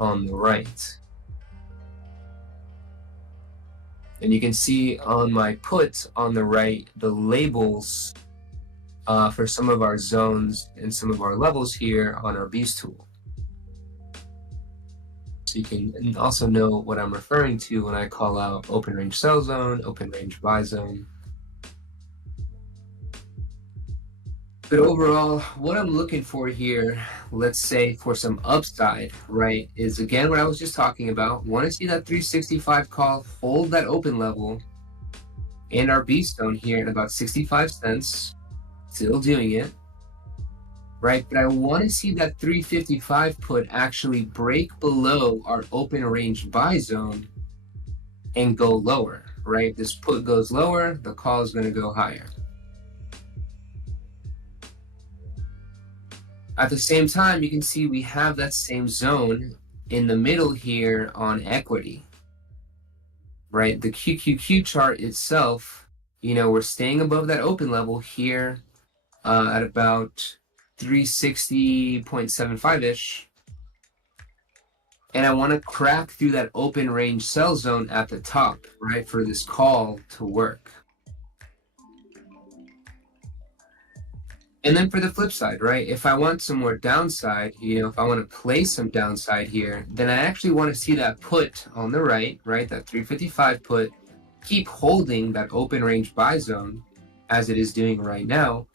on the right. And you can see on my put on the right, the labels for some of our zones and some of our levels here on our beast tool. So you can also know what I'm referring to when I call out open range sell zone, open range buy zone. But overall, what I'm looking for here, let's say for some upside, right, is again what I was just talking about. Want to see that 365 call, hold that open level, and our B zone here at about 65 cents, still doing it, right? But I want to see that 355 put actually break below our open range buy zone and go lower, right? This put goes lower, the call is going to go higher. At the same time, you can see we have that same zone in the middle here on equity, right? The QQQ chart itself, we're staying above that open level here at about 360.75-ish. And I want to crack through that open range sell zone at the top, right, for this call to work. And then for the flip side, right, if I want some more downside, if I want to play some downside here, then I actually want to see that put on the right, that 355 put, keep holding that open range buy zone as it is doing right now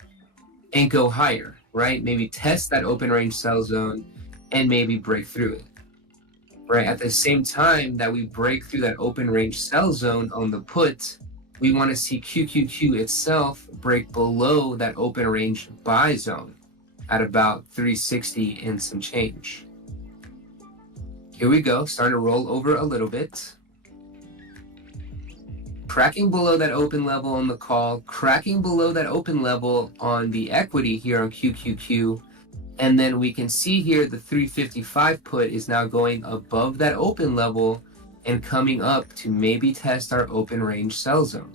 and go higher, right? Maybe test that open range sell zone and maybe break through it, right? At the same time that we break through that open range sell zone on the put, we want to see QQQ itself break below that open range buy zone at about 360 and some change. Here we go, starting to roll over a little bit. Cracking below that open level on the call, cracking below that open level on the equity here on QQQ. And then we can see here the 355 put is now going above that open level and coming up to maybe test our open range sell zone.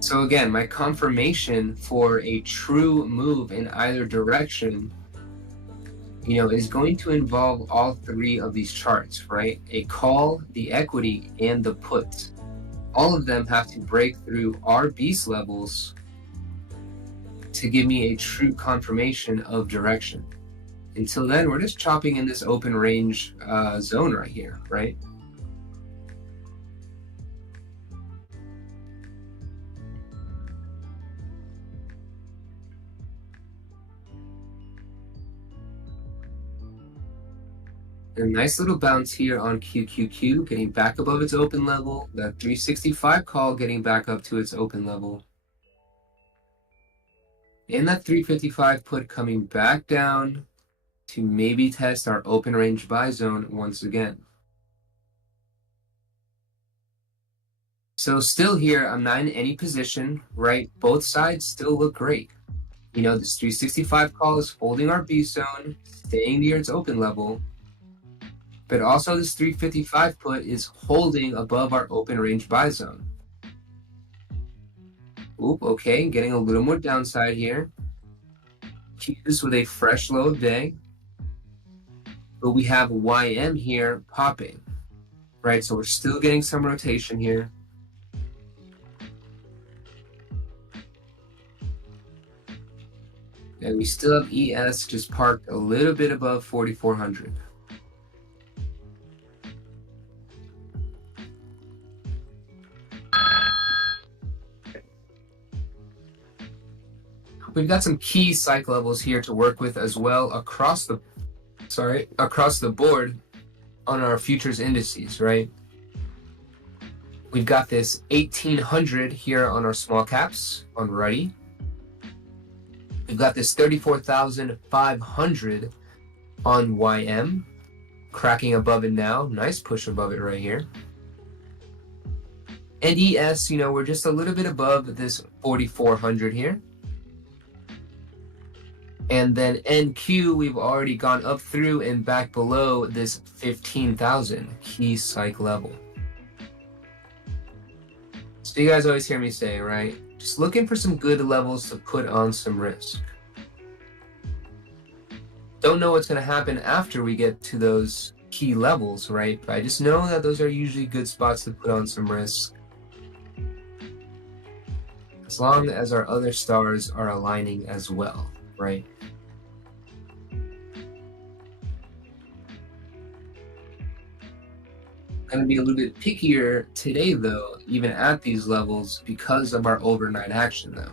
So again, my confirmation for a true move in either direction, is going to involve all three of these charts, right? A call, the equity, and the put. All of them have to break through our beast levels to give me a true confirmation of direction. Until then, we're just chopping in this open range zone right here, right? A nice little bounce here on QQQ, getting back above its open level. That 365 call getting back up to its open level. And that 355 put coming back down to maybe test our open range buy zone once again. So still here, I'm not in any position, right? Both sides still look great. This 365 call is holding our B zone, staying near its open level. But also this 355 put is holding above our open range buy zone. Oop, okay, getting a little more downside here. Keep this with a fresh low of day. But we have YM here popping, right? So we're still getting some rotation here. And we still have ES just parked a little bit above 4,400. We've got some key psych levels here to work with as well across the board on our futures indices, right? We've got this 1800 here on our small caps on righty. We've got this 34,500 on YM, cracking above it now. Nice push above it right here. And ES, we're just a little bit above this 4,400 here. And then NQ, we've already gone up through and back below this 15,000 key psych level. So you guys always hear me say, right? Just looking for some good levels to put on some risk. Don't know what's going to happen after we get to those key levels, right? But I just know that those are usually good spots to put on some risk, as long as our other stars are aligning as well, right? Going to be a little bit pickier today, though, even at these levels, because of our overnight action, though.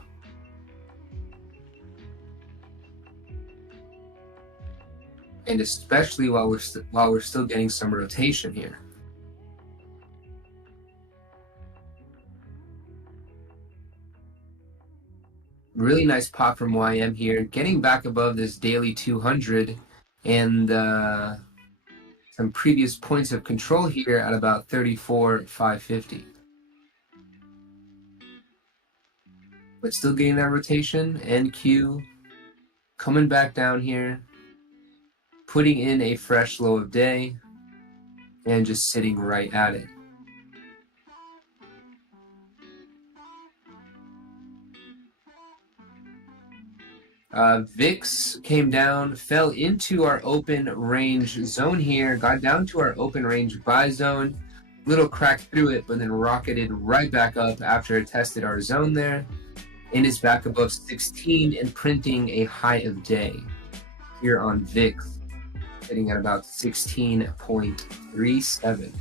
And especially while we're still getting some rotation here. Really nice pop from YM here, getting back above this daily 200 and some previous points of control here at about 34,550. But still getting that rotation. NQ coming back down here, putting in a fresh low of day, and just sitting right at it. VIX came down, fell into our open range zone here, got down to our open range buy zone, little crack through it, but then rocketed right back up after it tested our zone there, and is back above 16 and printing a high of day here on VIX, sitting at about 16.37.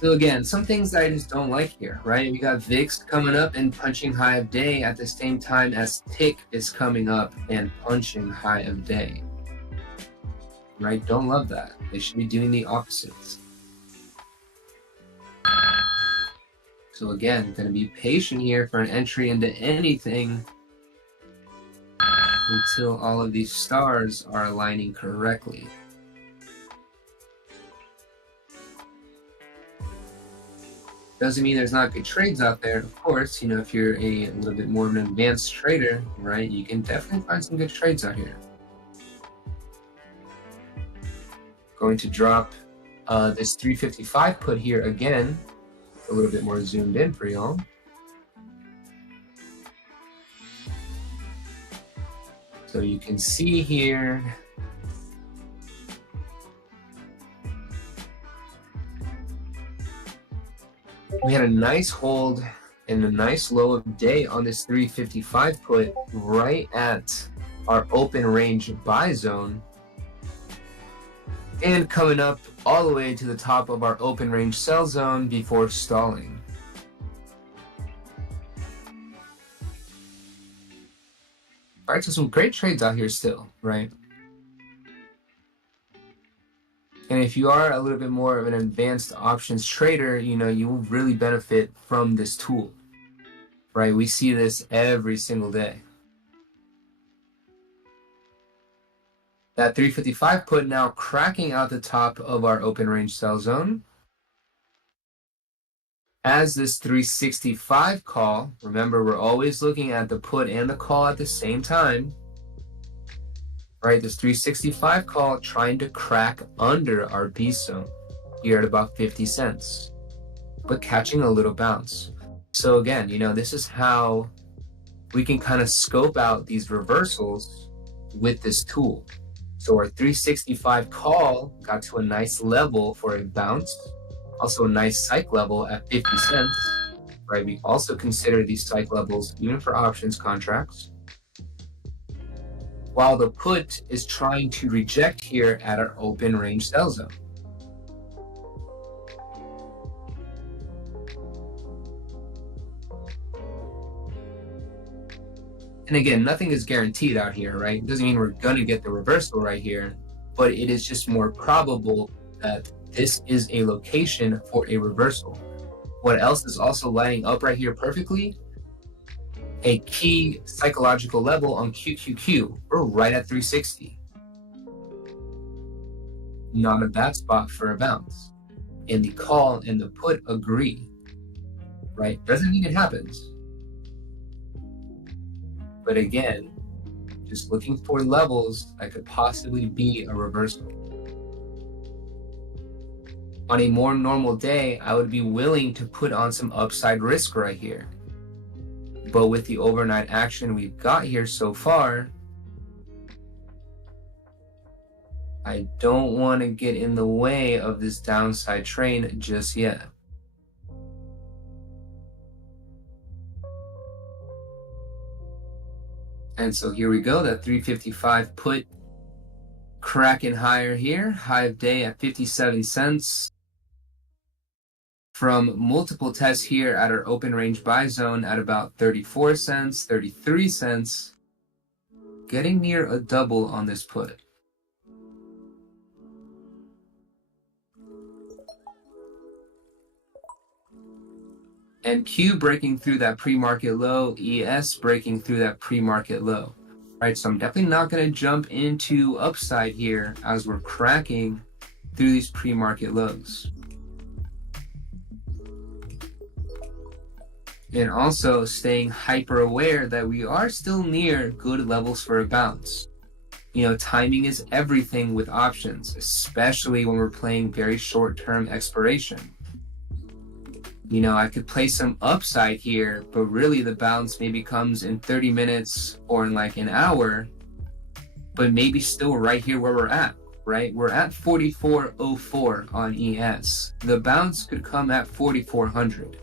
So again, some things that I just don't like here, right? We got VIX coming up and punching high of day at the same time as tick is coming up and punching high of day, right? Don't love that. They should be doing the opposites. So again, going to be patient here for an entry into anything until all of these stars are aligning correctly. Doesn't mean there's not good trades out there. Of course, you know, if you're a little bit more of an advanced trader, right, you can definitely find some good trades out here. Going to drop this 355 put here again, a little bit more zoomed in for y'all. So you can see here, we had a nice hold and a nice low of day on this 355 put right at our open range buy zone, and coming up all the way to the top of our open range sell zone before stalling. All right, so some great trades out here still, right? And if you are a little bit more of an advanced options trader, you know, you will really benefit from this tool, right? We see this every single day. That 355 put now cracking out the top of our open range sell zone. As this 365 call, remember we're always looking at the put and the call at the same time, right? This 365 call trying to crack under our B zone here at about 50 cents, but catching a little bounce. So again, you know, this is how we can kind of scope out these reversals with this tool. So our 365 call got to a nice level for a bounce, also a nice psych level at 50 cents, right? We also consider these psych levels even for options contracts, while the put is trying to reject here at our open range sell zone. And again, nothing is guaranteed out here, right? It doesn't mean we're going to get the reversal right here, but it is just more probable that this is a location for a reversal. What else is also lining up right here perfectly? A key psychological level on QQQ. We're right at 360. Not a bad spot for a bounce. And the call and the put agree, right? Doesn't mean it happens. But again, just looking for levels that could possibly be a reversal. On a more normal day, I would be willing to put on some upside risk right here. But with the overnight action we've got here so far, I don't want to get in the way of this downside train just yet. And so here we go, that 355 put cracking higher here, high of day at 57 cents. From multiple tests here at our open range buy zone at about 34 cents, 33 cents, getting near a double on this put. And Q breaking through that pre-market low, ES breaking through that pre-market low. Right, so I'm definitely not going to jump into upside here as we're cracking through these pre-market lows. And also staying hyper aware that we are still near good levels for a bounce. You know, timing is everything with options, especially when we're playing very short-term expiration. You know, I could play some upside here, but really the bounce maybe comes in 30 minutes or in like an hour, but maybe still right here where we're at, right? We're at 44.04 on ES. The bounce could come at 4,400,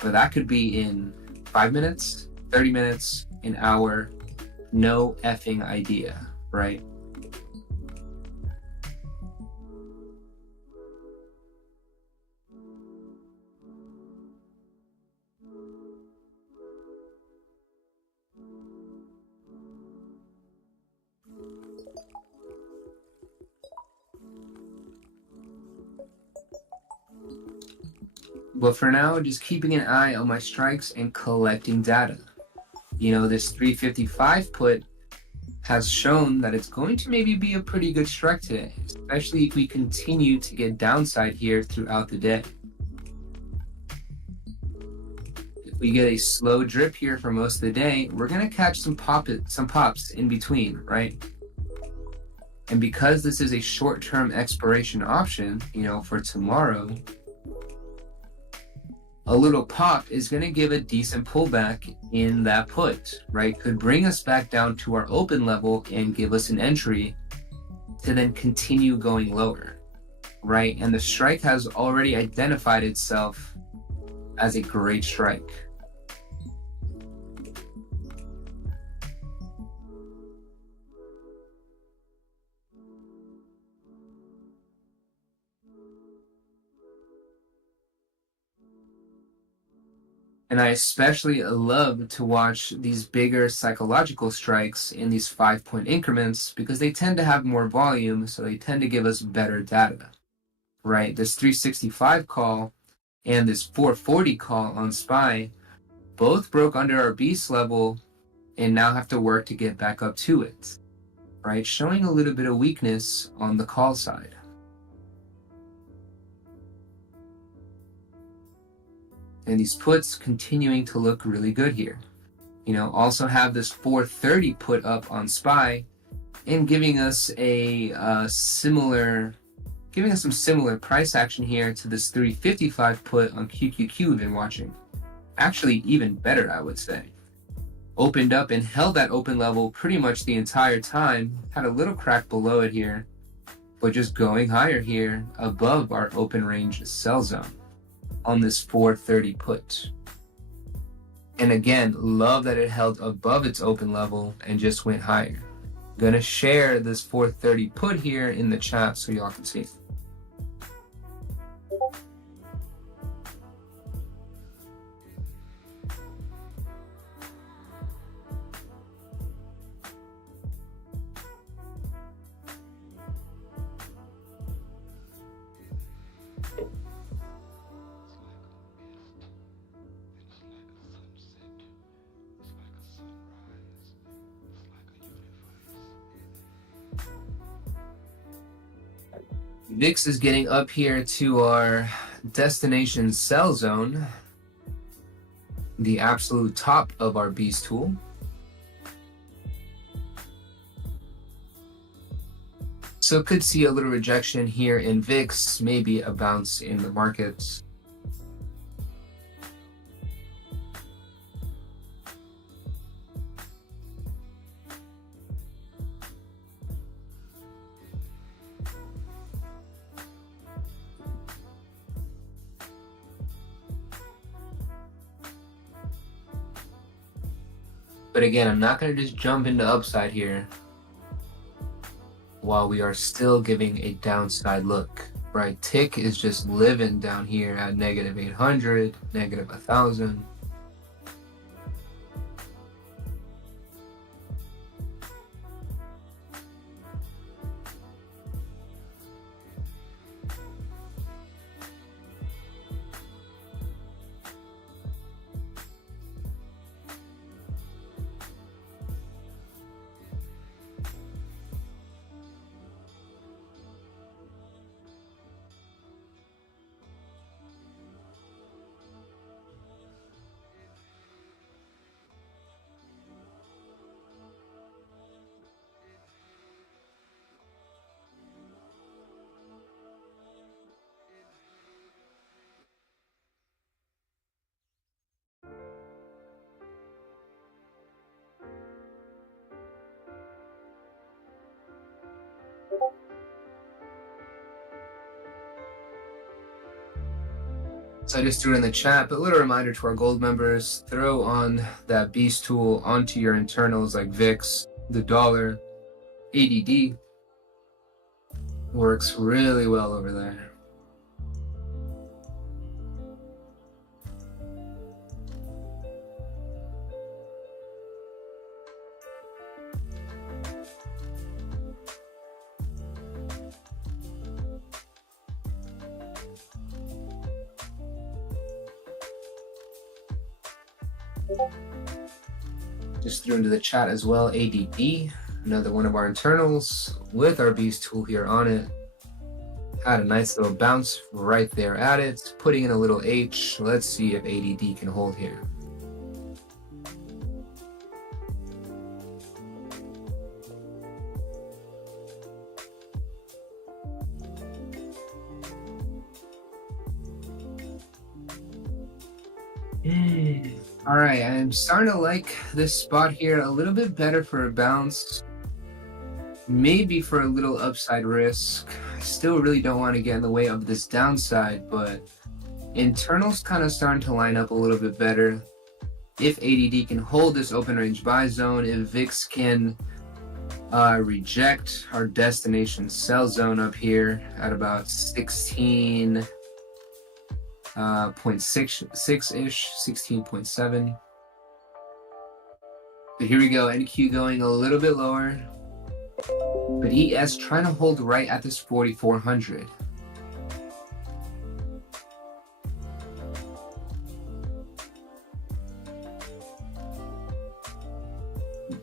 but that could be in 5 minutes, 30 minutes, an hour, no effing idea, right? But for now, just keeping an eye on my strikes and collecting data. You know, this 355 put has shown that it's going to maybe be a pretty good strike today, especially if we continue to get downside here throughout the day. If we get a slow drip here for most of the day, we're going to catch some pops in between, right? And because this is a short-term expiration option, you know, for tomorrow, a little pop is going to give a decent pullback in that put, right? Could bring us back down to our open level and give us an entry to then continue going lower, right? And the strike has already identified itself as a great strike. And I especially love to watch these bigger psychological strikes in these 5-point increments because they tend to have more volume, so they tend to give us better data, right? This 365 call and this 440 call on SPY both broke under our beast level and now have to work to get back up to it, right? Showing a little bit of weakness on the call side. And these puts continuing to look really good here. You know, also have this 430 put up on SPY and giving us some similar price action here to this 355 put on QQQ we've been watching. Actually, even better, I would say. Opened up and held that open level pretty much the entire time. Had a little crack below it here, but just going higher here above our open range sell zone on this 430 put. And again, love that it held above its open level and just went higher. Gonna share this 430 put here in the chat so y'all can see. VIX is getting up here to our destination sell zone, the absolute top of our beast tool. So could see a little rejection here in VIX, maybe a bounce in the markets. But again, I'm not going to just jump into upside here while we are still giving a downside look, right? Tick is just living down here at negative 800, negative 1,000. So I just threw it in the chat, but a little reminder to our gold members, throw on that beast tool onto your internals like VIX, the dollar, ADD. Works really well over there. Just threw into the chat as well, ADD, another one of our internals with our beast tool here on it. Had a nice little bounce right there at it, putting in a little H. Let's see if ADD can hold here. All right, I'm starting to like this spot here a little bit better for a bounce, maybe for a little upside risk. I still really don't want to get in the way of this downside, but internals kind of starting to line up a little bit better. If ADD can hold this open range buy zone, if VIX can reject our destination sell zone up here at about 16.6-ish, 16.7. But here we go, NQ going a little bit lower, but ES trying to hold right at this 4,400.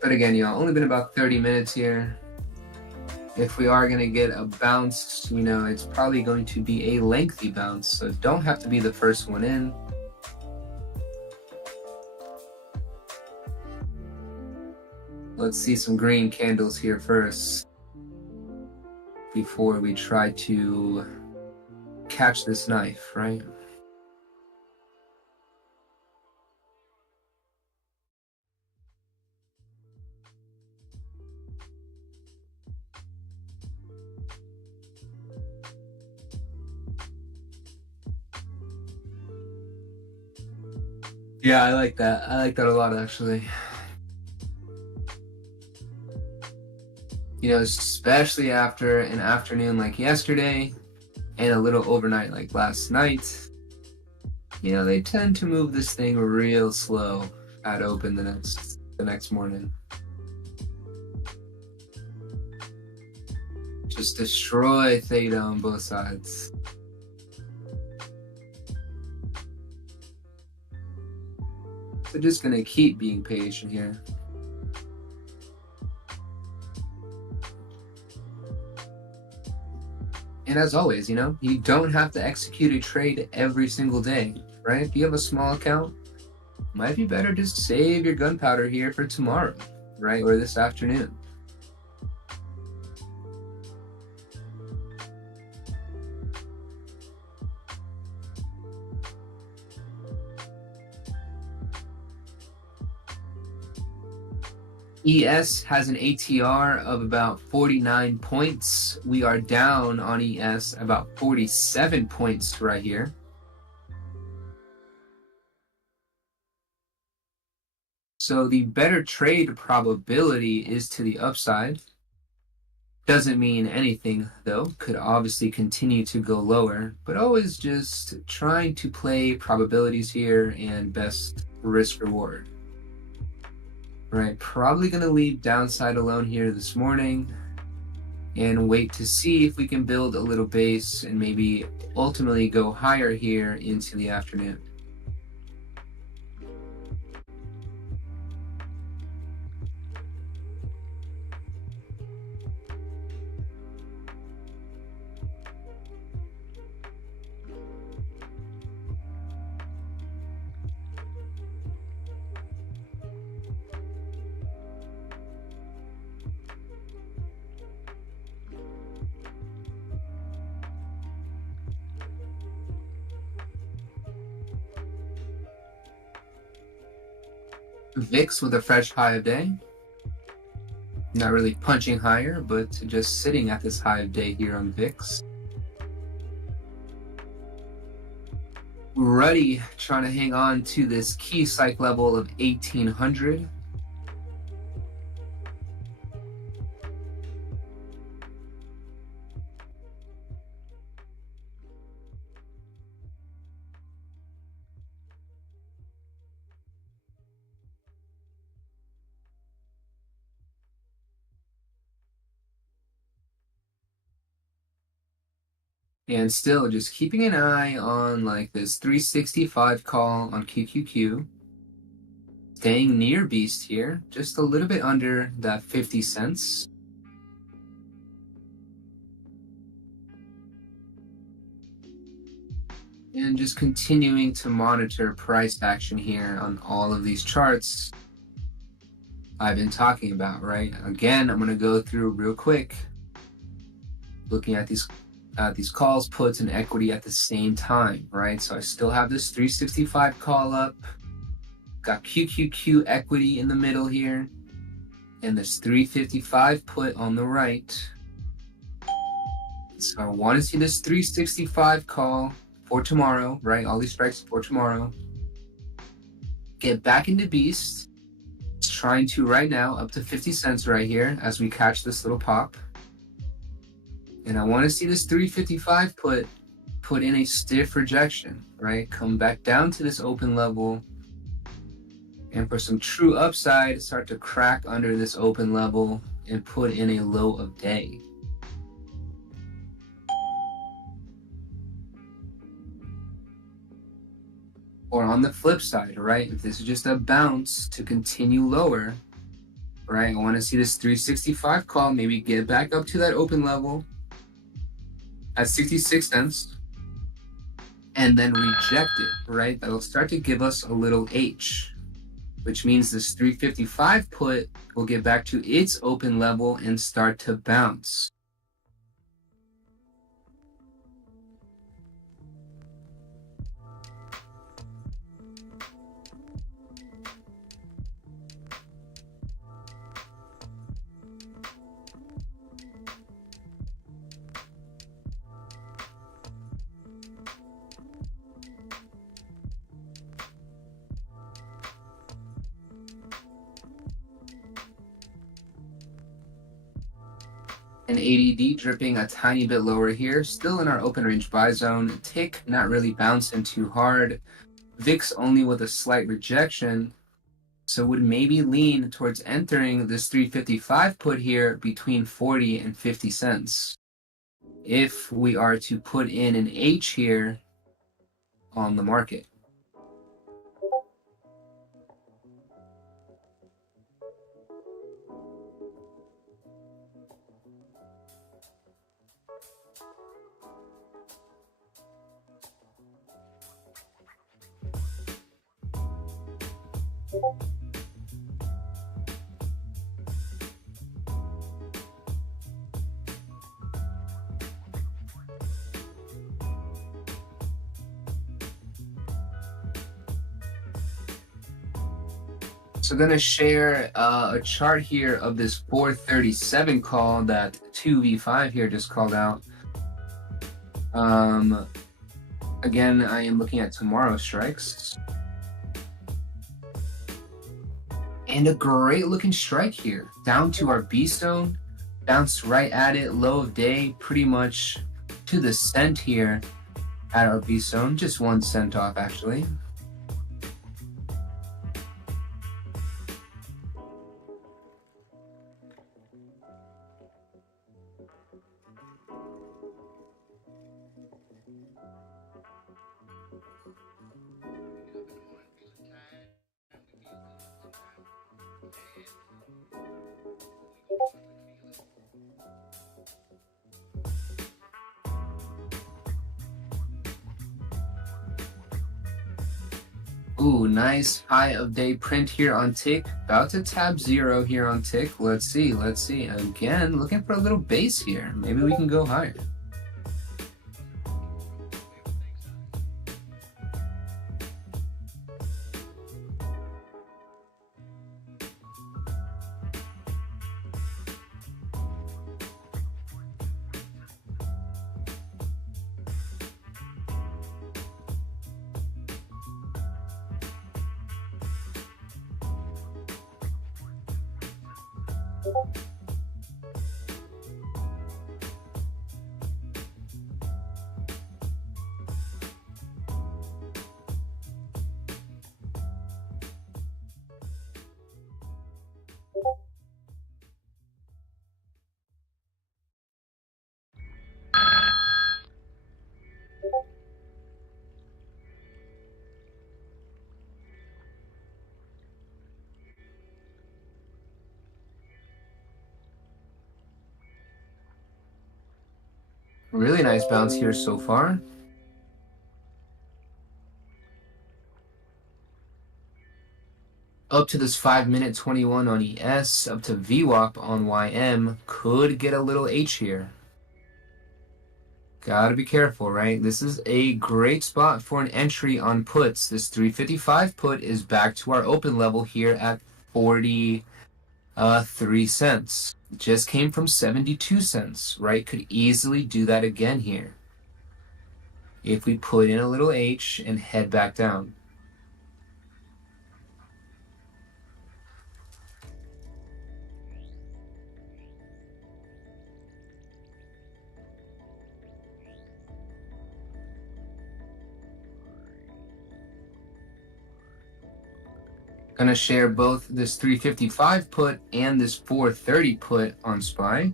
But again, only been about 30 minutes here. If we are going to get a bounce, it's probably going to be a lengthy bounce, so don't have to be the first one in. Let's see some green candles here first before we try to catch this knife, right? Yeah, I like that. I like that a lot, actually. Especially after an afternoon like yesterday and a little overnight like last night, they tend to move this thing real slow at open the next morning. Just destroy theta on both sides. So just gonna keep being patient here. And as always, you don't have to execute a trade every single day, right? If you have a small account, it might be better just save your gunpowder here for tomorrow, right? Or this afternoon. ES has an ATR of about 49 points. We are down on ES about 47 points right here. So the better trade probability is to the upside. Doesn't mean anything, though. Could obviously continue to go lower, but always just trying to play probabilities here and best risk reward. Right, probably going to leave downside alone here this morning and wait to see if we can build a little base and maybe ultimately go higher here into the afternoon. VIX with a fresh high of day. Not really punching higher, but just sitting at this high of day here on VIX. Ruddy trying to hang on to this key psych level of 1800. And still just keeping an eye on like this 365 call on QQQ. Staying near Beast here, just a little bit under that 50 cents. And just continuing to monitor price action here on all of these charts I've been talking about, right? Again, I'm going to go through real quick, looking at these calls, puts, and equity at the same time, right? So I still have this 365 call up, got QQQ equity in the middle here, and this 355 put on the right. So I want to see this 365 call for tomorrow, right? All these strikes for tomorrow. Get back into Beast. It's trying to right now up to 50 cents right here as we catch this little pop. And I want to see this 355 put in a stiff rejection, right? Come back down to this open level. And for some true upside, start to crack under this open level and put in a low of day. Or on the flip side, right? If this is just a bounce to continue lower, right? I want to see this 365 call, maybe get back up to that open level at 66 cents and then reject it, right? That'll start to give us a little H, which means this 355 put will get back to its open level and start to bounce. And ADD dripping a tiny bit lower here, still in our open range buy zone. Tick not really bouncing too hard. VIX only with a slight rejection. So would maybe lean towards entering this 355 put here between 40 and 50 cents. If we are to put in an H here on the market. So gonna share a chart here of this 437 call that 2v5 here just called out. Again, I am looking at tomorrow's strikes. And a great looking strike here. Down to our B stone, bounced right at it, low of day, pretty much to the cent here at our B stone, just 1 cent off actually. Ooh, nice high of day print here on tick. About to tap 0 here on tick. Let's see. Again, looking for a little base here. Maybe we can go higher. Really nice bounce here so far. Up to this 5-minute 21 on ES, up to VWAP on YM, could get a little H here. Gotta be careful, right? This is a great spot for an entry on puts. This 355 put is back to our open level here at 43 cents. Just came from 72 cents, right? Could easily do that again here if we put in a little H and head back down. Gonna share both this 355 put and this 430 put on SPY.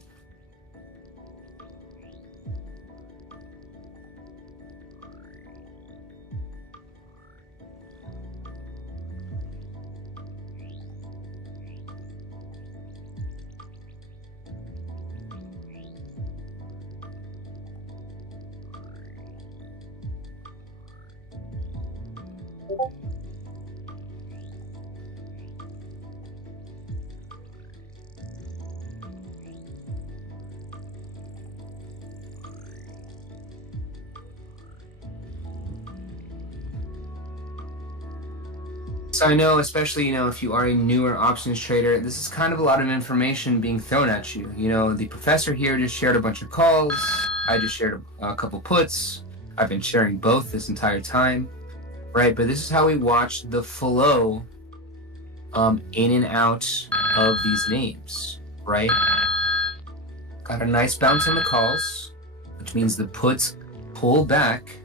So I know, especially, if you are a newer options trader, this is kind of a lot of information being thrown at you. The professor here just shared a bunch of calls. I just shared a couple puts. I've been sharing both this entire time, right? But this is how we watch the flow in and out of these names, right? Got a nice bounce on the calls, which means the puts pull back,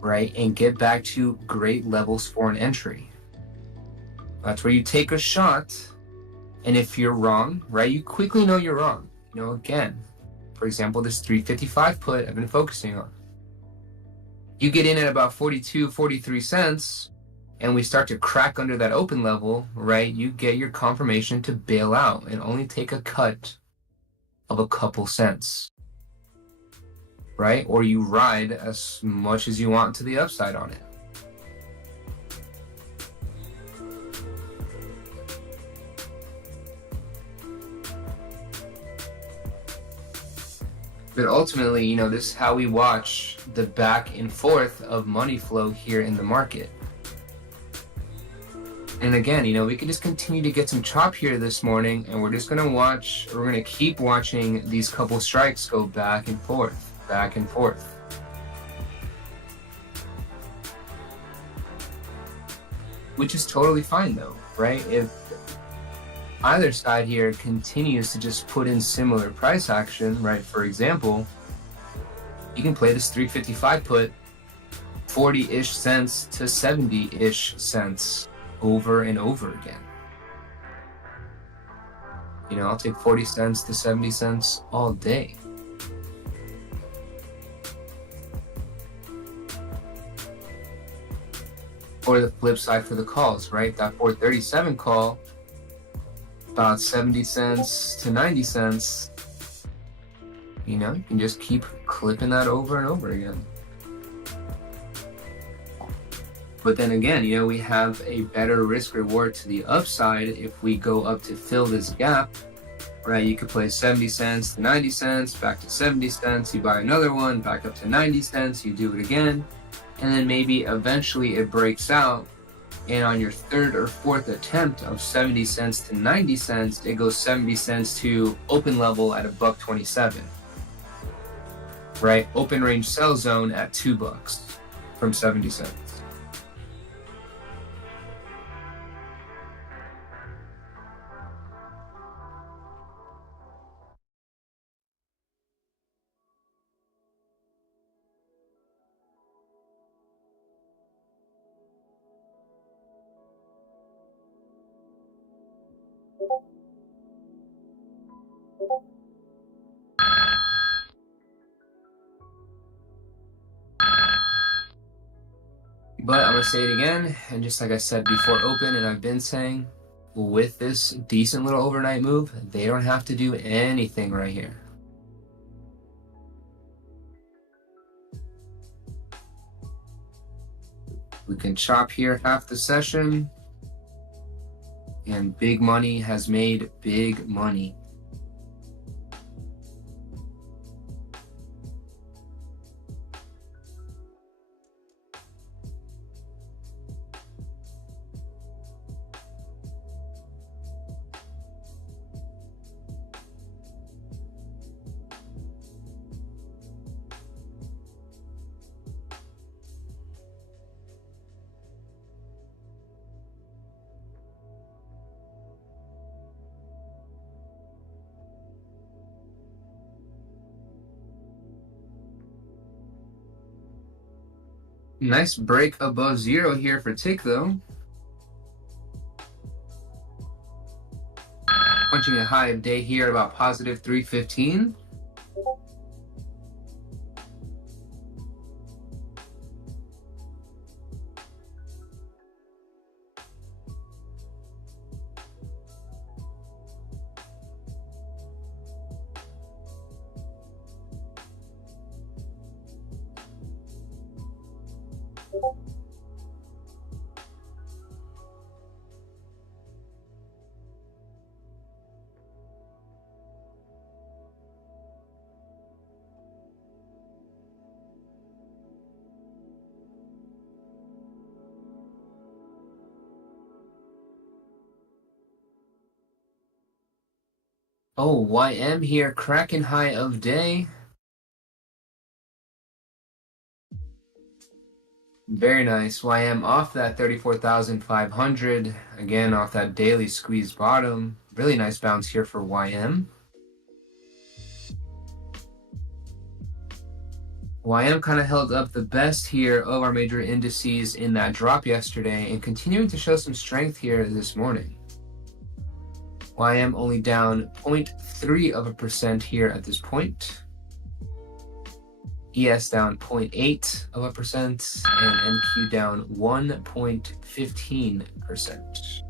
right, and get back to great levels for an entry. That's where you take a shot, and if you're wrong, right, you quickly know you're wrong. Again, for example, this 355 put I've been focusing on. You get in at about 42, 43 cents, and we start to crack under that open level, right, you get your confirmation to bail out and only take a cut of a couple cents, right? Or you ride as much as you want to the upside on it. But ultimately, this is how we watch the back and forth of money flow here in the market. And again, we can just continue to get some chop here this morning, and we're just we're gonna keep watching these couple strikes go back and forth, back and forth. Which is totally fine though, right? If either side here continues to just put in similar price action, right? For example, you can play this 355 put 40-ish cents to 70-ish cents over and over again. I'll take 40 cents to 70 cents all day. Or the flip side for the calls, right? That 437 call, about 70 cents to 90 cents. You can just keep clipping that over and over again. But then again, we have a better risk reward to the upside if we go up to fill this gap, right? You could play 70 cents to 90 cents, back to 70 cents, you buy another one, back up to 90 cents, you do it again, and then maybe eventually it breaks out, and on your third or fourth attempt of 70 cents to 90 cents, it goes 70 cents to open level at $1.27, right? Open range sell zone at $2 from 70 cents. But I'm going to say it again, and just like I said before open, and I've been saying, with this decent little overnight move, they don't have to do anything right here. We can chop here half the session, and big money has made big money. Nice break above zero here for tick though. Punching a high of day here about positive 315. Oh, YM here, cracking high of day. Very nice. YM off that 34,500. Again, off that daily squeeze bottom. Really nice bounce here for YM. YM kind of held up the best here of our major indices in that drop yesterday and continuing to show some strength here this morning. YM only down 0.3% here at this point. ES down 0.8% and NQ down 1.15%.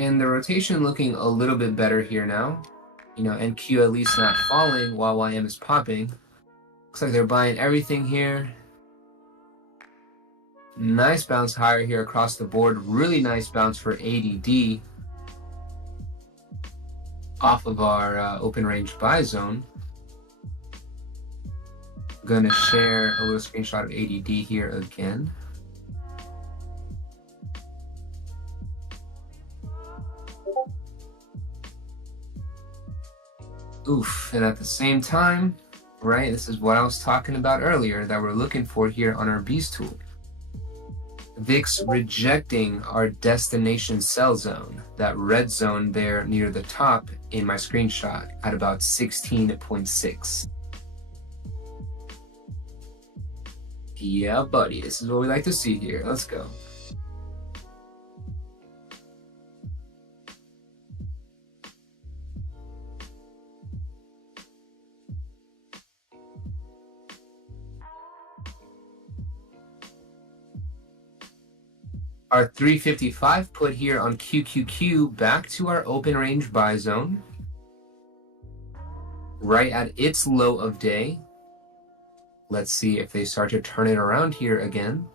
And the rotation looking a little bit better here now. NQ at least not falling while YM is popping. Looks like they're buying everything here. Nice bounce higher here across the board. Really nice bounce for ADD off of our open range buy zone. I'm going to share a little screenshot of ADD here again. Oof, and at the same time, right, this is what I was talking about earlier that we're looking for here on our Beast tool. VIX rejecting our destination sell zone, that red zone there near the top in my screenshot at about 16.6. Yeah, buddy, this is what we like to see here. Let's go. Our 355 put here on QQQ back to our open range buy zone, right at its low of day. Let's see if they start to turn it around here again.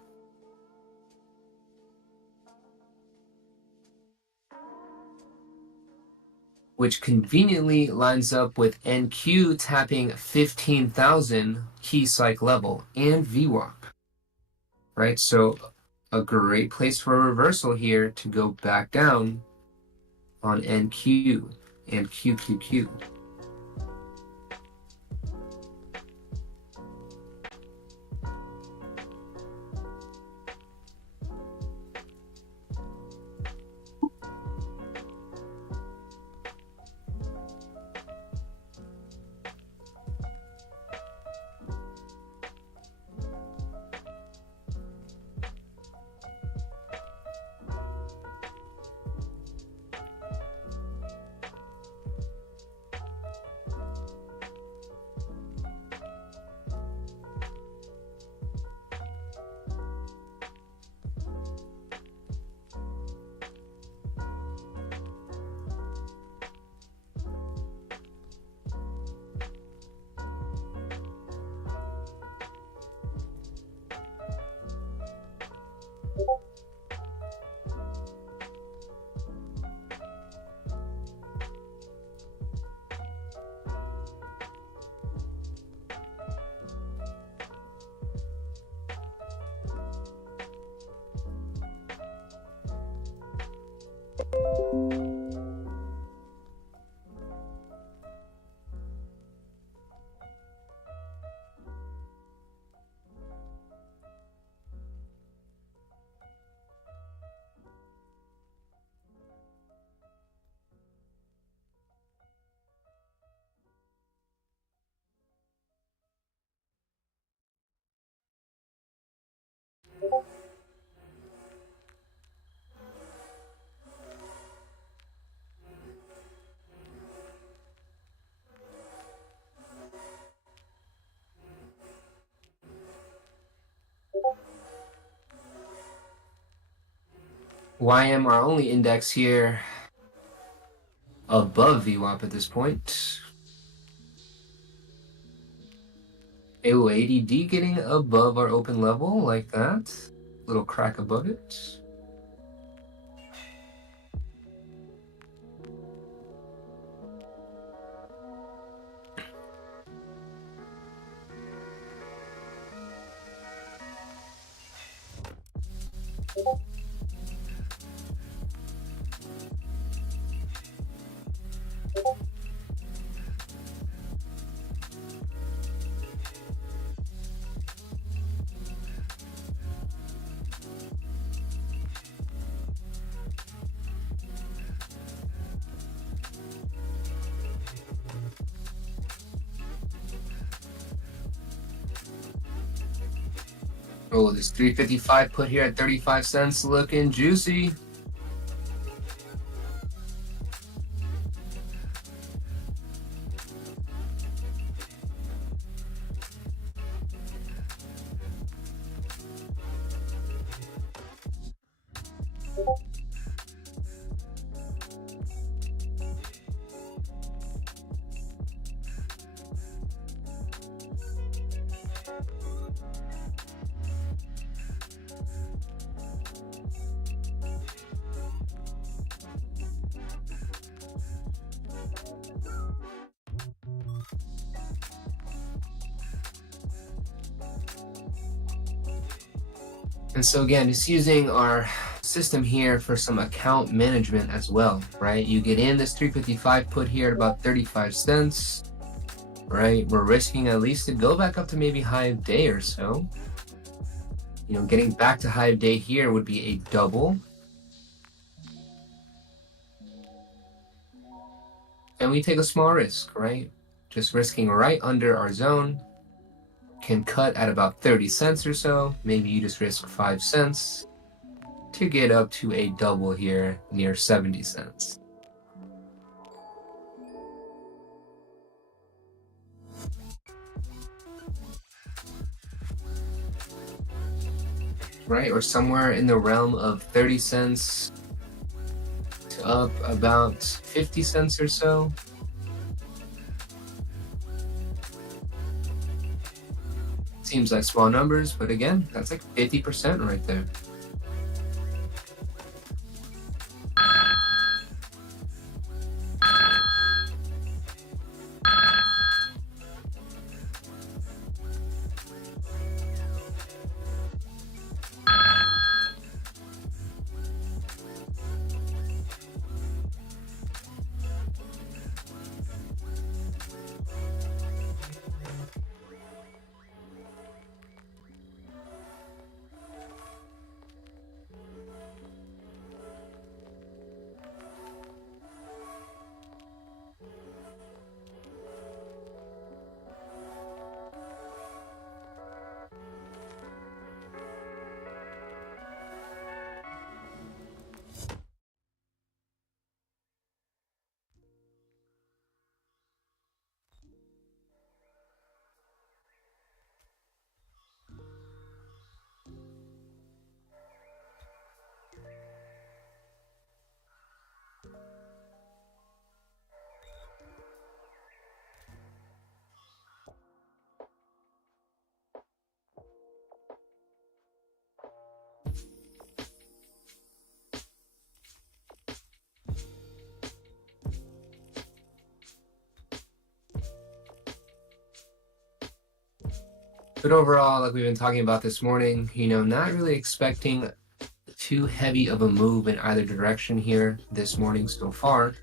Which conveniently lines up with NQ tapping 15,000 key psych level and VWAP, right? So a great place for a reversal here to go back down on NQ and QQQ. YM, our only index here, above VWAP at this point. Ew, ADD getting above our open level like that. Little crack above it. Oh, this 355 put here at 35 cents looking juicy. And so again, just using our system here for some account management as well, right? You get in this 355 put here at about 35 cents, right? We're risking at least to go back up to maybe high of day or so. You know, getting back to high of day here would be a double. And we take a small risk, right? Just risking right under our zone. Can cut at about 30 cents or so. Maybe you just risk 5 cents to get up to a double here near 70 cents. Right, or somewhere in the realm of 30 cents to up about 50 cents or so. Seems like small numbers, but again, that's like 50% right there. But overall, like we've been talking about this morning, you know, not really expecting too heavy of a move in either direction here this morning so far.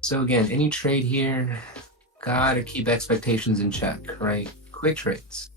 So again, any trade here, gotta keep expectations in check, right? Quick trades.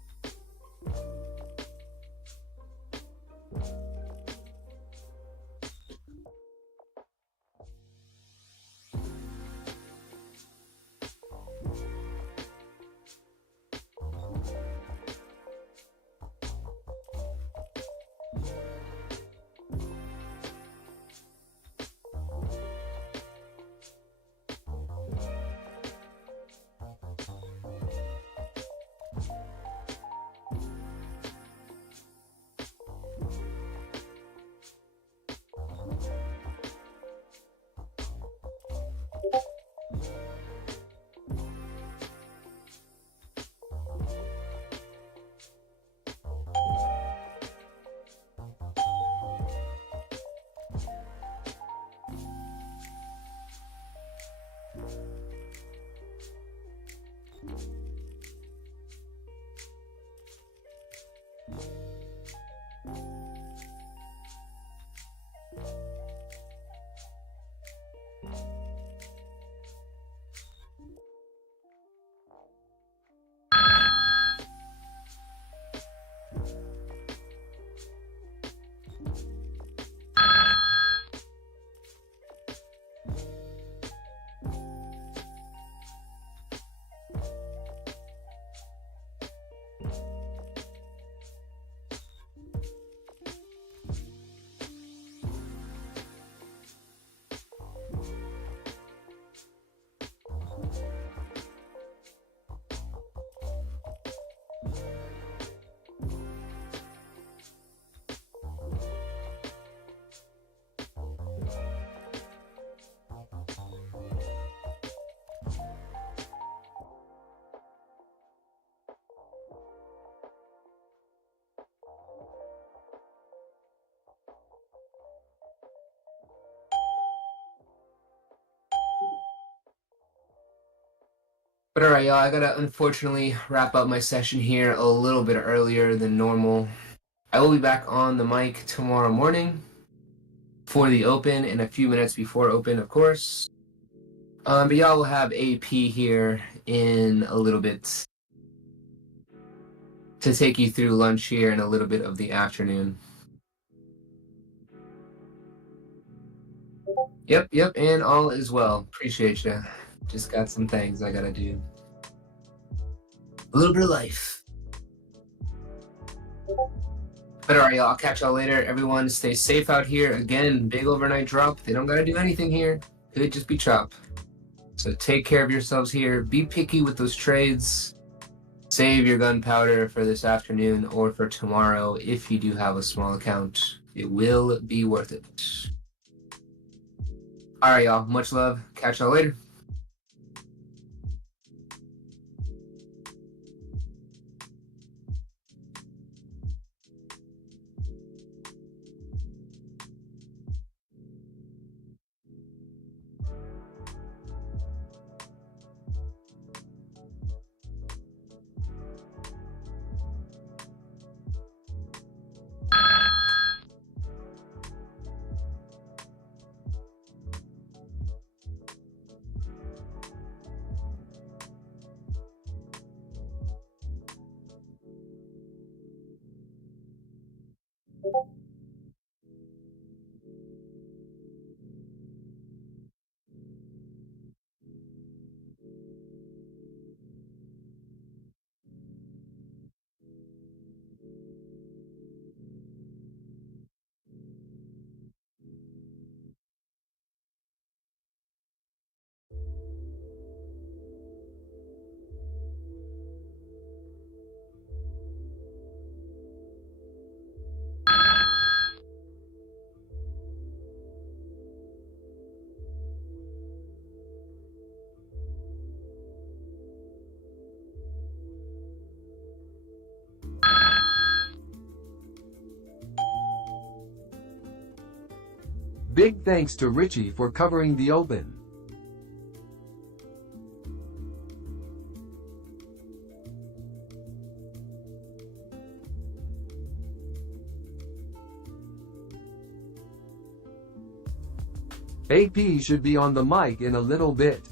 But all right, y'all, I gotta unfortunately wrap up my session here a little bit earlier than normal. I will be back on the mic tomorrow morning for the open in a few minutes before open, of course. But y'all will have AP here in a little bit to take you through lunch here in a little bit of the afternoon. Yep, and all is well. Appreciate you. Just got some things I gotta do. A little bit of life. But all right, y'all, I'll catch y'all later. Everyone, stay safe out here. Again, big overnight drop. They don't gotta do anything here. Could just be chop. So take care of yourselves here. Be picky with those trades. Save your gunpowder for this afternoon or for tomorrow if you do have a small account. It will be worth it. All right, y'all. Much love. Catch y'all later. Big thanks to Richie for covering the open. AP should be on the mic in a little bit.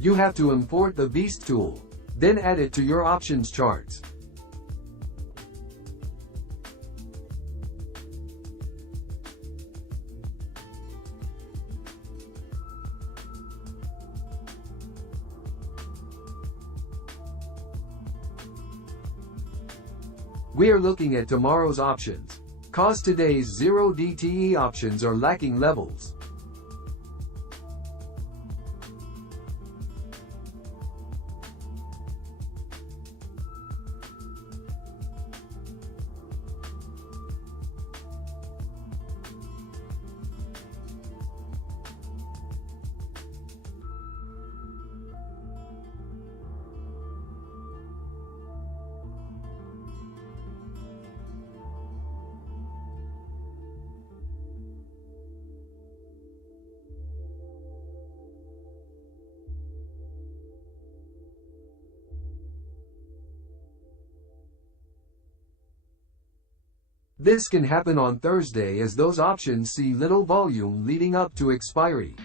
You have to import the Beast tool, then add it to your options charts. We are looking at tomorrow's options, cause today's 0 DTE options are lacking levels. This can happen on Thursday as those options see little volume leading up to expiry.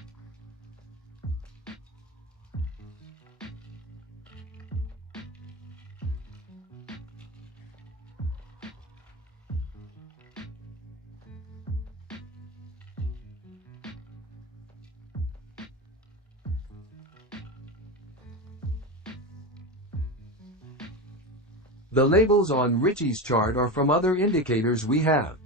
The labels on Richie's chart are from other indicators we have.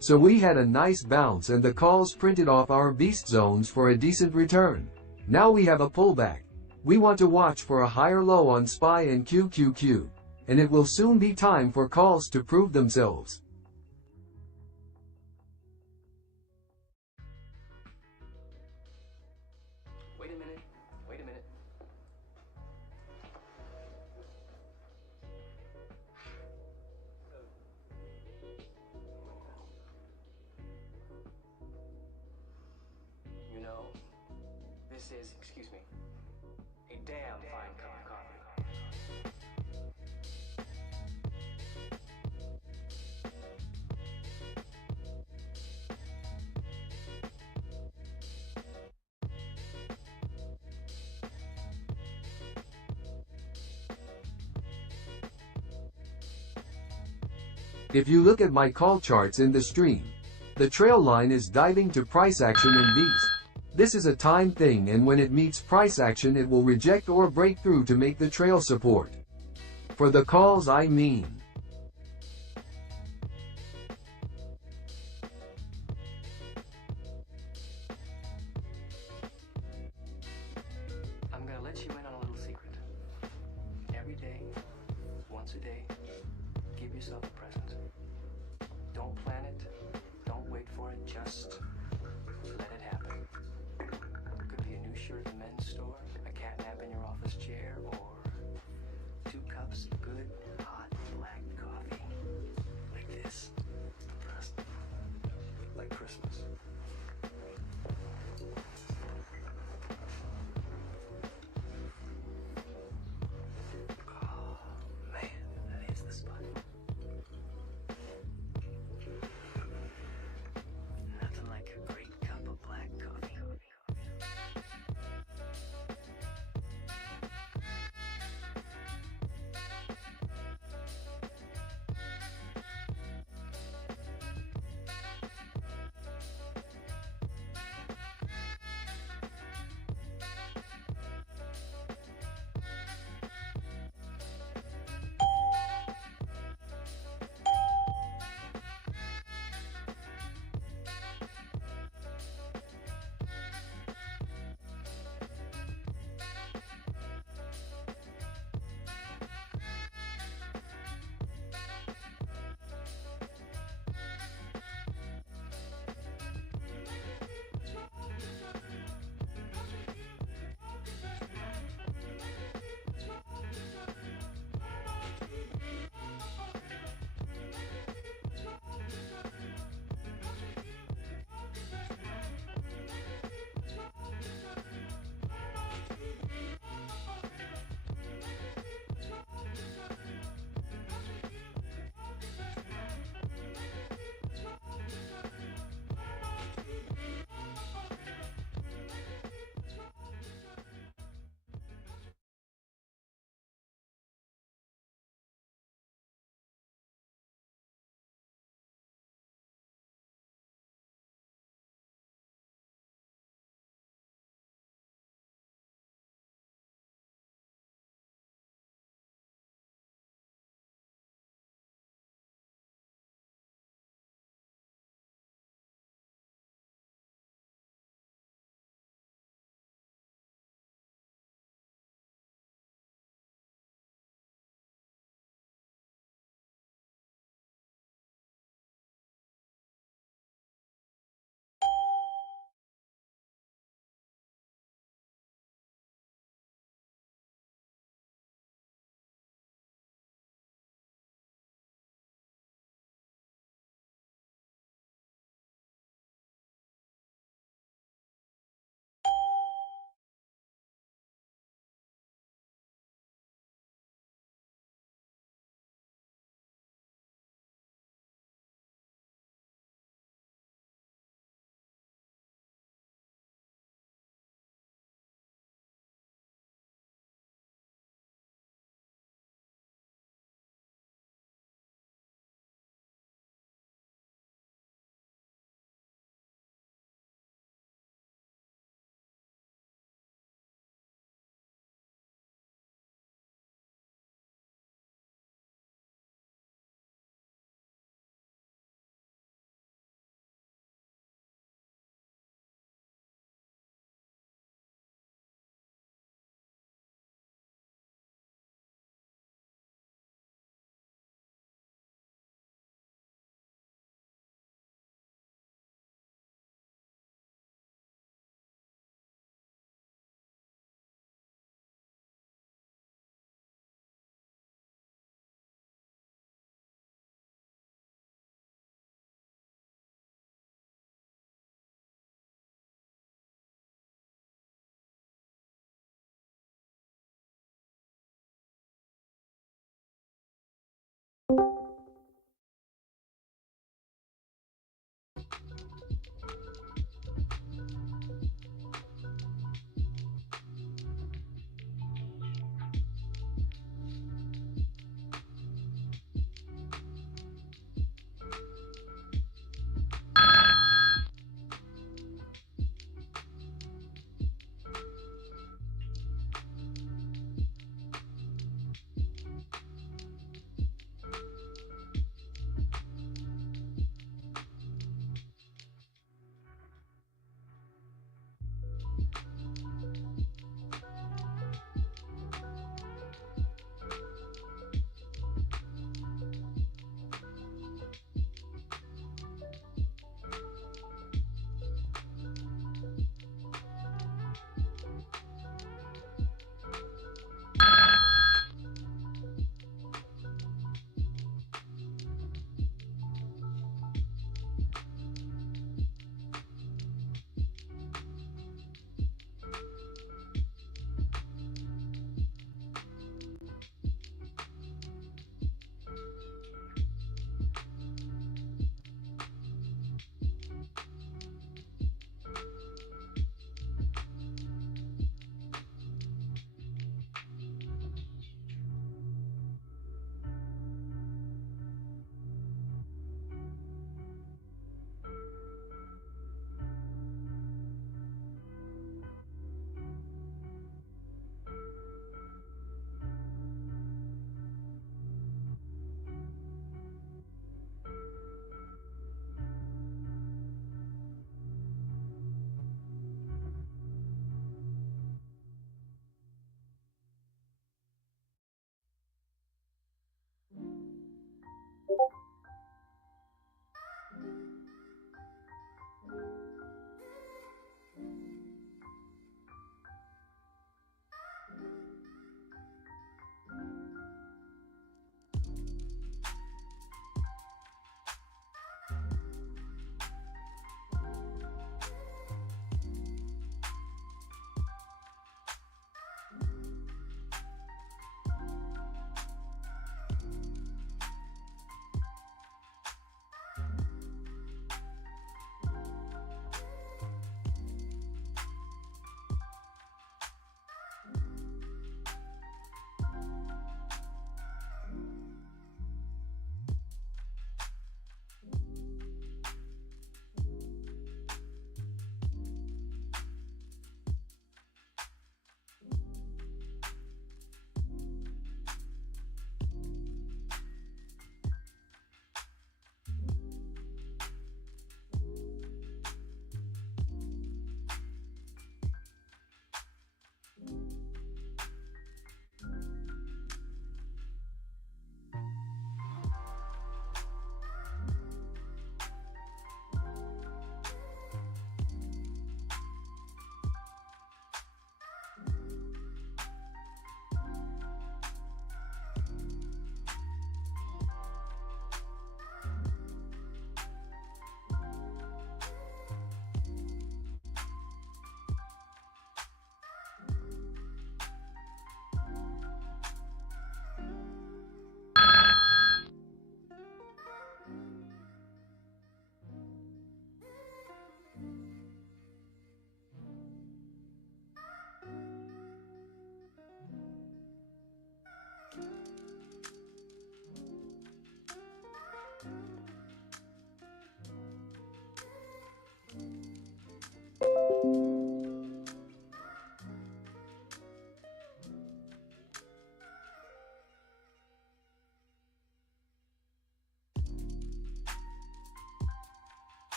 So we had a nice bounce and the calls printed off our beast zones for a decent return. Now we have a pullback. We want to watch for a higher low on SPY and QQQ, and it will soon be time for calls to prove themselves. Wait a minute. You know, this is, excuse me, a damn fine cup of coffee. If you look at my call charts in the stream, the trail line is diving to price action in these. This is a time thing, and when it meets price action it will reject or break through to make the trail support. For the calls I mean. I'm gonna let you in on a little secret. Every day, once a day, give yourself a present. Don't plan it, don't wait for it, just let it happen. It could be a new shirt at the men's store, a cat nap in your office chair, or 2 cups of good, hot, black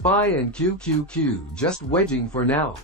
SPY and QQQ just wedging for now.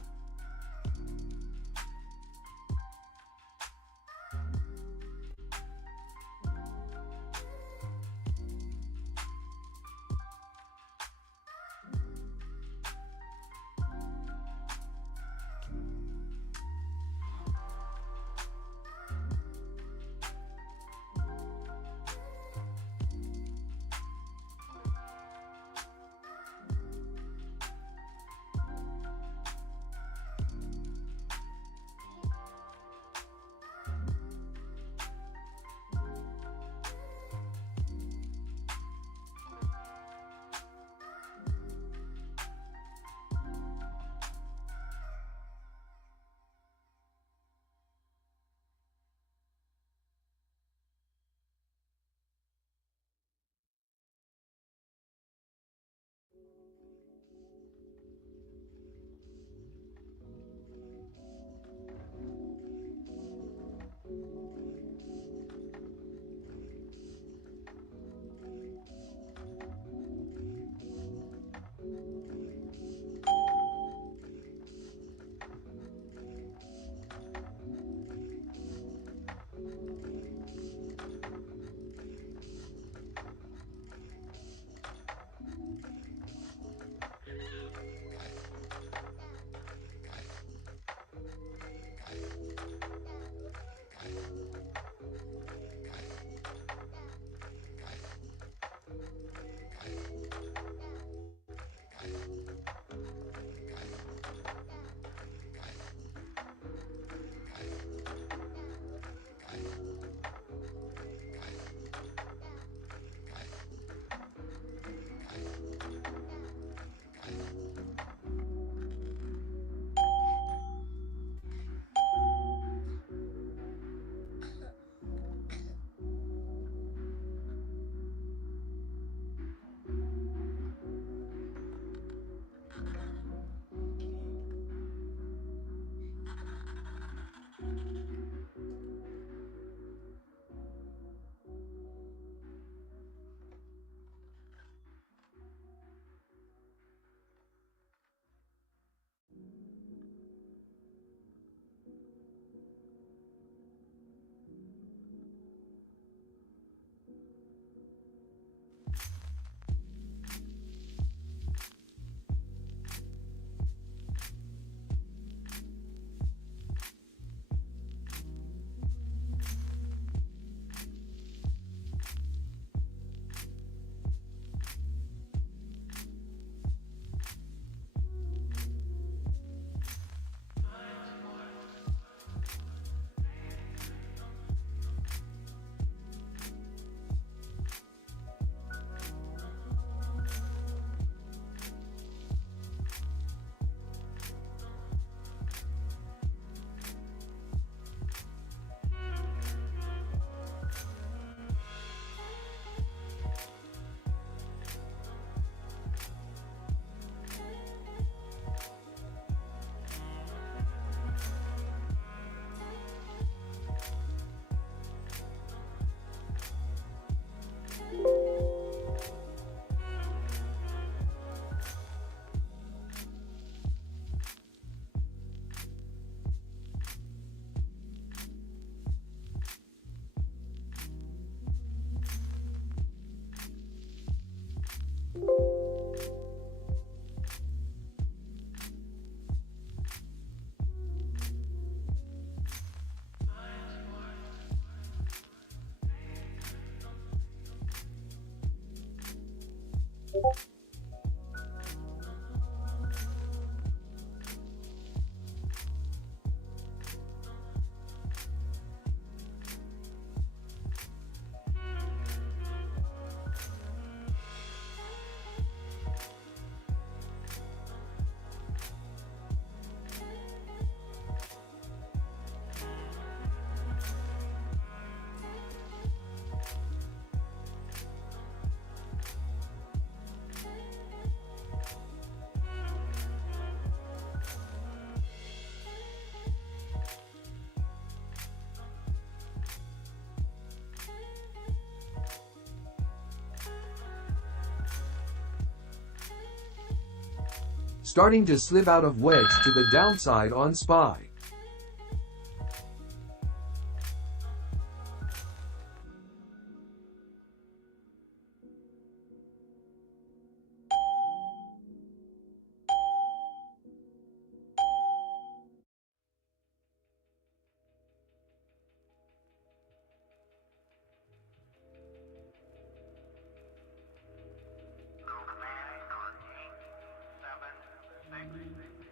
starting to slip out of wedge to the downside on SPY.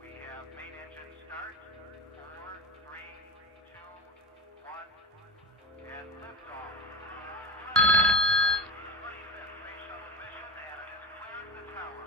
We have main engine start. 4, 3, 2, 1, and liftoff. 25th Space Shuttle mission, and it has cleared the tower.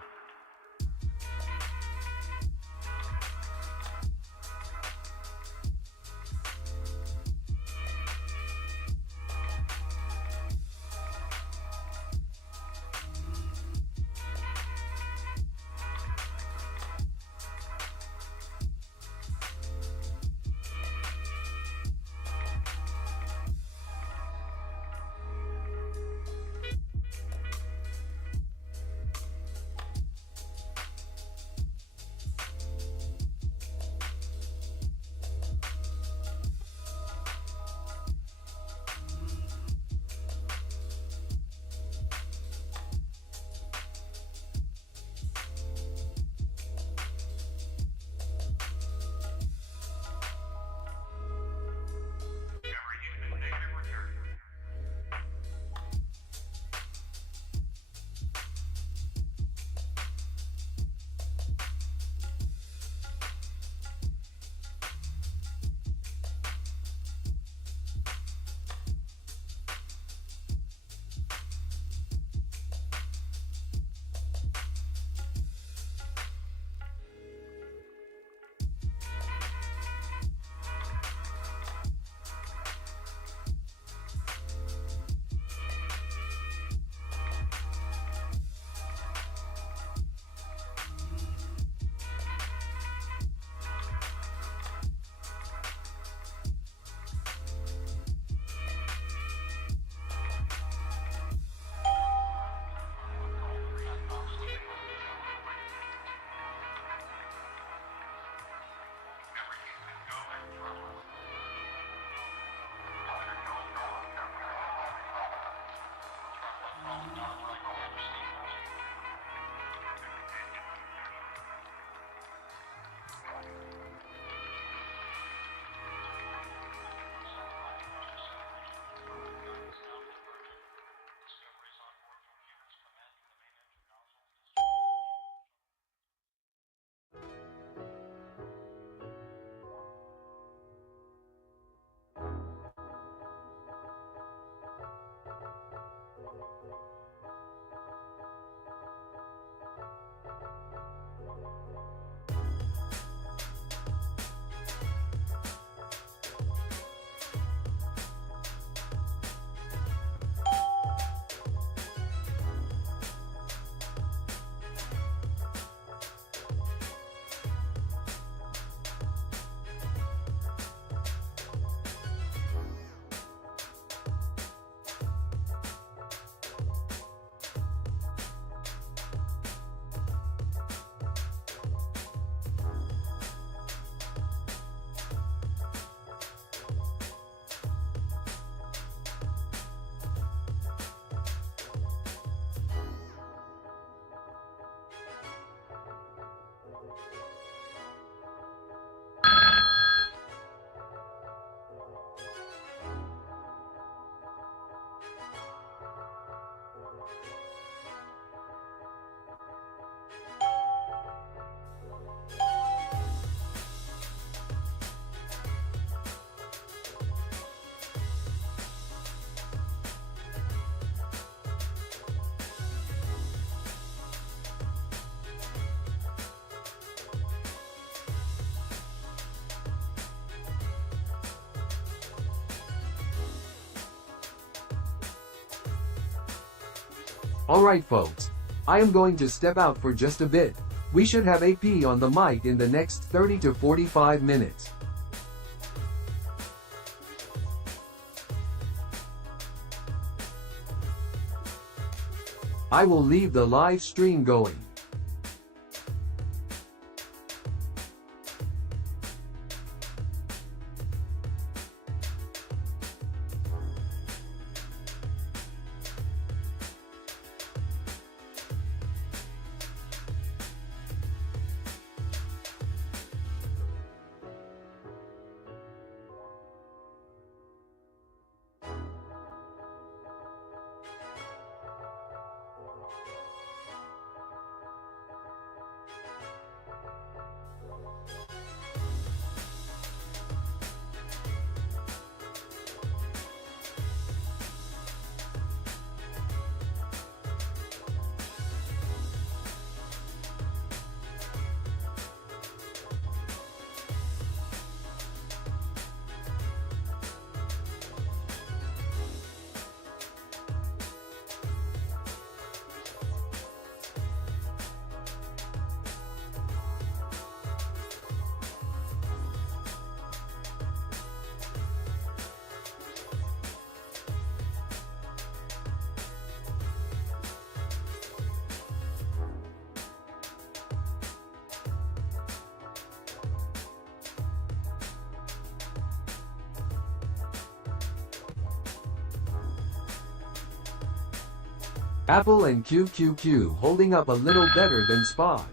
Alright folks, I am going to step out for just a bit. We should have AP on the mic in the next 30 to 45 minutes. I will leave the live stream going. Apple and QQQ holding up a little better than SPY.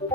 I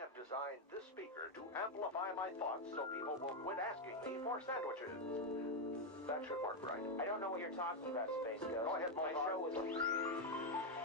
have designed this speaker to amplify my thoughts so people will quit asking me for sandwiches. That should work, right? I don't know what you're talking about, Space Ghost. Go ahead, My Mozart. show was...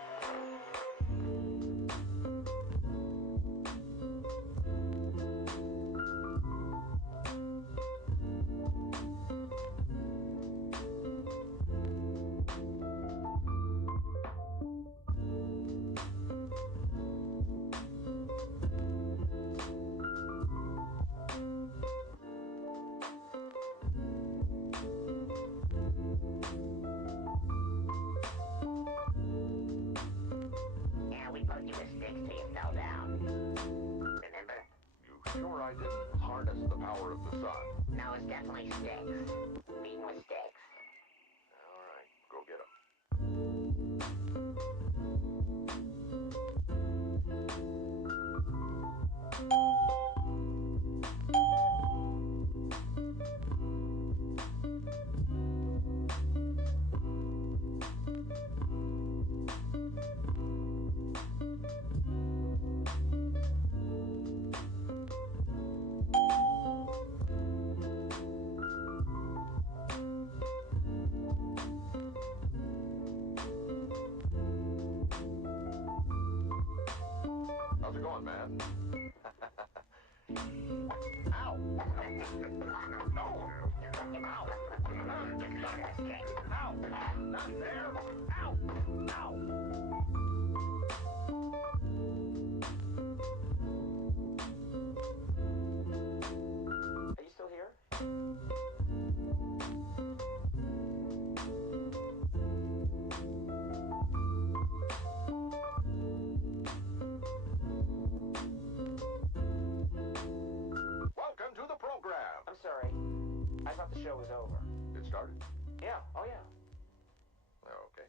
Yeah, we poked you with sticks till you fell down. Remember? You sure I didn't harness the power of the sun? No, it's definitely sticks. Beaten with sticks. All right, go get 'em. How's it going, man? Ow! Ow! Not there! Ow! Ow! Are you still here? Welcome to the program. I'm sorry. I thought the show was over. It started? Yeah, oh yeah. Oh, okay.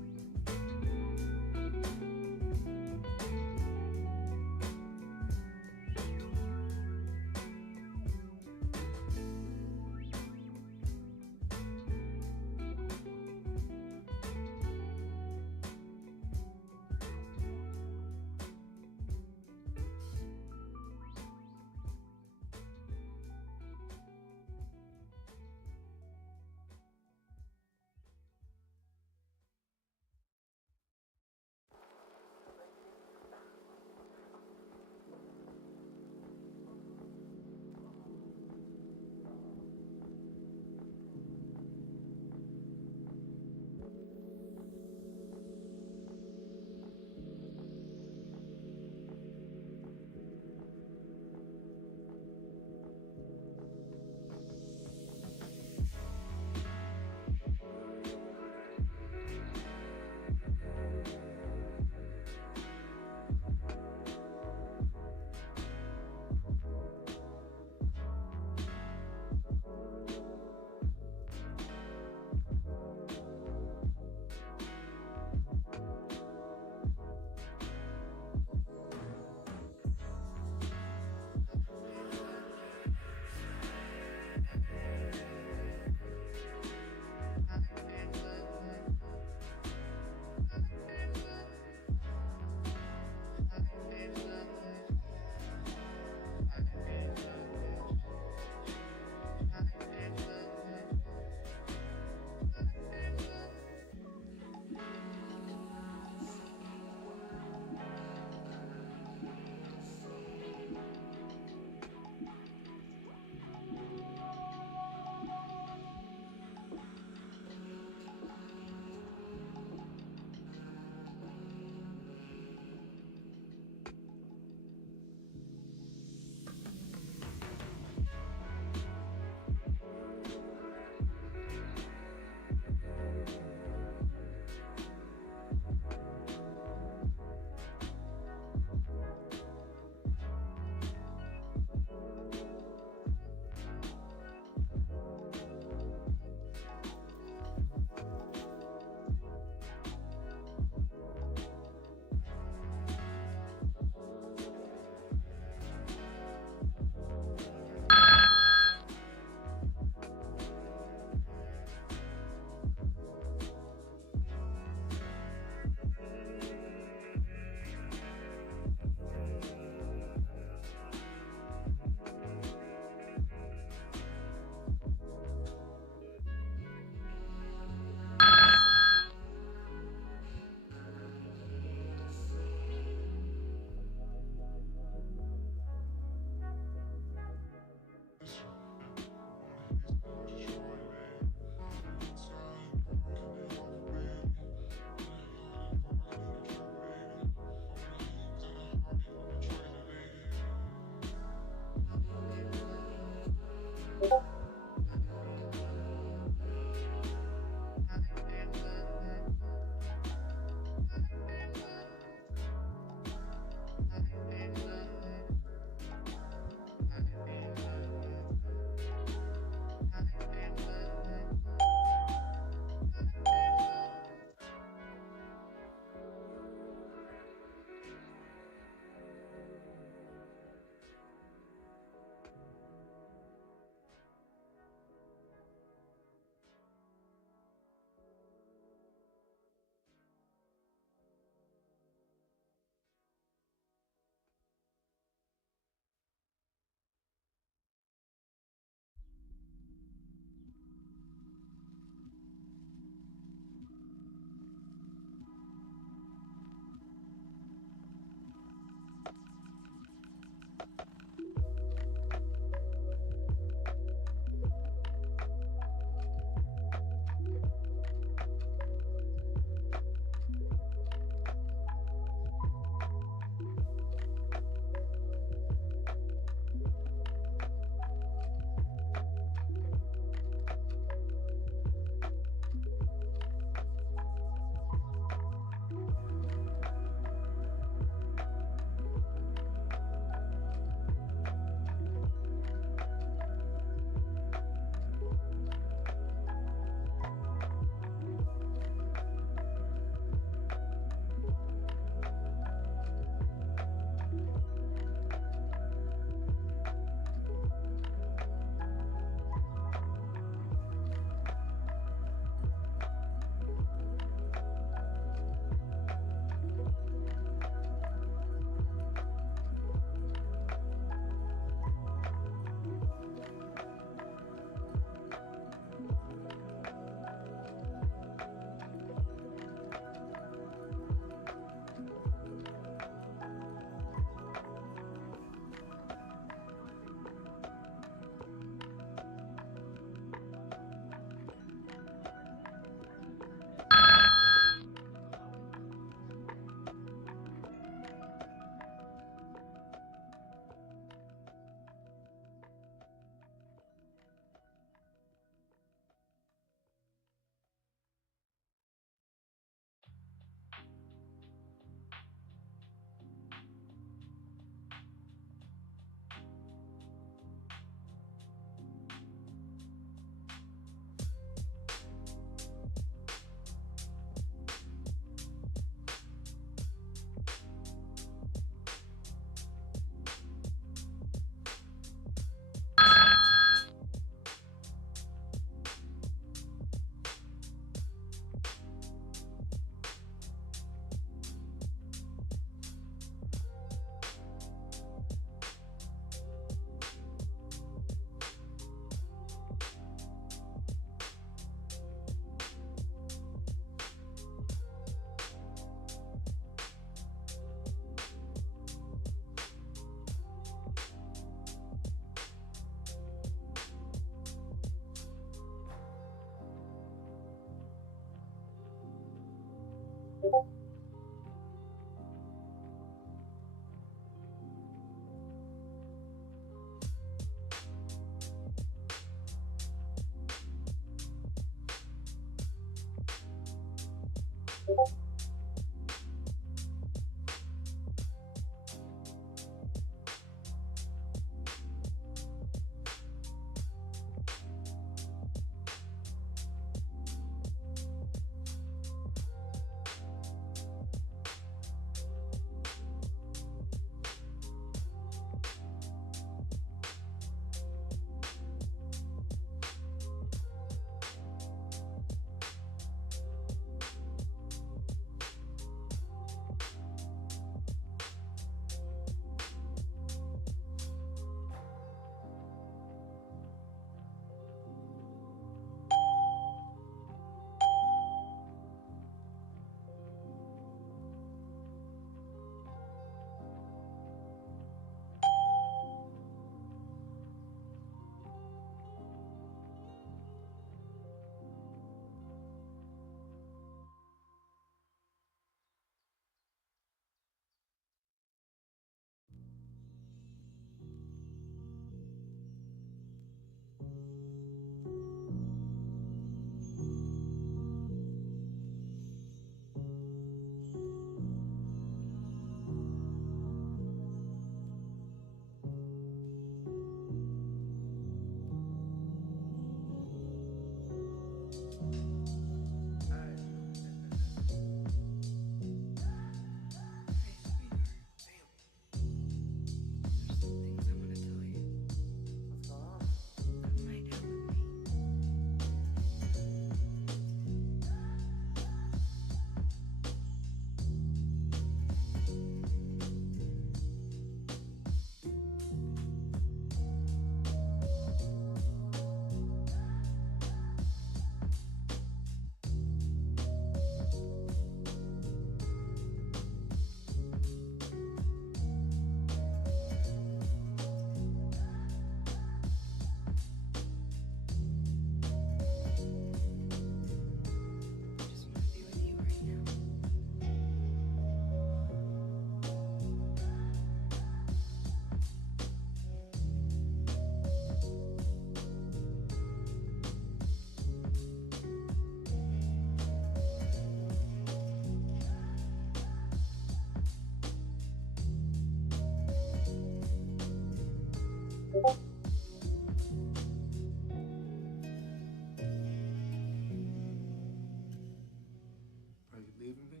Are you leaving me?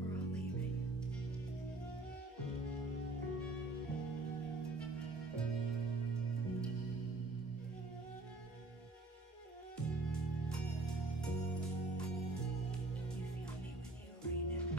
We're all leaving. Can you feel me with you right now?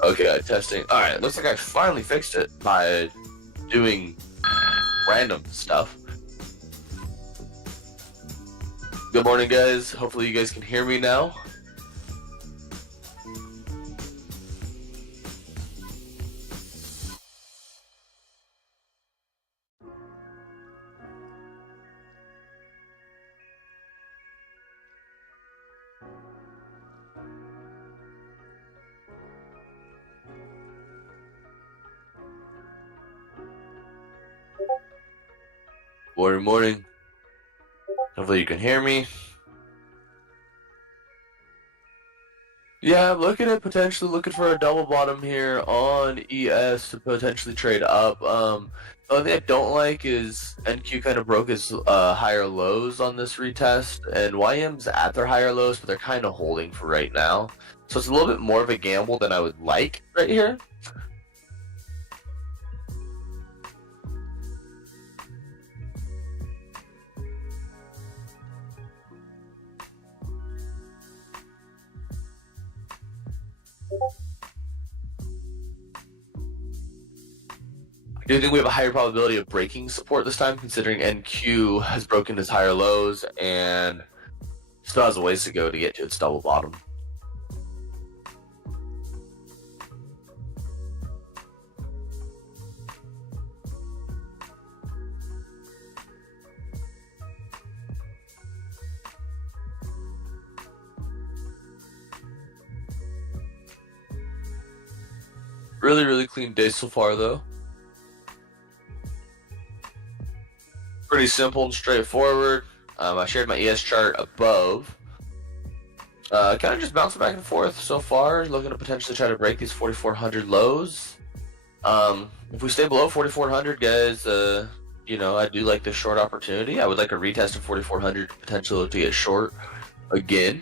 Okay, testing. Alright, looks like I finally fixed it by doing random stuff. Good morning, guys. Hopefully you guys can hear me now. Morning, morning. Hopefully you can hear me. Yeah, I'm looking at potentially looking for a double bottom here on ES to potentially trade up. The only thing I don't like is NQ kind of broke his higher lows on this retest, and YM's at their higher lows, but they're kind of holding for right now. So it's a little bit more of a gamble than I would like right here. I do think we have a higher probability of breaking support this time, considering NQ has broken its higher lows and still has a ways to go to get to its double bottom. Really, really clean day so far, though. Pretty simple and straightforward. I shared my ES chart above. Kind of just bouncing back and forth so far, looking to potentially try to break these 4,400 lows. If we stay below 4,400, guys, you know, I do like this short opportunity. I would like a retest of 4,400 potential to get short again.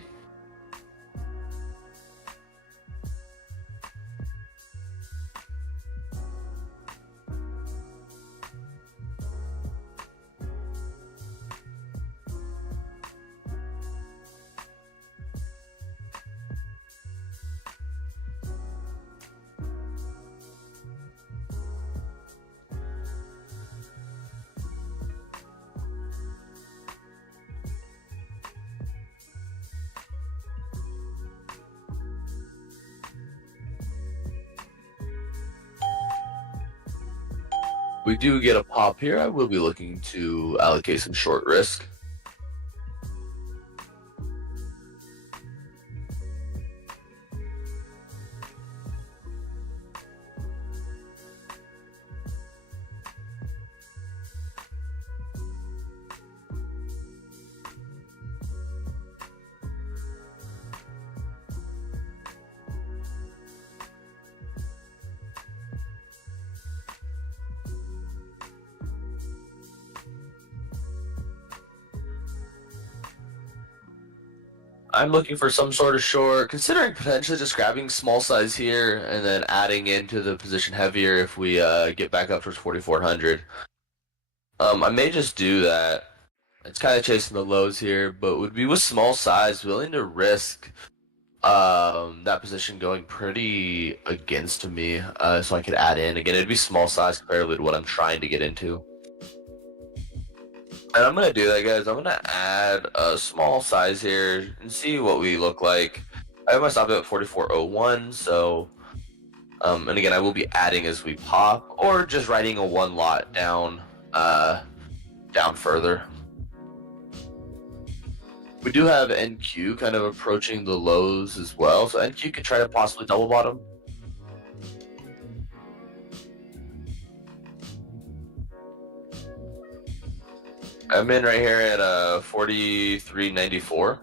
We do get a pop here. I will be looking to allocate some short risk. I'm looking for some sort of short, considering potentially just grabbing small size here and then adding into the position heavier if we get back up towards 4,400. I may just do that. It's kind of chasing the lows here, but would be with small size, willing to risk that position going pretty against me, so I could add in. Again, it'd be small size comparatively to what I'm trying to get into. And I'm gonna do that, guys. I'm gonna add a small size here and see what we look like. I have my stop at 4401, so and again, I will be adding as we pop, or just writing a one lot down, down further. We do have NQ kind of approaching the lows as well, so NQ could try to possibly double bottom. I'm in right here at 43.94.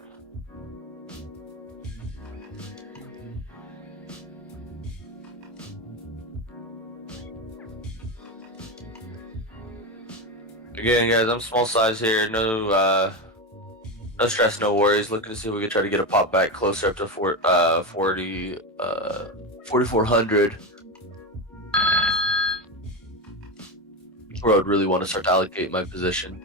Again, guys, I'm small size here. No stress, no worries. Looking to see if we can try to get a pop back closer up to 4,400. Where I would really want to start to allocate my position.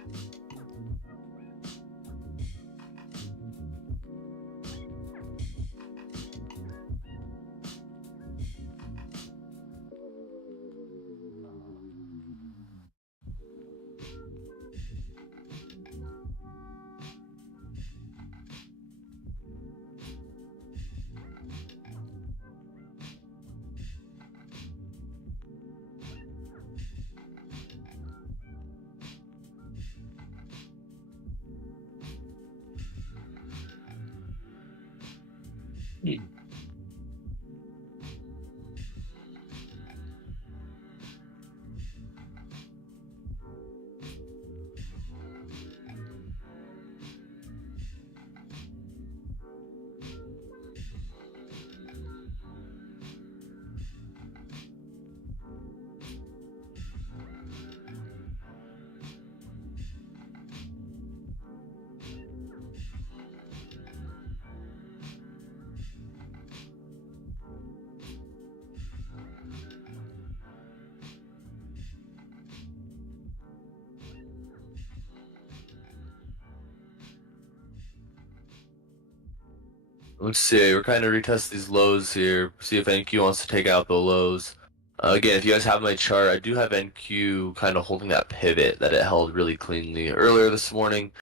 Let's see. We're kind of retest these lows here. See if NQ wants to take out the lows. Again, if you guys have my chart, I do have NQ kind of holding that pivot that it held really cleanly earlier this morning.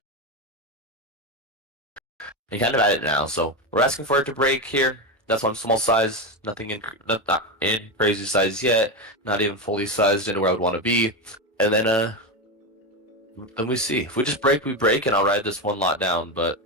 And kind of at it now. So we're asking for it to break here. That's why I'm small size. Nothing in, not in crazy size yet. Not even fully sized into where I would want to be. And then we see. If we just break, we break, and I'll ride this one lot down. But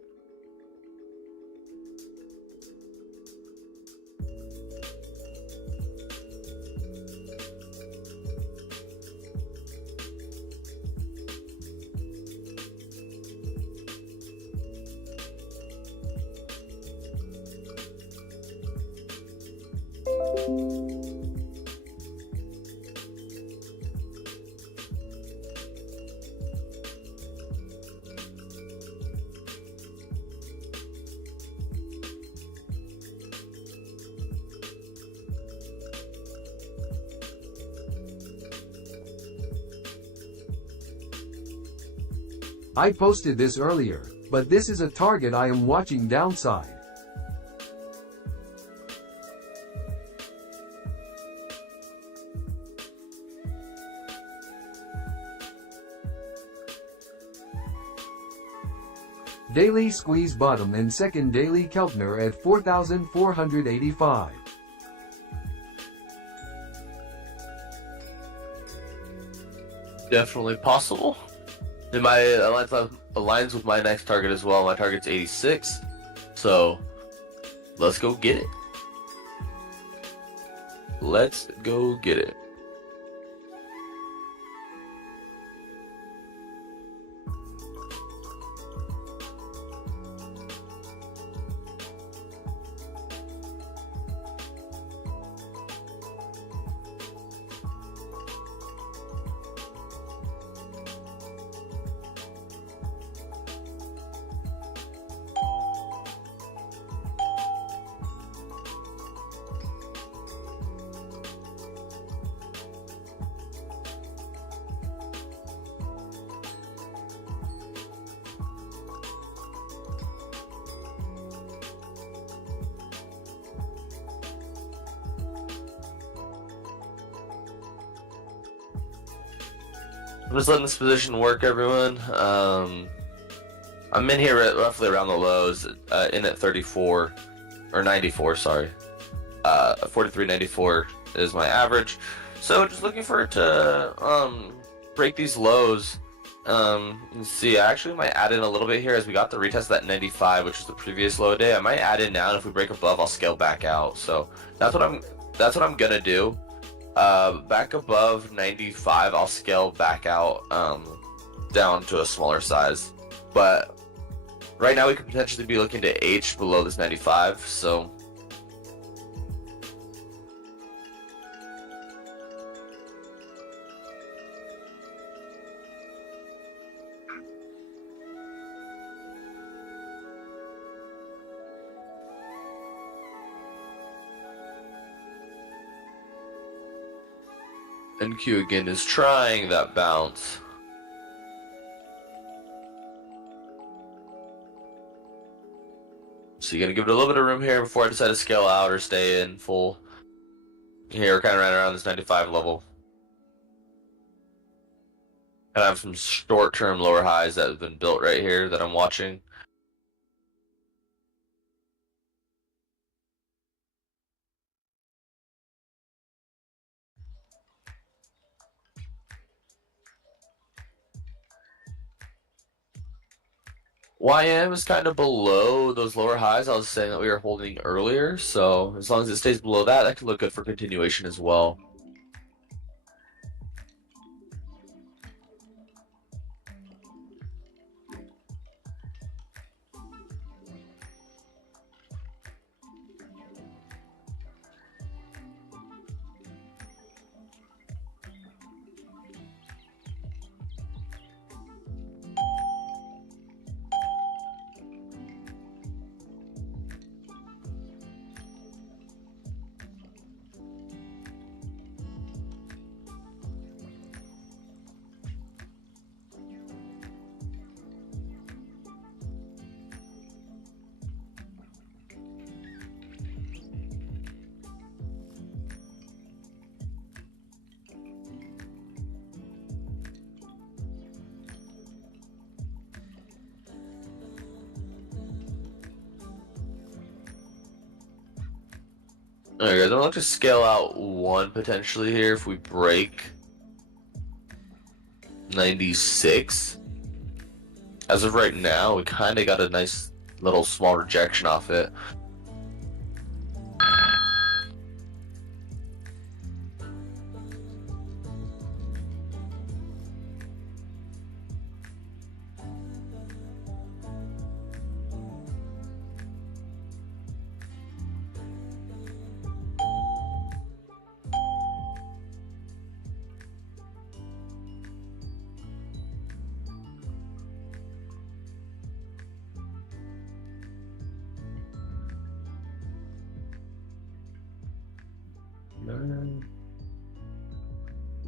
I posted this earlier, but this is a target I am watching downside. Daily squeeze bottom and second daily Keltner at 4,485. definitely possible. And my aligns with my next target as well. My target's 86. So let's go get it. Let's go get it. I'm just letting this position work, everyone. I'm in here roughly around the lows, in at 34, or 94, sorry. 43.94 is my average. So just looking for it to break these lows. You can see I actually might add in a little bit here as we got the retest of that 95, which was the previous low day. I might add in now, and if we break above, I'll scale back out. So that's what I'm gonna do. Back above 95, I'll scale back out down to a smaller size. But right now we could potentially be looking to H below this 95, so NQ again is trying that bounce. So you're gonna give it a little bit of room here before I decide to scale out or stay in full. Here, we're kind of right around this 95 level. And I have some short-term lower highs that have been built right here that I'm watching. YM is kind of below those lower highs I was saying that we were holding earlier, so as long as it stays below that, that could look good for continuation as well. Alright guys, I'm going to scale out one potentially here if we break 96. As of right now, we kind of got a nice little small rejection off it.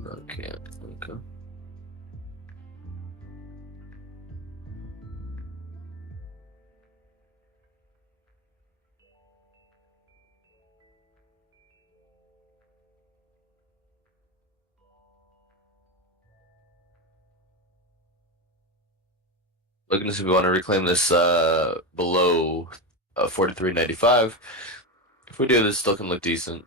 Okay, okay. Looking to see if we want to reclaim this below 43.95. If we do, this still can look decent.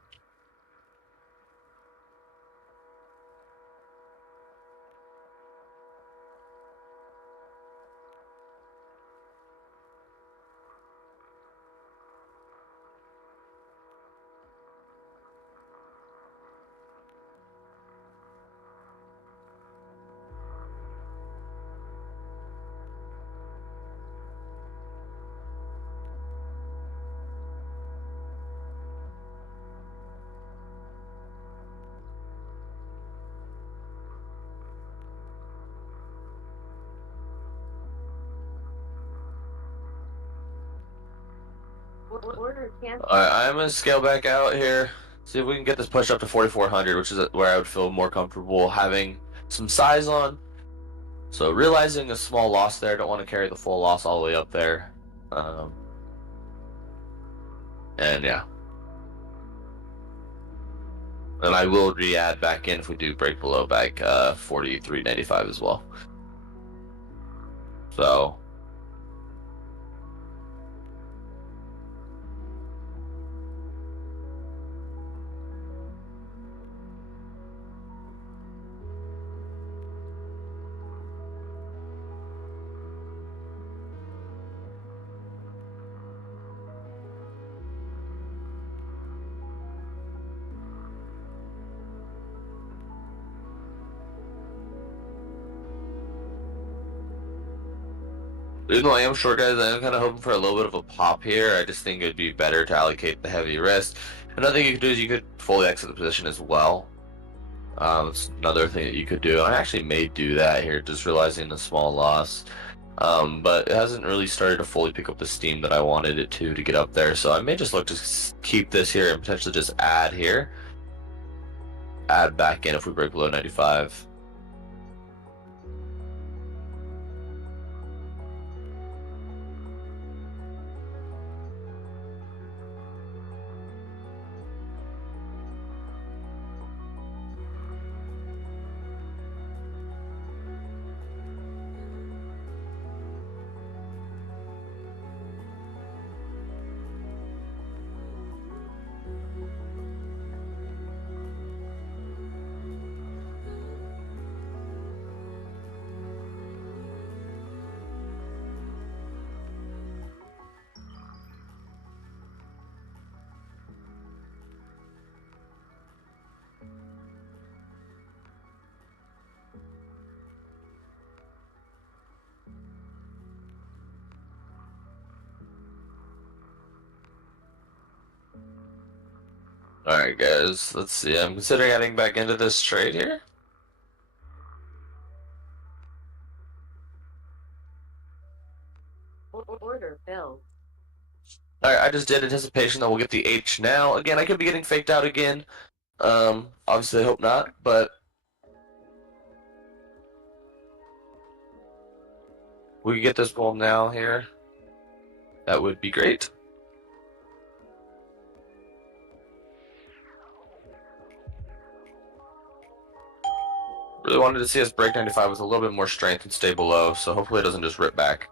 Alright, I'm gonna scale back out here. See if we can get this push up to 4,400, which is where I would feel more comfortable having some size on. So realizing a small loss there, don't want to carry the full loss all the way up there. And yeah. And I will re-add back in if we do break below back 43.95 as well. So even though I am short, guys, I am kind of hoping for a little bit of a pop here. I just think it'd be better to allocate the heavy risk. Another thing you could do is you could fully exit the position as well. It's another thing that you could do. I actually may do that here, just realizing the small loss. But it hasn't really started to fully pick up the steam that I wanted it to get up there. So I may just look to keep this here and potentially just add here. Add back in if we break below 95. Alright, guys, let's see. I'm considering heading back into this trade here. Order filled. Alright, I just did anticipation that we'll get the H now. Again, I could be getting faked out again. Obviously, I hope not, but we could get this goal now here. That would be great. Really wanted to see us break 95 with a little bit more strength and stay below, so hopefully it doesn't just rip back.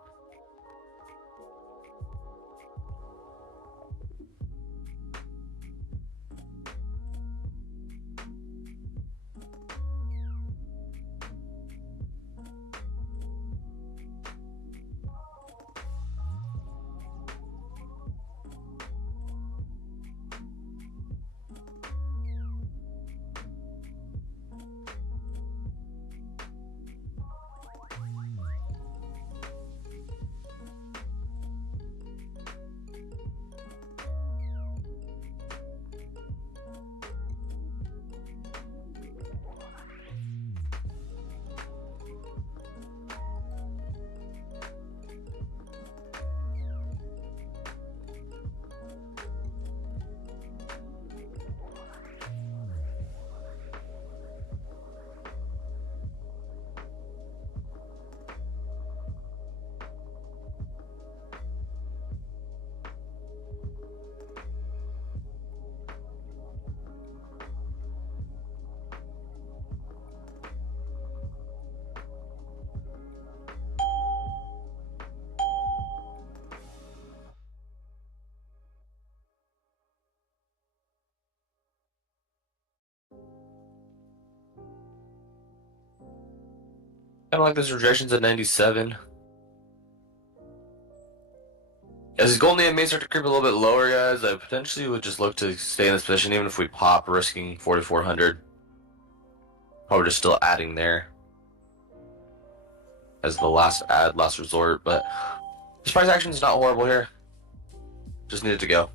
Kind of like this rejection's at 97. As these golden EMAs start to creep a little bit lower, guys, I potentially would just look to stay in this position even if we pop, risking 4,400. Probably just still adding there as the last resort, but this price action is not horrible here. Just needed to go.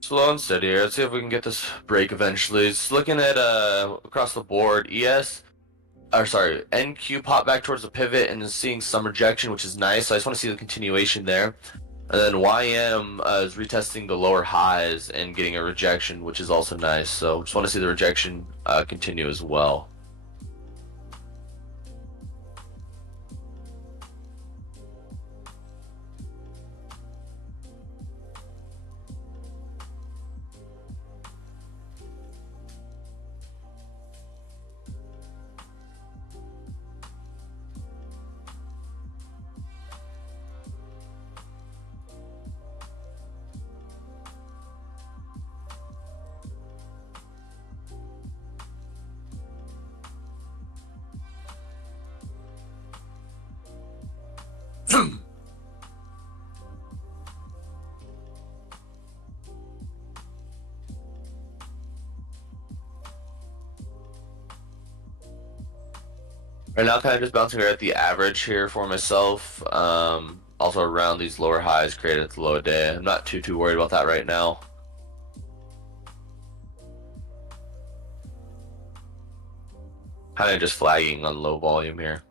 Slow and steady here. Let's see if we can get this break eventually. Just looking at across the board, NQ pop back towards the pivot and then seeing some rejection, which is nice. So I just want to see the continuation there. And then YM is retesting the lower highs and getting a rejection, which is also nice. So just want to see the rejection continue as well. Right now, kind of just bouncing right at the average here for myself. Also around these lower highs created at the low day. I'm not too worried about that right now. Kind of just flagging on low volume here.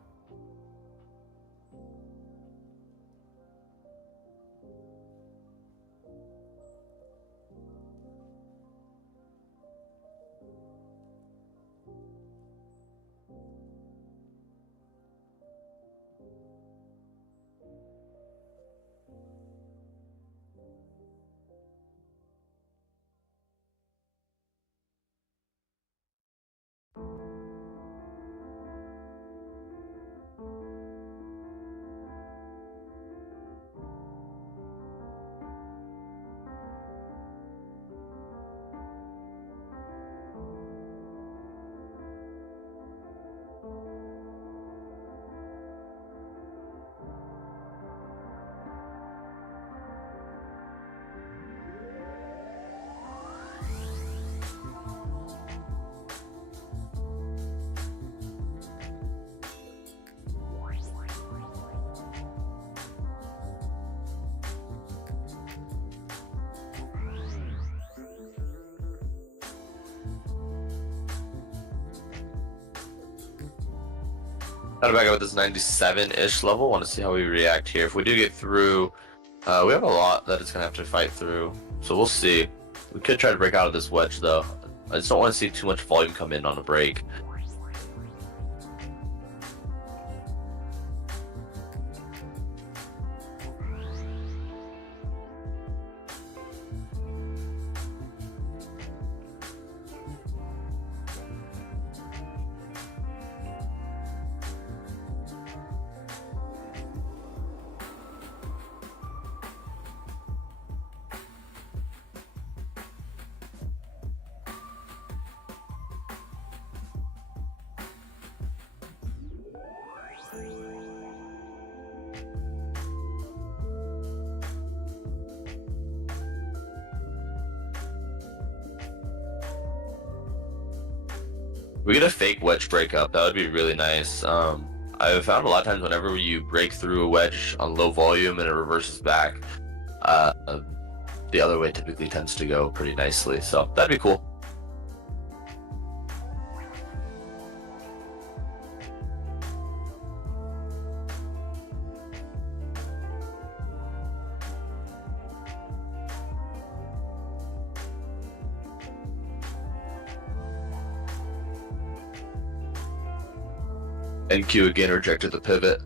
Kind of back up at this 97-ish level. Want to see how we react here. If we do get through, we have a lot that it's gonna have to fight through. So we'll see. We could try to break out of this wedge though. I just don't want to see too much volume come in on a break. We get a fake wedge breakup. That would be really nice. I've found a lot of times whenever you break through a wedge on low volume and it reverses back, the other way typically tends to go pretty nicely. So that'd be cool. NQ again rejected the pivot.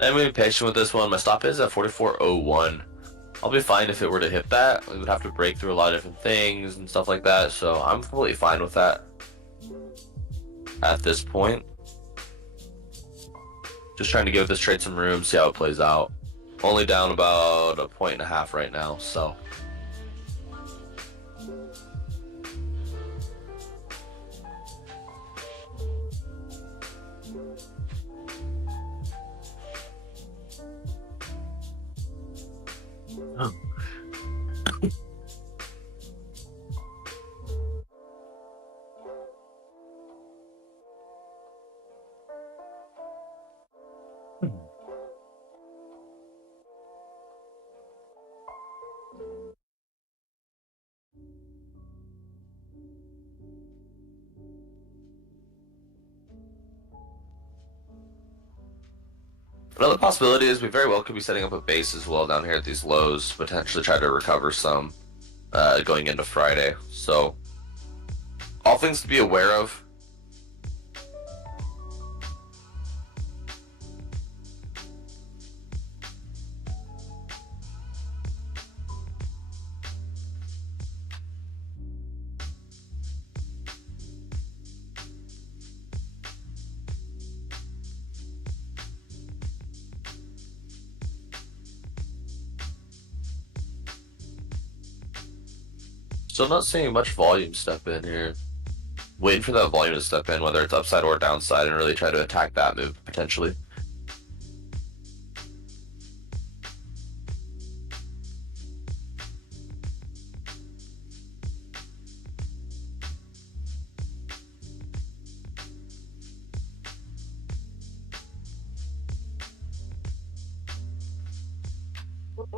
I'm being patient with this one. My stop is at 44.01. I'll be fine if it were to hit that. We would have to break through a lot of different things and stuff like that, so I'm completely fine with that at this point. Just trying to give this trade some room, see how it plays out. Only down about 1.5 points right now, so. Oh. Another possibility is we very well could be setting up a base as well down here at these lows, potentially try to recover some going into Friday. So, all things to be aware of. Still not seeing much volume step in here. Waiting for that volume to step in, whether it's upside or downside, and really try to attack that move potentially.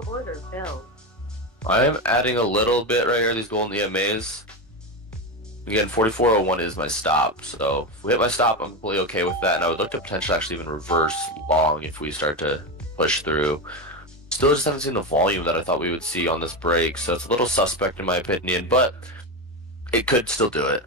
Order filled. I'm adding a little bit right here, these golden EMAs. Again, 4401 is my stop, so if we hit my stop, I'm completely okay with that, and I would look to potentially actually even reverse long if we start to push through. Still just haven't seen the volume that I thought we would see on this break, so it's a little suspect in my opinion, but it could still do it.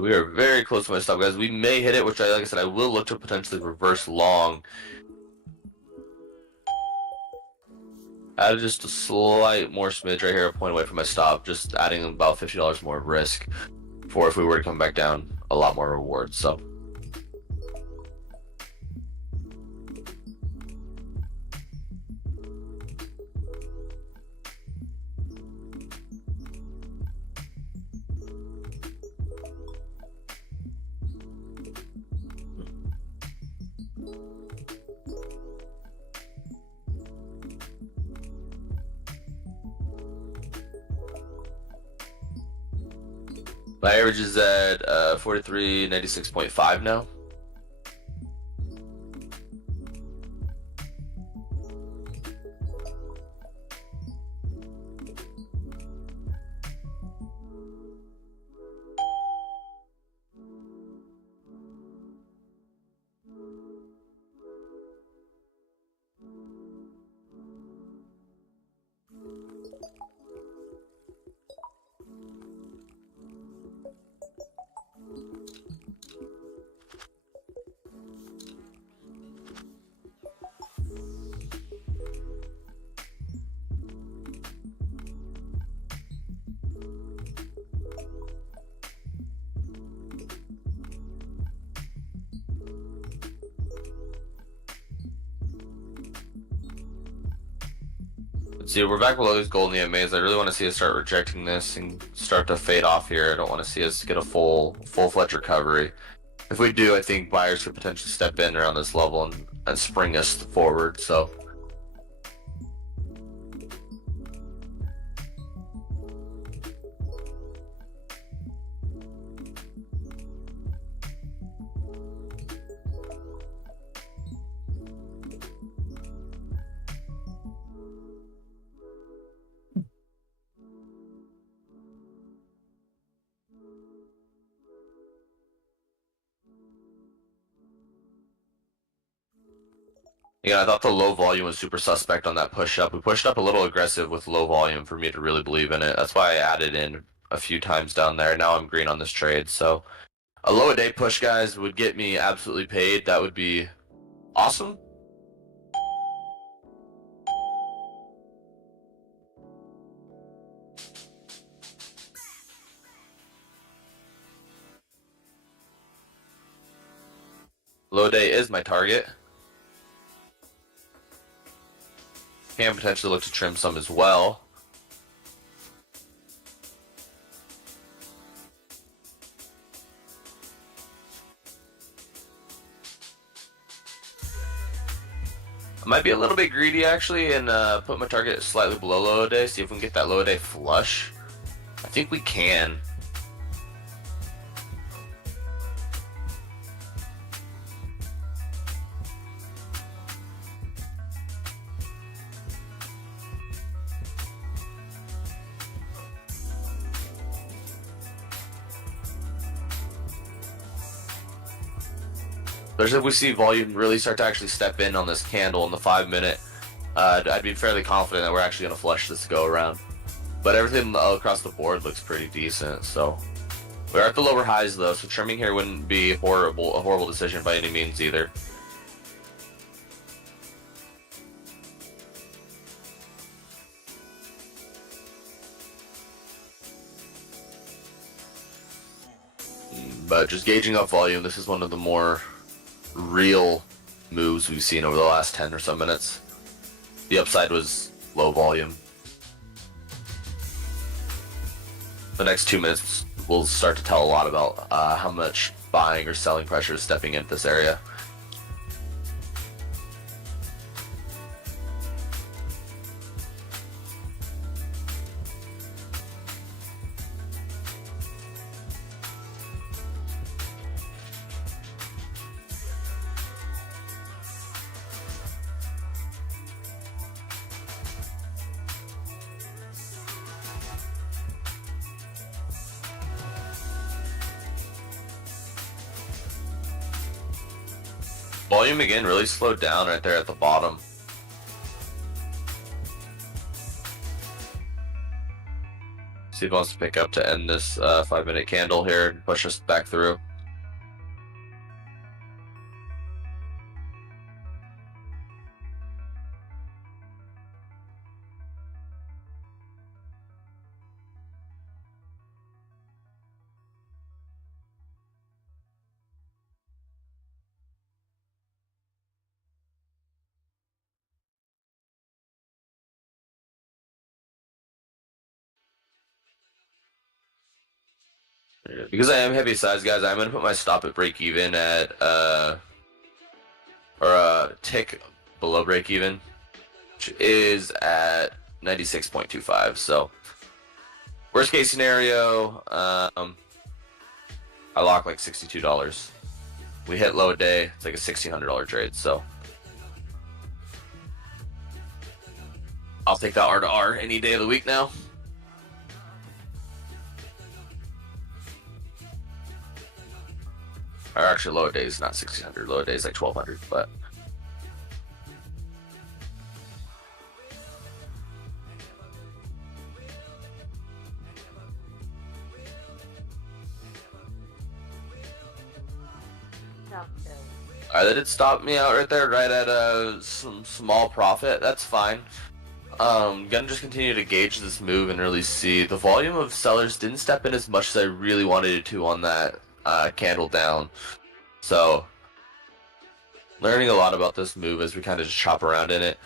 We are very close to my stop, guys. We may hit it, which, like I said, I will look to potentially reverse long. Added just a slight more smidge right here, a point away from my stop, just adding about $50 more risk for if we were to come back down, a lot more rewards. So. My average is at 43.96.5 now. See, we're back below these golden EMAs. I really want to see us start rejecting this and start to fade off here. I don't want to see us get a full-fledged recovery. If we do, I think buyers could potentially step in around this level and spring us forward. So. Yeah, I thought the low volume was super suspect on that push up. We pushed up a little aggressive with low volume for me to really believe in it. That's why I added in a few times down there. Now I'm green on this trade. So a low a day push, guys, would get me absolutely paid. That would be awesome. Low day is my target. Can potentially look to trim some as well. I might be a little bit greedy actually and put my target slightly below low a day, see if we can get that low a day flush. I think we can. There's if we see volume really start to actually step in on this candle in the 5 minute, I'd be fairly confident that we're actually going to flush this go around. But everything across the board looks pretty decent, so we're at the lower highs though, so trimming here wouldn't be a horrible decision by any means either. But just gauging up volume, this is one of the more real moves we've seen over the last 10 or so minutes. The upside was low volume. The next 2 minutes will start to tell a lot about how much buying or selling pressure is stepping into this area. Volume again really slowed down right there at the bottom. See if it wants to pick up to end this 5-minute candle here and push us back through. Because I am heavy size, guys, I'm going to put my stop at break even at, or a tick below break even, which is at 96.25. So, worst case scenario, I lock like $62. We hit low a day, it's like a $1,600 trade, so. I'll take that R to R any day of the week now. Or actually, low days, not 1,600. Low days like 1,200, but. Alright, that did stop me out right there, right at some small profit. That's fine. Gonna just continue to gauge this move and really see. The volume of sellers didn't step in as much as I really wanted it to on that candle down. So, learning a lot about this move as we kind of just chop around in it.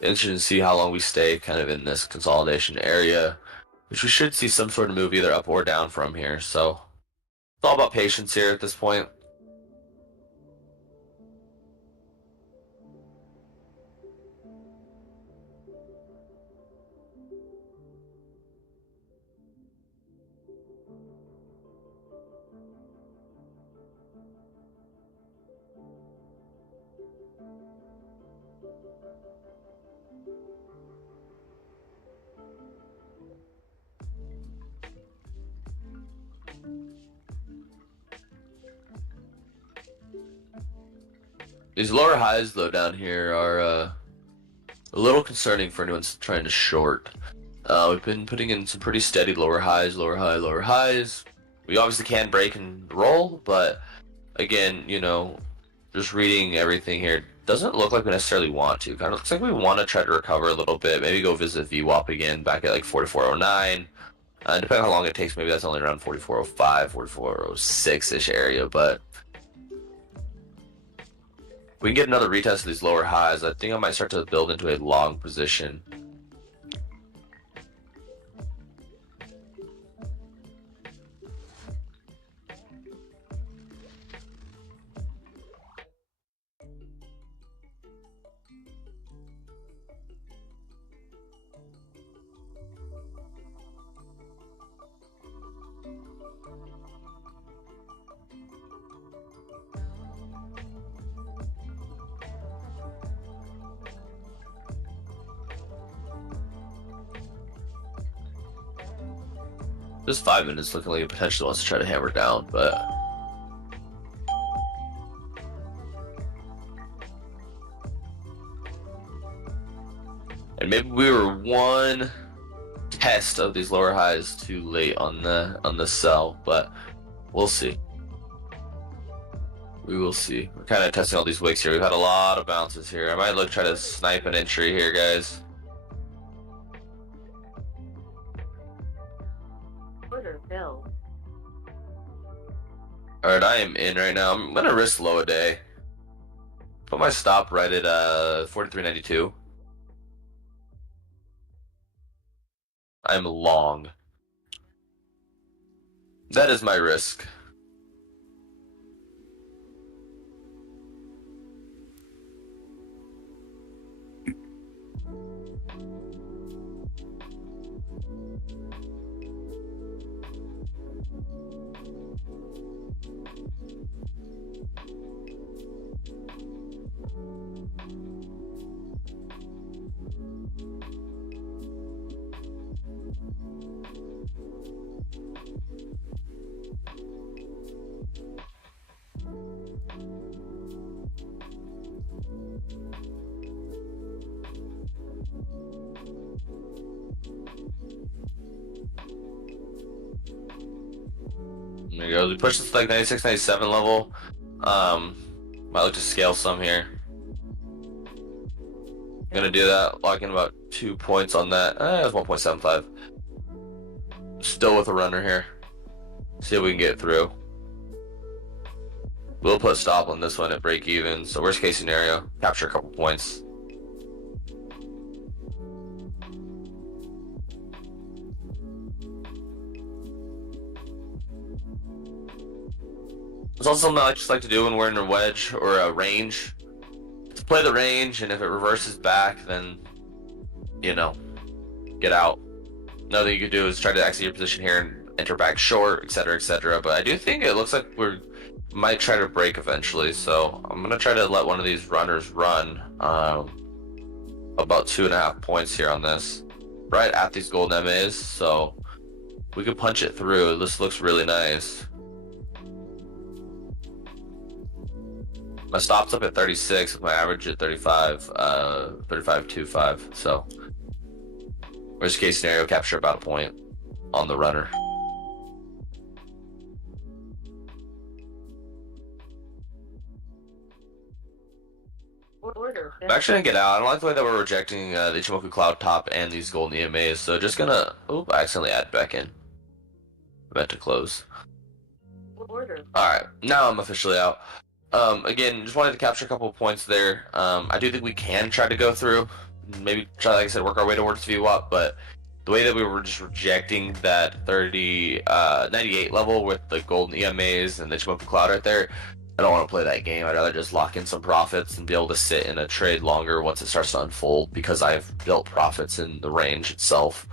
Interested to see how long we stay kind of in this consolidation area, which we should see some sort of move either up or down from here. So it's all about patience here at this point. These lower highs, though, down here are a little concerning for anyone trying to short. We've been putting in some pretty steady lower highs, lower high, lower highs. We obviously can break and roll, but again, you know, just reading everything here doesn't look like we necessarily want to. Kind of looks like we want to try to recover a little bit, maybe go visit VWAP again back at like 4409. Depending on how long it takes, maybe that's only around 4405, 4406-ish area, but if we can get another retest of these lower highs, I think I might start to build into a long position. Just 5 minutes looking like it potentially wants to try to hammer down, but and maybe we were one test of these lower highs too late on the sell, but we'll see. We will see. We're kind of testing all these wicks here. We've had a lot of bounces here. I might try to snipe an entry here, guys. Order filled. Alright, I am in right now. I'm gonna risk low a day. Put my stop right at 43.92. I'm long. That is my risk. There we go. We push this to like 96, 97 level. Might look to scale some here. I'm gonna do that. Lock in about 2 points on that. That's 1.75. Still with a runner here. See if we can get through. We'll put a stop on this one at break even. So worst case scenario, capture a couple points. There's also something I just like to do when we're in a wedge or a range. To play the range, and if it reverses back, then, you know, get out. Another thing you could do is try to exit your position here and enter back short, etc., etc. But I do think it looks like we might try to break eventually, so I'm going to try to let one of these runners run about 2.5 points here on this. Right at these golden MAs, so we can punch it through. This looks really nice. My stop's up at 36 with my average at 35.25. So worst case scenario, capture about a point on the runner. Order I'm actually gonna get out. I don't like the way that we're rejecting the Ichimoku Cloud Top and these golden EMAs, so just gonna I accidentally add back in. Meant to close. Order. Alright, now I'm officially out. Again, just wanted to capture a couple of points there. I do think we can try to go through, maybe try, like I said, work our way towards VWAP, but the way that we were just rejecting that 98 level with the golden EMAs and the Ichimoku Cloud right there, I don't want to play that game. I'd rather just lock in some profits and be able to sit in a trade longer once it starts to unfold, because I've built profits in the range itself.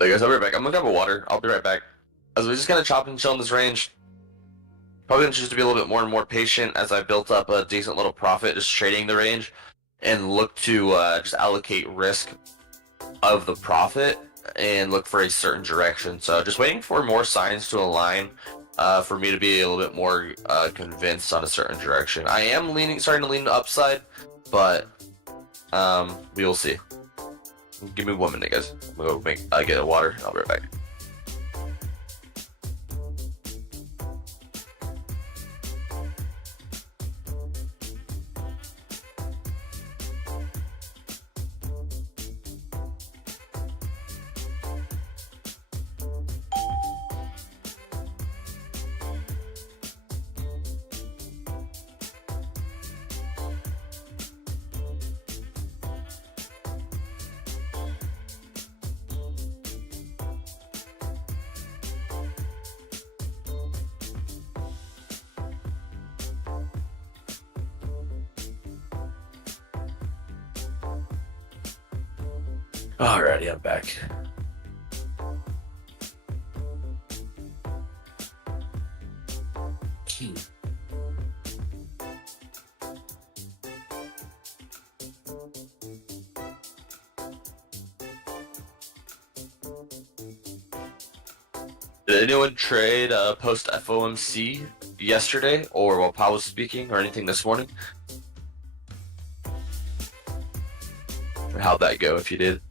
Hey guys, I'll be right back. I'm gonna grab a water. I'll be right back. As we just kind of chop and chill in this range. Probably gonna choose to be a little bit more and more patient as I built up a decent little profit just trading the range, and look to just allocate risk of the profit and look for a certain direction. So just waiting for more signs to align for me to be a little bit more convinced on a certain direction. I am starting to lean upside, but we will see. Give me 1 minute, guys. I'm gonna go get a water. I'll be right back. Alrighty, I'm back. Did anyone trade post FOMC yesterday, or while Powell was speaking, or anything this morning? Or how'd that go if you did?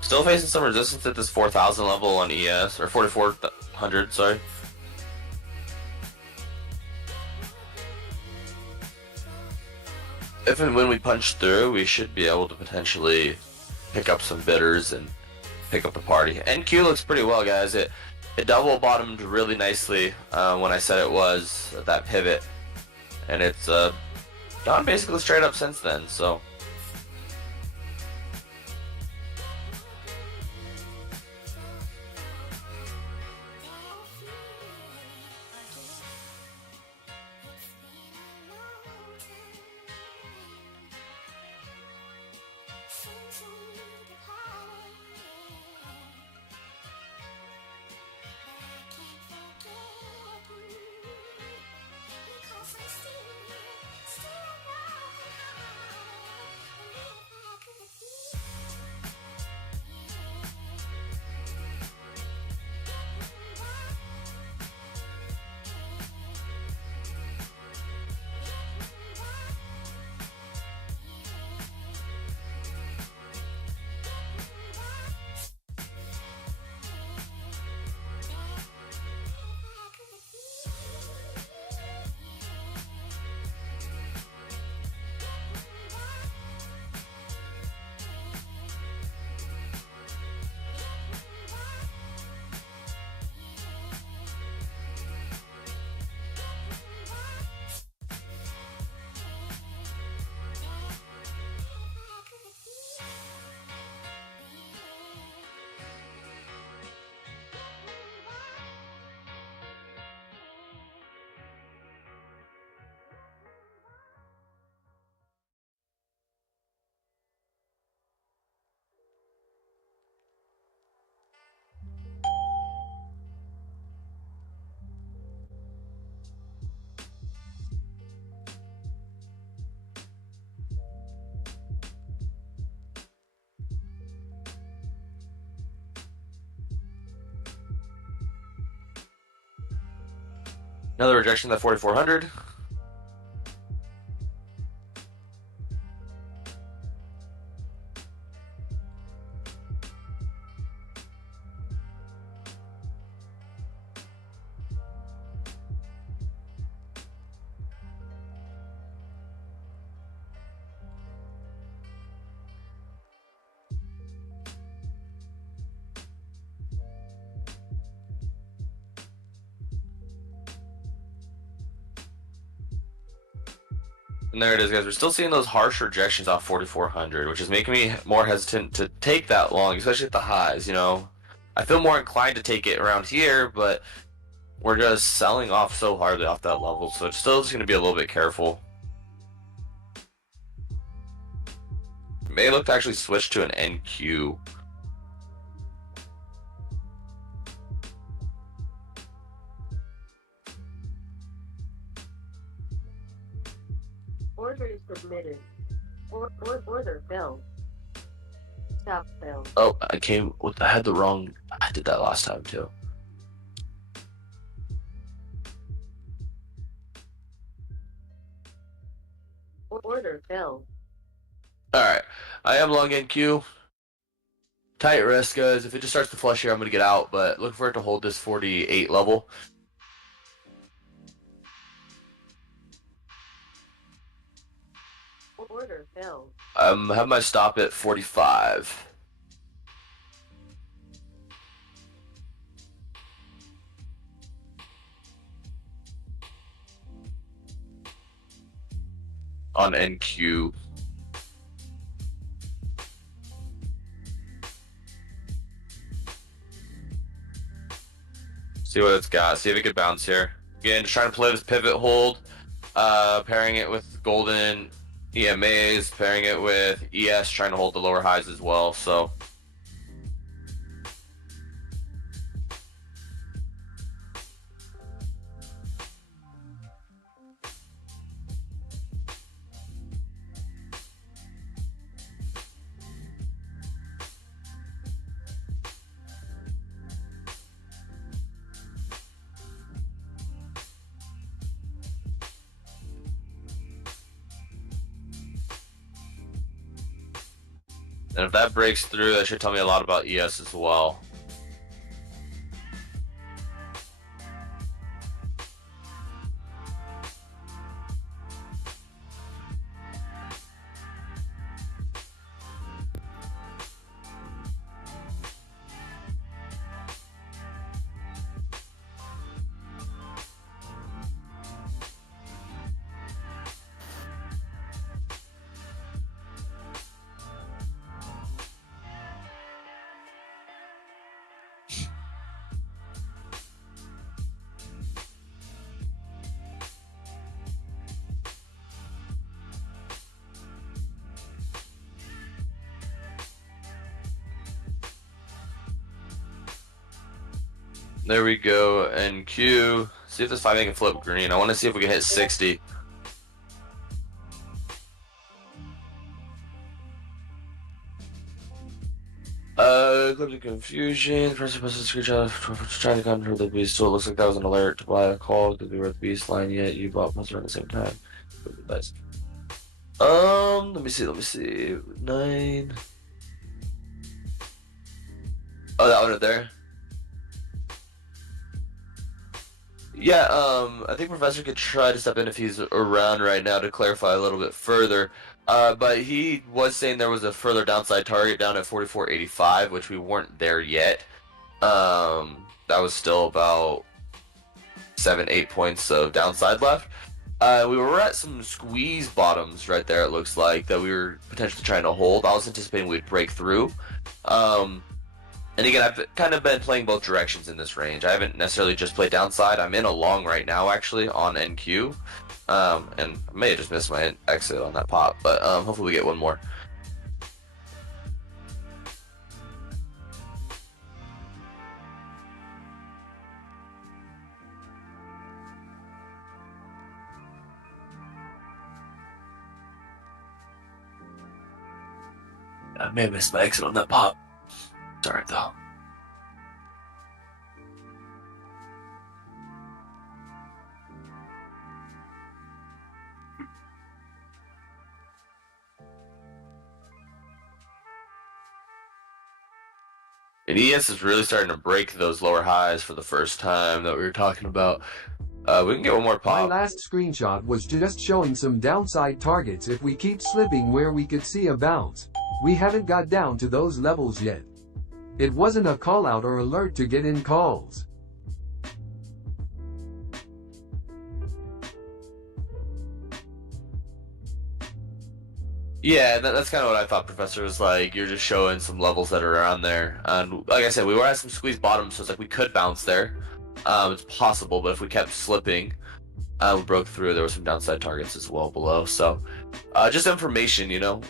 Still facing some resistance at this 4,000 level on ES, or 4,400, sorry. If and when we punch through, we should be able to potentially pick up some bidders and pick up the party. NQ looks pretty well, guys. It double bottomed really nicely when I said it was that pivot, and it's gone basically straight up since then. So. Another rejection at 4,400. And there it is, guys. We're still seeing those harsh rejections off 4,400, which is making me more hesitant to take that long, especially at the highs, you know. I feel more inclined to take it around here, but we're just selling off so hardly off that level, so it's still just going to be a little bit careful. May look to actually switch to an NQ. Order submitted. Order filled. Stop filled. Oh, I had the wrong, I did that last time too. Order filled. Alright, I am long NQ. Tight risk, guys. If it just starts to flush here, I'm going to get out, but looking for it to hold this 48 level. Order filled. Have my stop at 45. On NQ. See what it's got. See if it could bounce here. Again, just trying to play this pivot hold. Pairing it with golden EMAs, pairing it with ES, trying to hold the lower highs as well. So and if that breaks through, that should tell me a lot about ES as well. There we go, NQ. See if this 5 can flip green. I want to see if we can hit 60. Ecliptic confusion. Press a screenshot trying to control the beast. So it looks like that was an alert to buy a call because we were at the beast line yet. You bought monster at the same time. Nice. Let me see. 9. Oh, that one right there. Yeah, I think Professor could try to step in if he's around right now to clarify a little bit further. But he was saying there was a further downside target down at 44.85, which we weren't there yet. That was still about 7-8 points of downside left. We were at some squeeze bottoms right there, it looks like, that we were potentially trying to hold. I was anticipating we'd break through. And again, I've kind of been playing both directions in this range. I haven't necessarily just played downside. I'm in a long right now, actually, on NQ. And I may have just missed my exit on that pop, but hopefully we get one more. I may have missed my exit on that pop. Sorry, though. And ES is really starting to break those lower highs for the first time that we were talking about. We can get one more My pop. last screenshot was just showing some downside targets if we keep slipping where we could see a bounce. We haven't got down to those levels yet. It wasn't a call out or alert to get in calls. Yeah, that's kind of what I thought, Professor, was like, you're just showing some levels that are around there. And like I said, we were at some squeeze bottoms, so it's like we could bounce there. It's possible, but if we kept slipping, we broke through, there were some downside targets as well below. So just information, you know,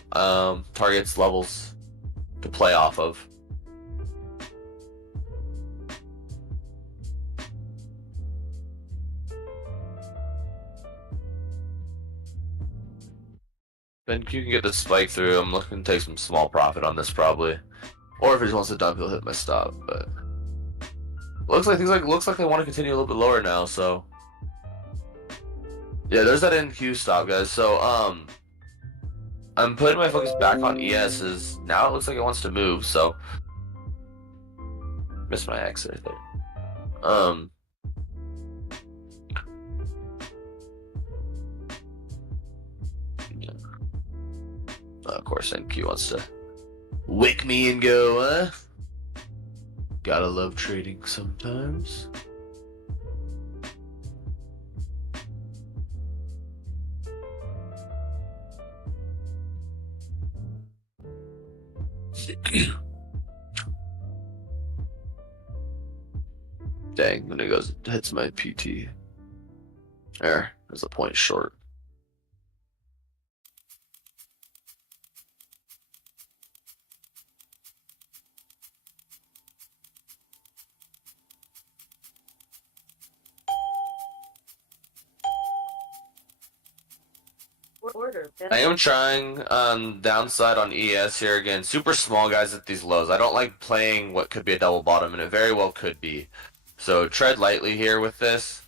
targets, levels to play off of. Then you can get the spike through. I'm looking to take some small profit on this probably. Or if he just wants to dump, he'll hit my stop. But looks like they want to continue a little bit lower now, so yeah, there's that NQ stop, guys. So I'm putting my focus back on ES, as now it looks like it wants to move, so missed my exit there. Of course, NQ wants to wick me and go, Gotta love trading sometimes. Dang, when it goes, hits my PT. There's a point short. Order filled. I am trying downside on ES here again. Super small guys at these lows. I don't like playing what could be a double bottom, and it very well could be. So tread lightly here with this.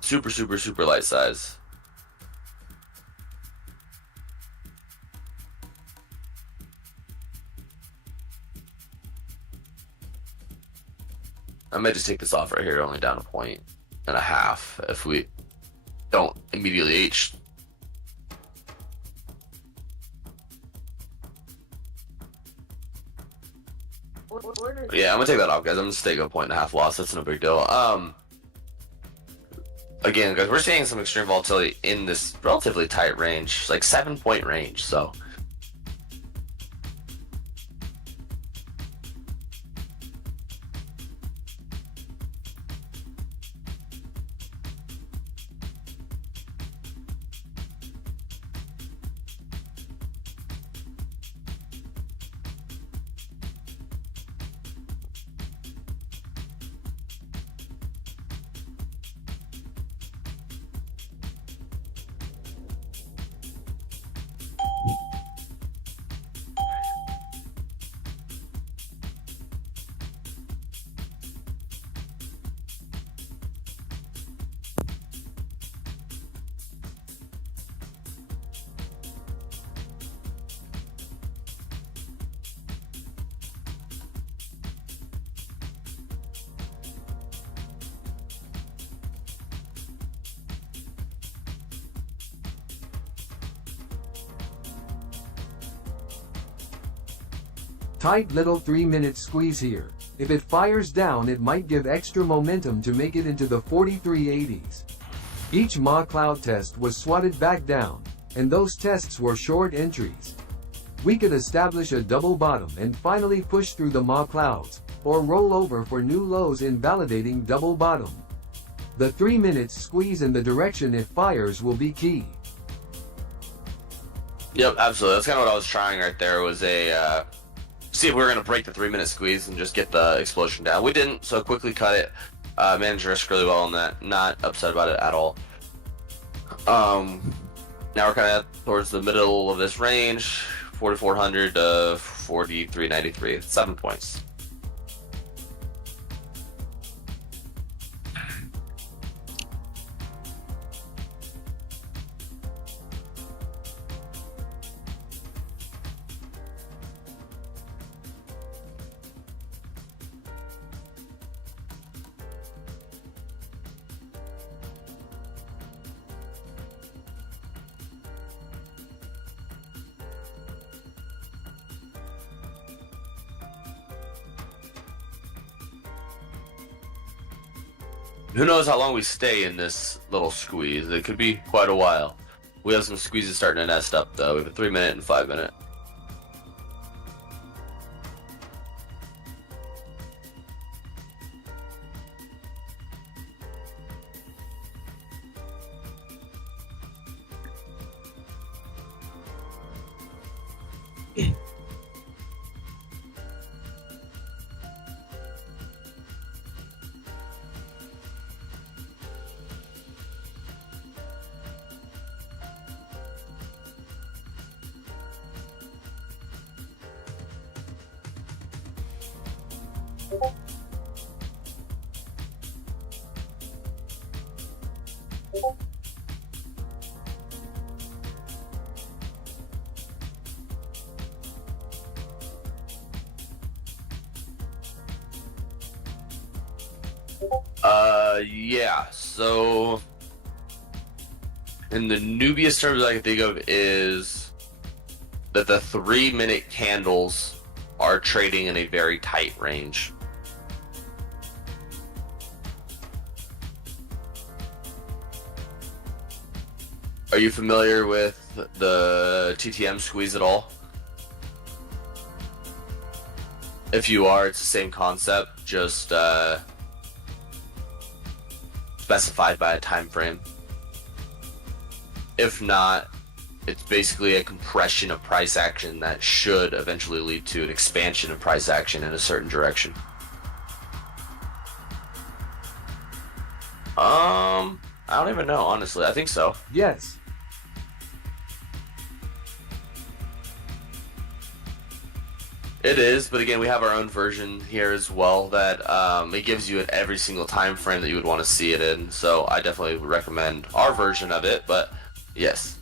Super, super, super light size. I might just take this off right here, only down 1.5 if we don't immediately H. Order Yeah, I'm gonna take that off, guys. I'm gonna take a 1.5 loss. That's no big deal. Again, guys, we're seeing some extreme volatility in this relatively tight range, like 7-point range. So. Tight little 3-minute squeeze here. If it fires down, it might give extra momentum to make it into the 4380s. Each Ma Cloud test was swatted back down, and those tests were short entries. We could establish a double bottom and finally push through the Ma Clouds, or roll over for new lows invalidating double bottom. The 3-minute squeeze and the direction it fires will be key. Yep, absolutely. That's kind of what I was trying right there. Was a see if we were going to break the 3-minute squeeze and just get the explosion down. We didn't, so quickly cut it. Managed risk really well on that. Not upset about it at all. Now we're kind of towards the middle of this range, 4,400 to 4,393, 7 points. Who knows how long we stay in this little squeeze? It could be quite a while. We have some squeezes starting to nest up though. We have a 3-minute and 5-minute. Yeah, so in the newbiest terms I can think of is that the 3-minute candles are trading in a very tight range. Are you familiar with the TTM squeeze at all? If you are, it's the same concept, just specified by a time frame. If not, it's basically a compression of price action that should eventually lead to an expansion of price action in a certain direction. I don't even know, honestly. I think so. Yes. It is, but again, we have our own version here as well that it gives you at every single time frame that you would want to see it in. So I definitely would recommend our version of it, but yes.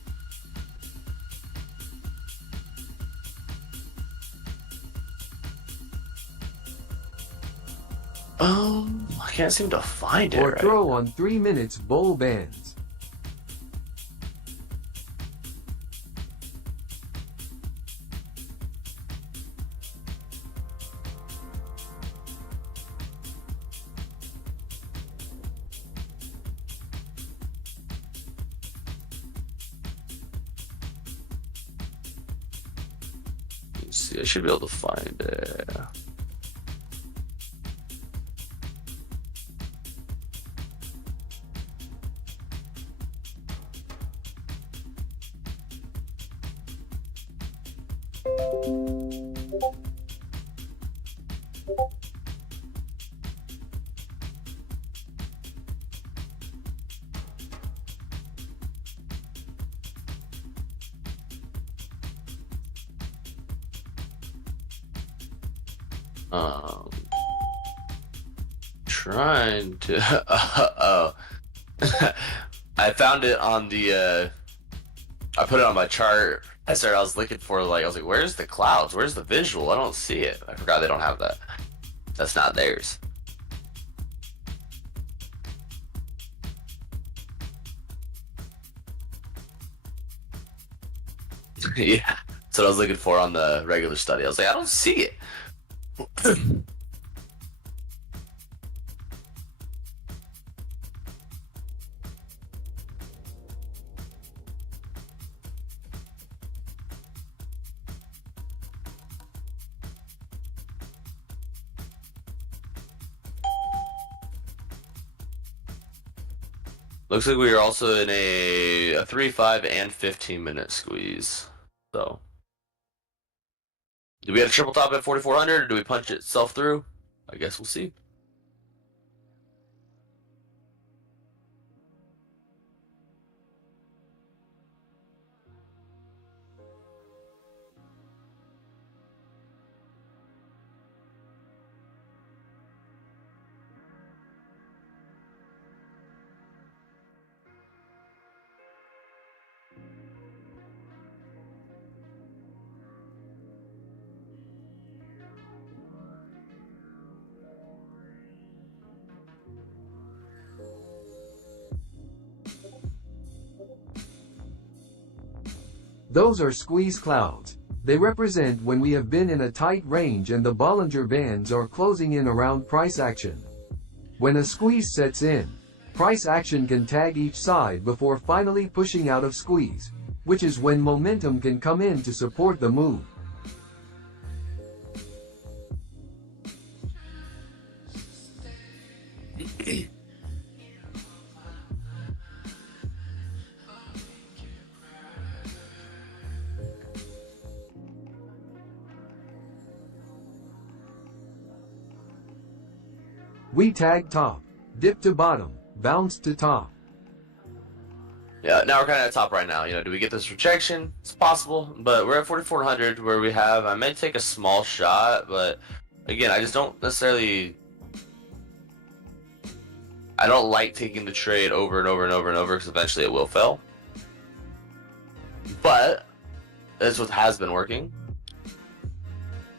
I can't seem to find it. Or Right. throw on 3 minutes bowl bands. Let's see, I should be able to find it. Trying to. Oh, I found it on the. I put it on my chart. I was looking for I was like, where's the clouds? Where's the visual? I don't see it. I forgot they don't have that. That's not theirs. Yeah, that's what I was looking for on the regular study. I was like, I don't see it. Looks like we are also in a 3, 5, and 15-minute squeeze. So, do we have a triple top at 4,400, or do we punch itself through? I guess we'll see. Those are squeeze clouds. They represent when we have been in a tight range and the Bollinger Bands are closing in around price action. When a squeeze sets in, Price action can tag each side before finally pushing out of squeeze, which is when momentum can come in to support the move. We tag top, dip to bottom, bounce to top. Yeah, now we're kind of at top right now. You know, do we get this rejection? It's possible, but we're at 4,400 where we have. I may take a small shot, but again, I just don't necessarily. I don't like taking the trade over and over and over and over because eventually it will fail. But that's what has been working.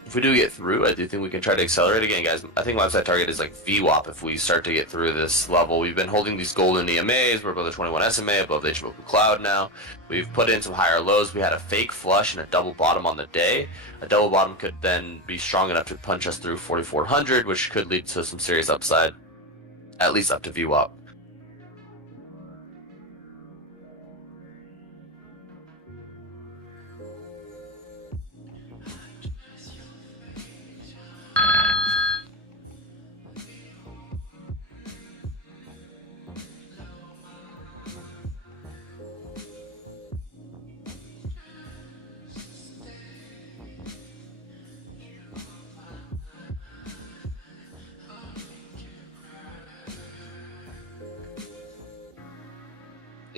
If we do get through, I do think we can try to accelerate again, guys. I think my upside target is like VWAP if we start to get through this level. We've been holding these golden EMAs. We're above the 21 SMA, above the Ichimoku Cloud now. We've put in some higher lows. We had a fake flush and a double bottom on the day. A double bottom could then be strong enough to punch us through 4,400, which could lead to some serious upside, at least up to VWAP.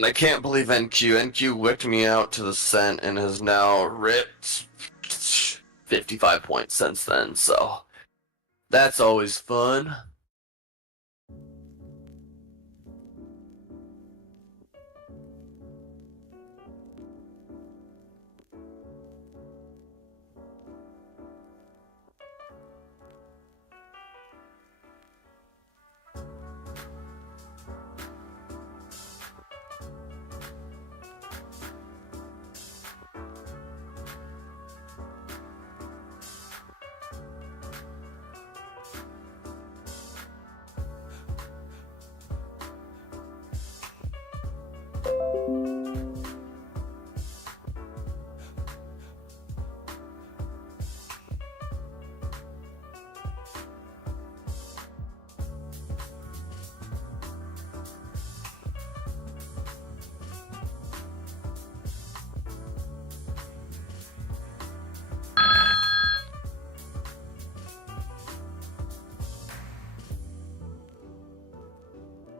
I can't believe NQ. NQ whipped me out to the cent and has now ripped 55 points since then, so that's always fun.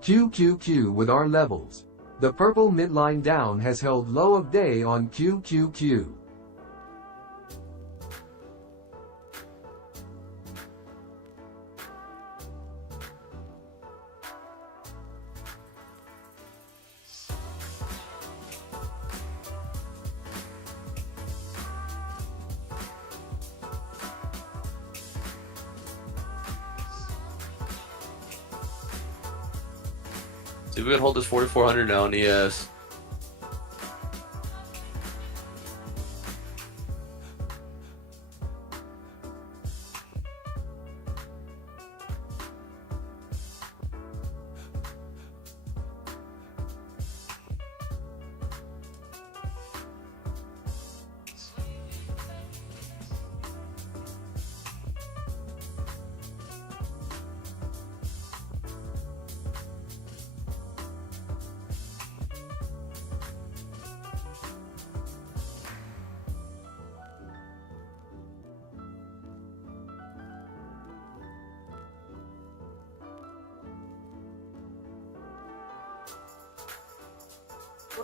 QQQ with our levels. The purple midline down has held low of day on QQQ. See if we can hold this 4,400 now in ES.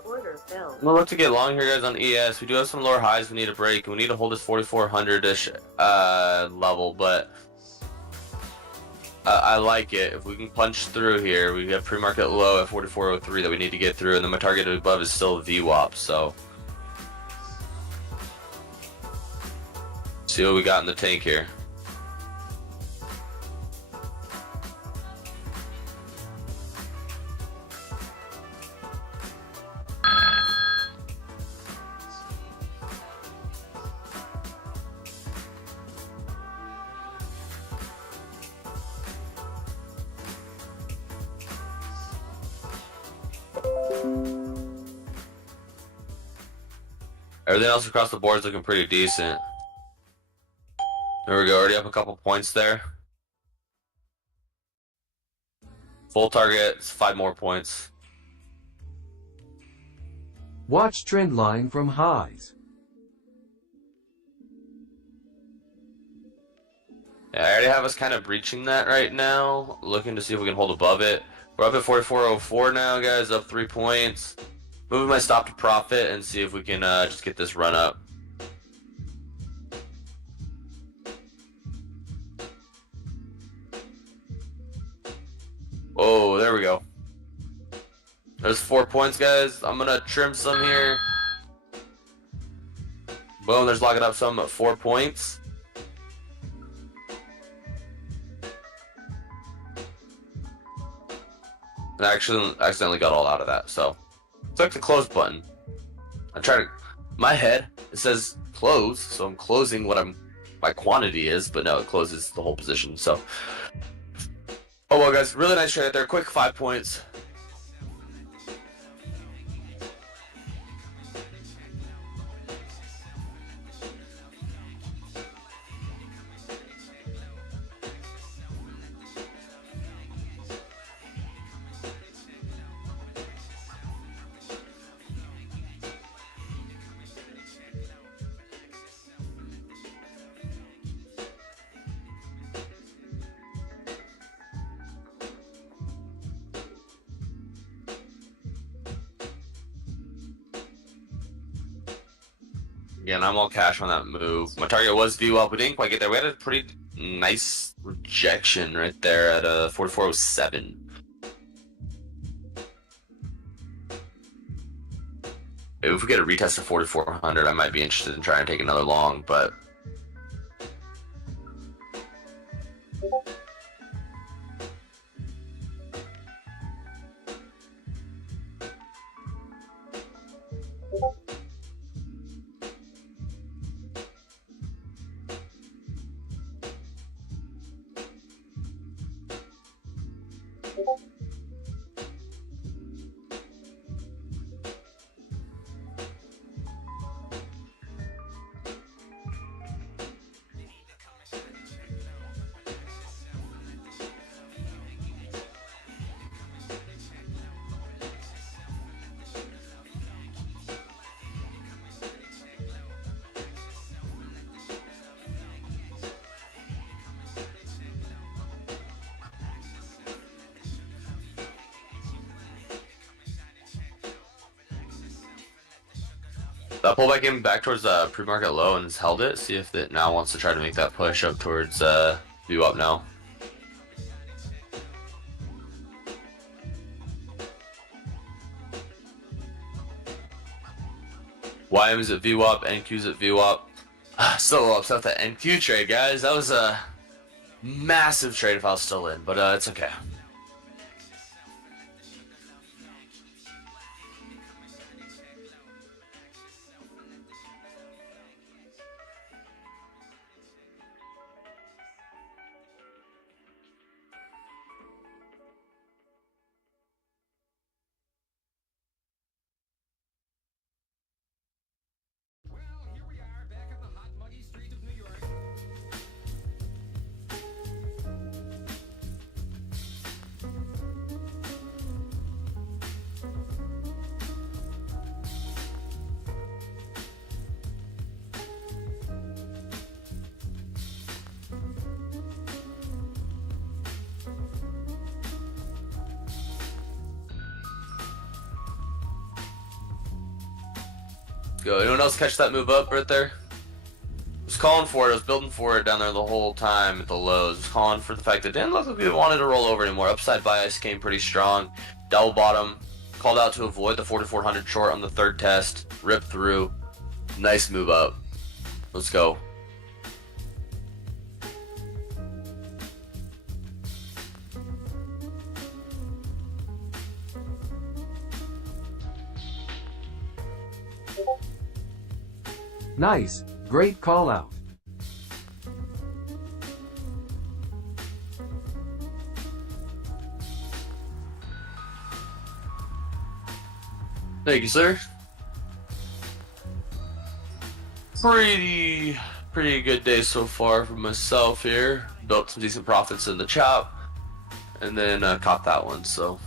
Order filled. We'll look to get long here, guys, on ES. We do have some lower highs we need to break, and we need to hold this 4,400-ish level, but I like it. If we can punch through here, we have pre-market low at 4,403 that we need to get through, and then my target above is still VWAP, so see what we got in the tank here. Everything else across the board is looking pretty decent. There we go, already up a couple points there. Full target, 5 more points. Watch trend line from highs. Yeah, I already have us kind of breaching that right now. Looking to see if we can hold above it. We're up at 44.04 now, guys, up 3 points. Moving my stop to profit and see if we can just get this run up. Oh, there we go. There's 4 points, guys. I'm gonna trim some here. Boom, there's locking up some at 4 points. And I actually accidentally got all out of that, so click the close button. I try to, my head, it says close, so I'm closing what my quantity is, but no, it closes the whole position. So, oh well, guys, really nice trade there. Quick 5 points. Again, I'm all cash on that move. My target was VWAP. We didn't quite get there. We had a pretty nice rejection right there at 44.07. If we get a retest of 4400, I might be interested in trying to take another long, but that pullback came back towards pre-market low and has held it. See if it now wants to try to make that push up towards VWAP now. YM is at VWAP, NQ's at VWAP. Still upset with that NQ trade, guys. That was a massive trade if I was still in, but it's okay. Go. Anyone else catch that move up right there? I was calling for it. I was building for it down there the whole time at the lows. I was calling for the fact that it didn't look like we wanted to roll over anymore. Upside bias came pretty strong. Double bottom. Called out to avoid the 4400 short on the third test. Ripped through. Nice move up. Let's go. Nice, great call out. Thank you, sir. Pretty good day so far for myself here. Built some decent profits in the chop, and then caught that one. So.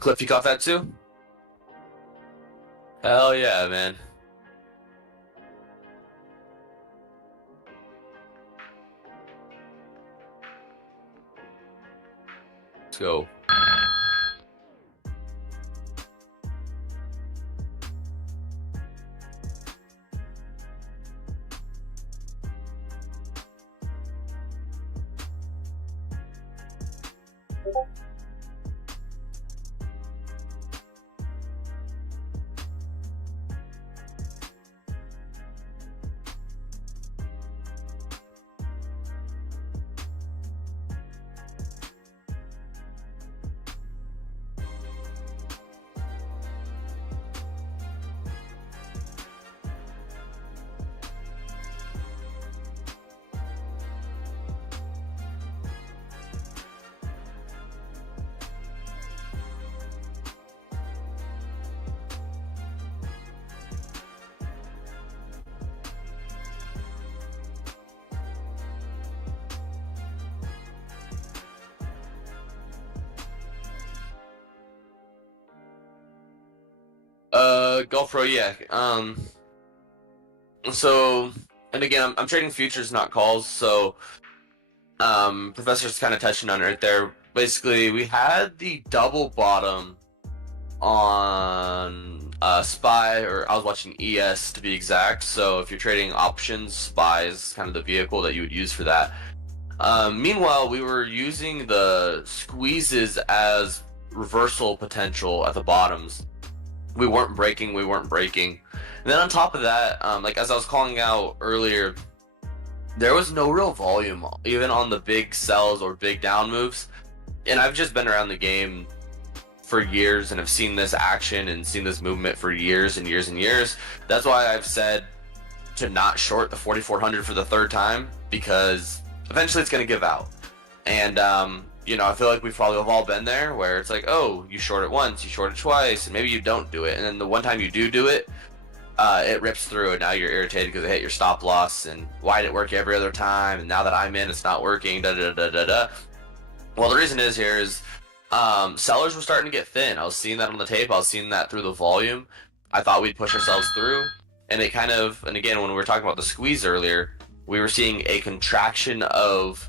Cliff, you caught that too? Hell yeah, man. Let's go. Golf Pro, yeah. So, and again, I'm trading futures, not calls. So, Professor's kind of touching on it right there. Basically, we had the double bottom on SPY, or I was watching ES to be exact. So, if you're trading options, SPY is kind of the vehicle that you would use for that. Meanwhile, we were using the squeezes as reversal potential at the bottoms. We weren't breaking. And then on top of that, like as I was calling out earlier, there was no real volume, even on the big sells or big down moves. And I've just been around the game for years and have seen this action and seen this movement for years and years and years. That's why I've said to not short the 4,400 for the third time, because eventually it's going to give out. And, you know, I feel like we've probably all been there where it's like, oh, you short it once, you short it twice, and maybe you don't do it. And then the one time you do it, it rips through, and now you're irritated because it hit your stop loss, and why did it work every other time? And now that I'm in, it's not working, da-da-da-da-da. Well, the reason is here is sellers were starting to get thin. I was seeing that on the tape. I was seeing that through the volume. I thought we'd push ourselves through. And it kind of, and again, when we were talking about the squeeze earlier, we were seeing a contraction of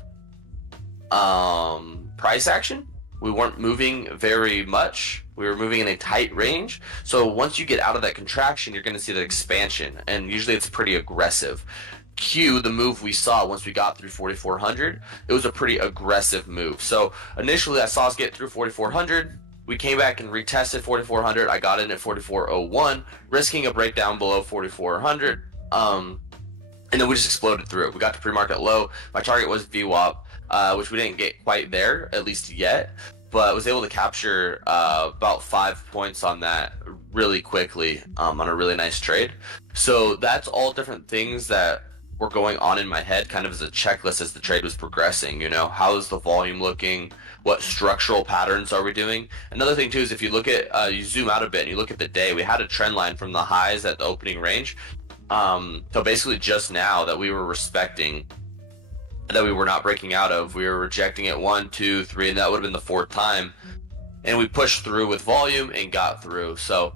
price action. We weren't moving very much. We were moving in a tight range. So once you get out of that contraction, you're going to see that expansion. And usually it's pretty aggressive. Q, the move we saw once we got through 4,400, it was a pretty aggressive move. So initially I saw us get through 4,400. We came back and retested 4,400. I got in at 4,401, risking a breakdown below 4,400. And then we just exploded through it. We got to pre-market low. My target was VWAP. Which we didn't get quite there, at least yet, but was able to capture about 5 points on that really quickly on a really nice trade. So that's all different things that were going on in my head, kind of as a checklist as the trade was progressing. You know, how is the volume looking? What structural patterns are we doing? Another thing too is if you look at, you zoom out a bit and you look at the day, we had a trend line from the highs at the opening range. So basically just now that we were respecting, that we were not breaking out of, we were rejecting it 1, 2, 3, and that would have been the fourth time. and we pushed through with volume and got through. So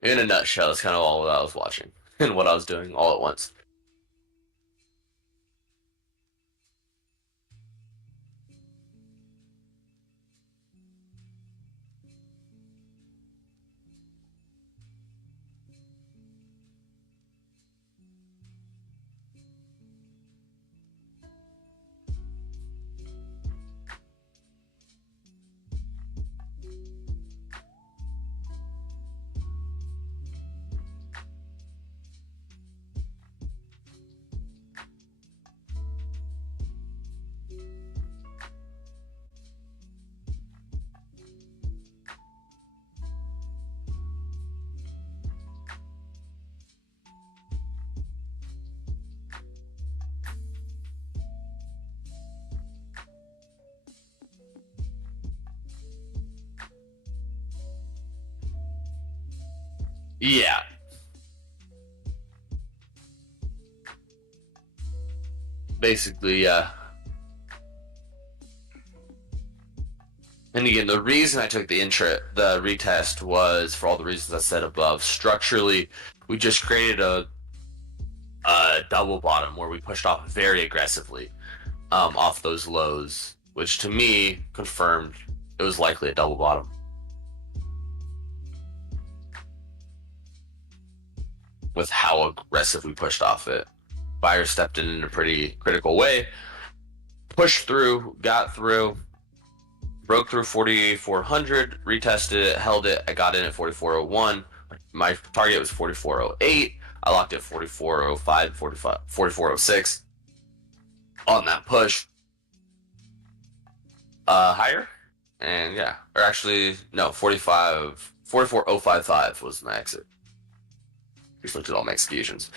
in a nutshell, that's kind of all that I was watching and what I was doing all at once. Yeah. Basically, yeah. And again, the reason I took the retest was for all the reasons I said above. Structurally, we just created a double bottom where we pushed off very aggressively off those lows, which to me confirmed it was likely a double bottom. With how aggressive we pushed off it. Buyer stepped in a pretty critical way, pushed through, got through, broke through 4,400, retested it, held it. I got in at 4,401. My target was 4,408. I locked it 4,405, 4,406 on that push. Higher, and yeah, or actually no, 4,455 was my exit. Just looked at all my executions.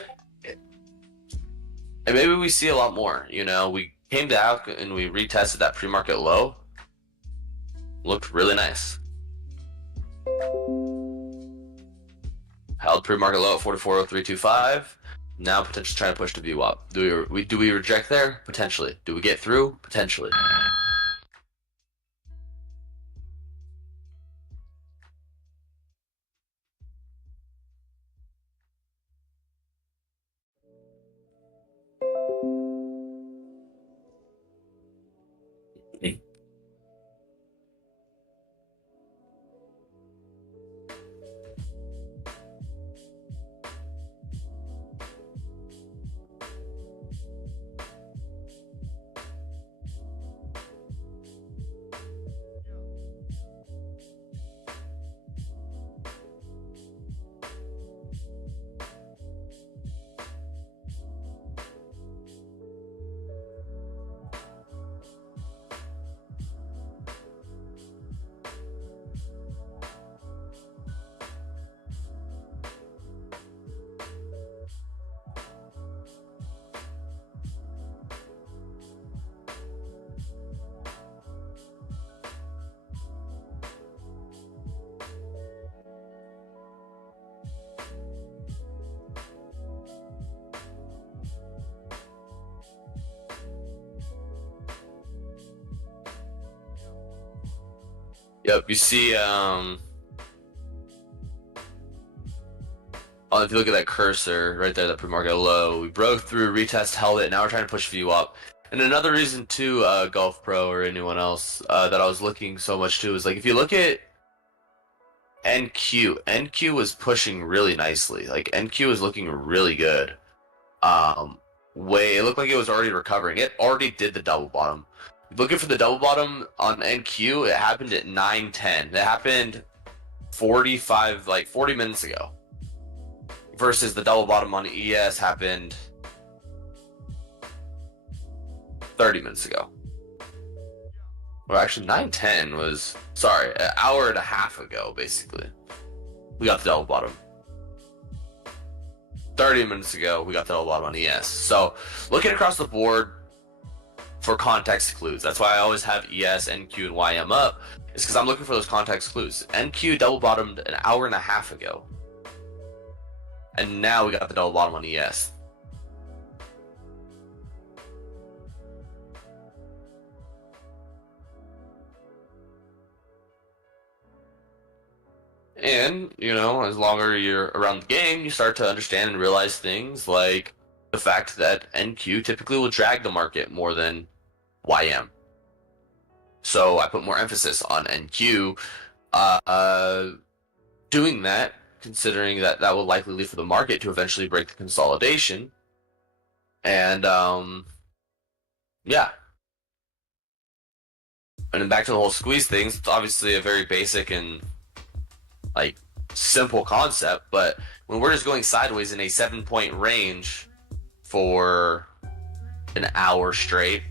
And maybe we see a lot more, you know, we came down and we retested that pre-market low. Looked really nice. Held pre-market low at 440325. Now potentially trying to push the view up. Do we reject there? Potentially. Do we get through? Potentially. Yep, you see, if you look at that cursor right there, that pre-market low, we broke through, retest, held it, now we're trying to push view up. And another reason too, Gulf Pro or anyone else that I was looking so much to is like, if you look at NQ was pushing really nicely. Like NQ was looking really good. It looked like it was already recovering. It already did the double bottom. Looking for the double bottom on NQ, it happened at 9:10. It happened 40 minutes ago. Versus the double bottom on ES happened 30 minutes ago. Well, actually 9:10 was, sorry, an hour and a half ago, basically. We got the double bottom. 30 minutes ago, we got the double bottom on ES. So looking across the board for context clues. That's why I always have ES, NQ, and YM up. Is because I'm looking for those context clues. NQ double bottomed an hour and a half ago. And now we got the double bottom on ES. And, you know, as longer you're around the game, you start to understand and realize things like the fact that NQ typically will drag the market more than YM. So I put more emphasis on NQ doing that, considering that that will likely lead for the market to eventually break the consolidation. And, yeah. And then back to the whole squeeze things, it's obviously a very basic and like simple concept, but when we're just going sideways in a 7-point range for an hour straight,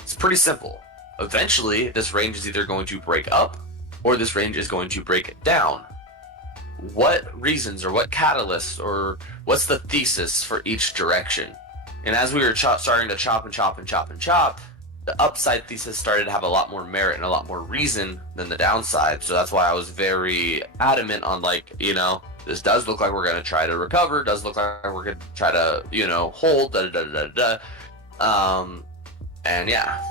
it's pretty simple. Eventually, this range is either going to break up or this range is going to break down. What reasons or what catalysts or what's the thesis for each direction? And as we were starting to chop and chop and chop and chop, the upside thesis started to have a lot more merit and a lot more reason than the downside. So that's why I was very adamant on, like, you know, this does look like we're going to try to recover, does look like we're going to try to, you know, hold, and yeah.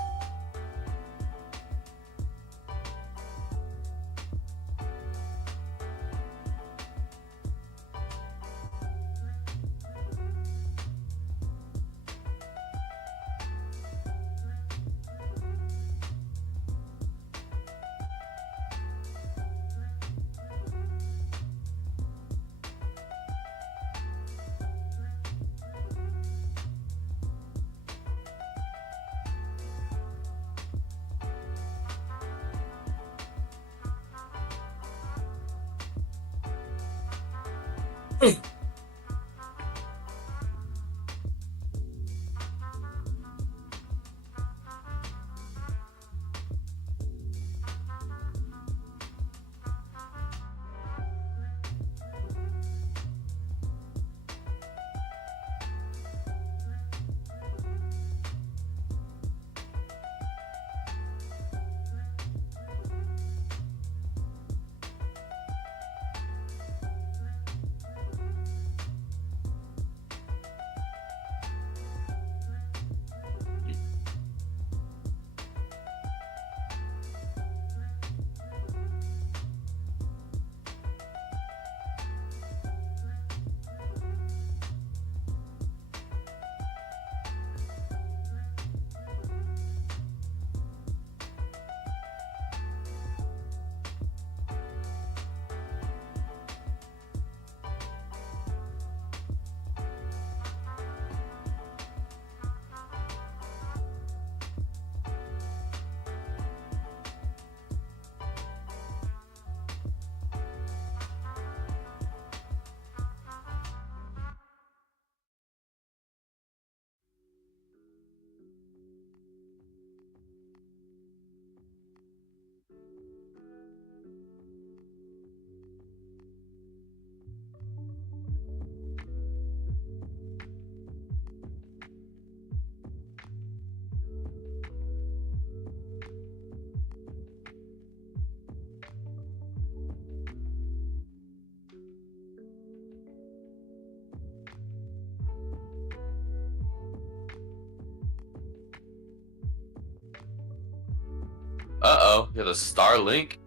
Uh-oh, you got a Starlink.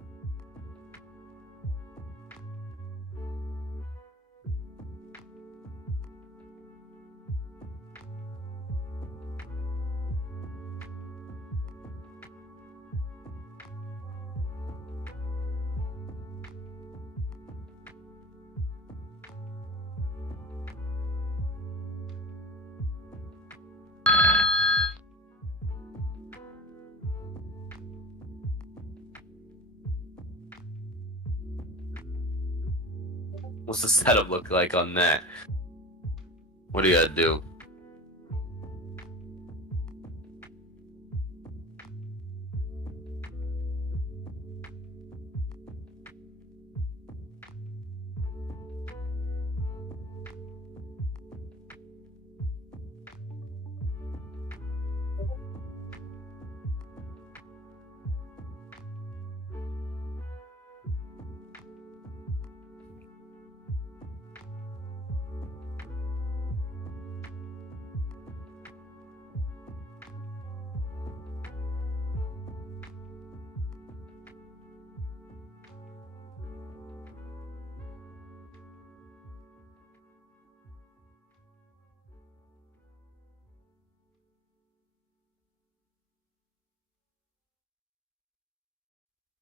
What's the setup look like on that? What do you gotta do?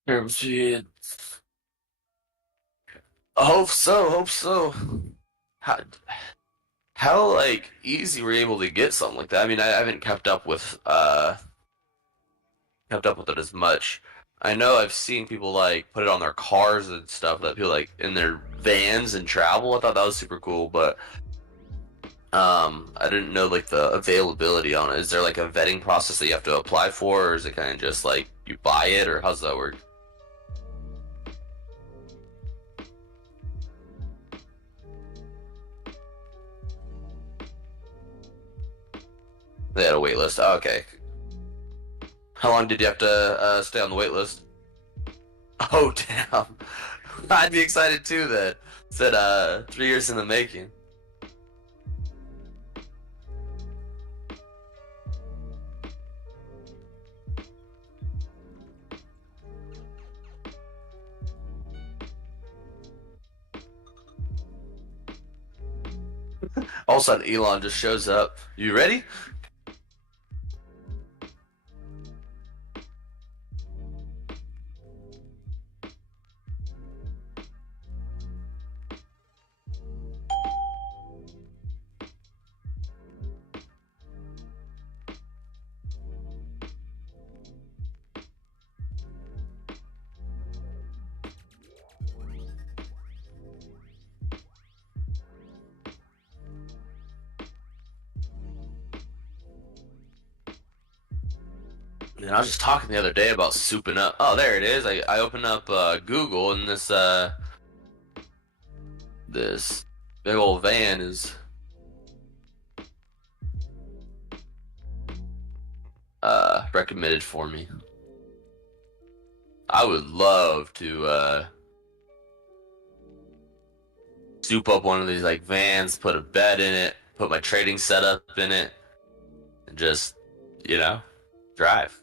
Term speed. Hope so. Hope so. How how like easy were you able to get something like that? I mean, I haven't kept up with it as much. I know I've seen people like put it on their cars and stuff that people like in their vans and travel. I thought that was super cool, but I didn't know like the availability on it. Is there like a vetting process that you have to apply for, or is it kind of just like you buy it, or how's that work? They had a wait list. Oh, okay. How long did you have to stay on the wait list? Oh, damn. I'd be excited too then. Said 3 years in the making. All of a sudden, Elon just shows up. You ready? And I was just talking the other day about souping up. Oh, there it is. I opened up Google, and this big old van is recommended for me. I would love to soup up one of these like vans, put a bed in it, put my trading setup in it, and just, drive.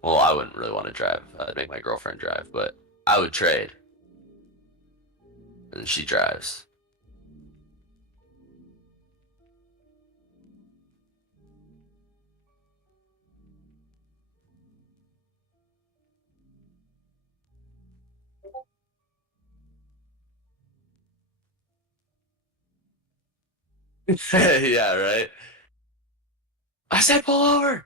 Well, I wouldn't really want to drive. I'd make my girlfriend drive, but I would trade. And she drives. Yeah, right? I said pull over!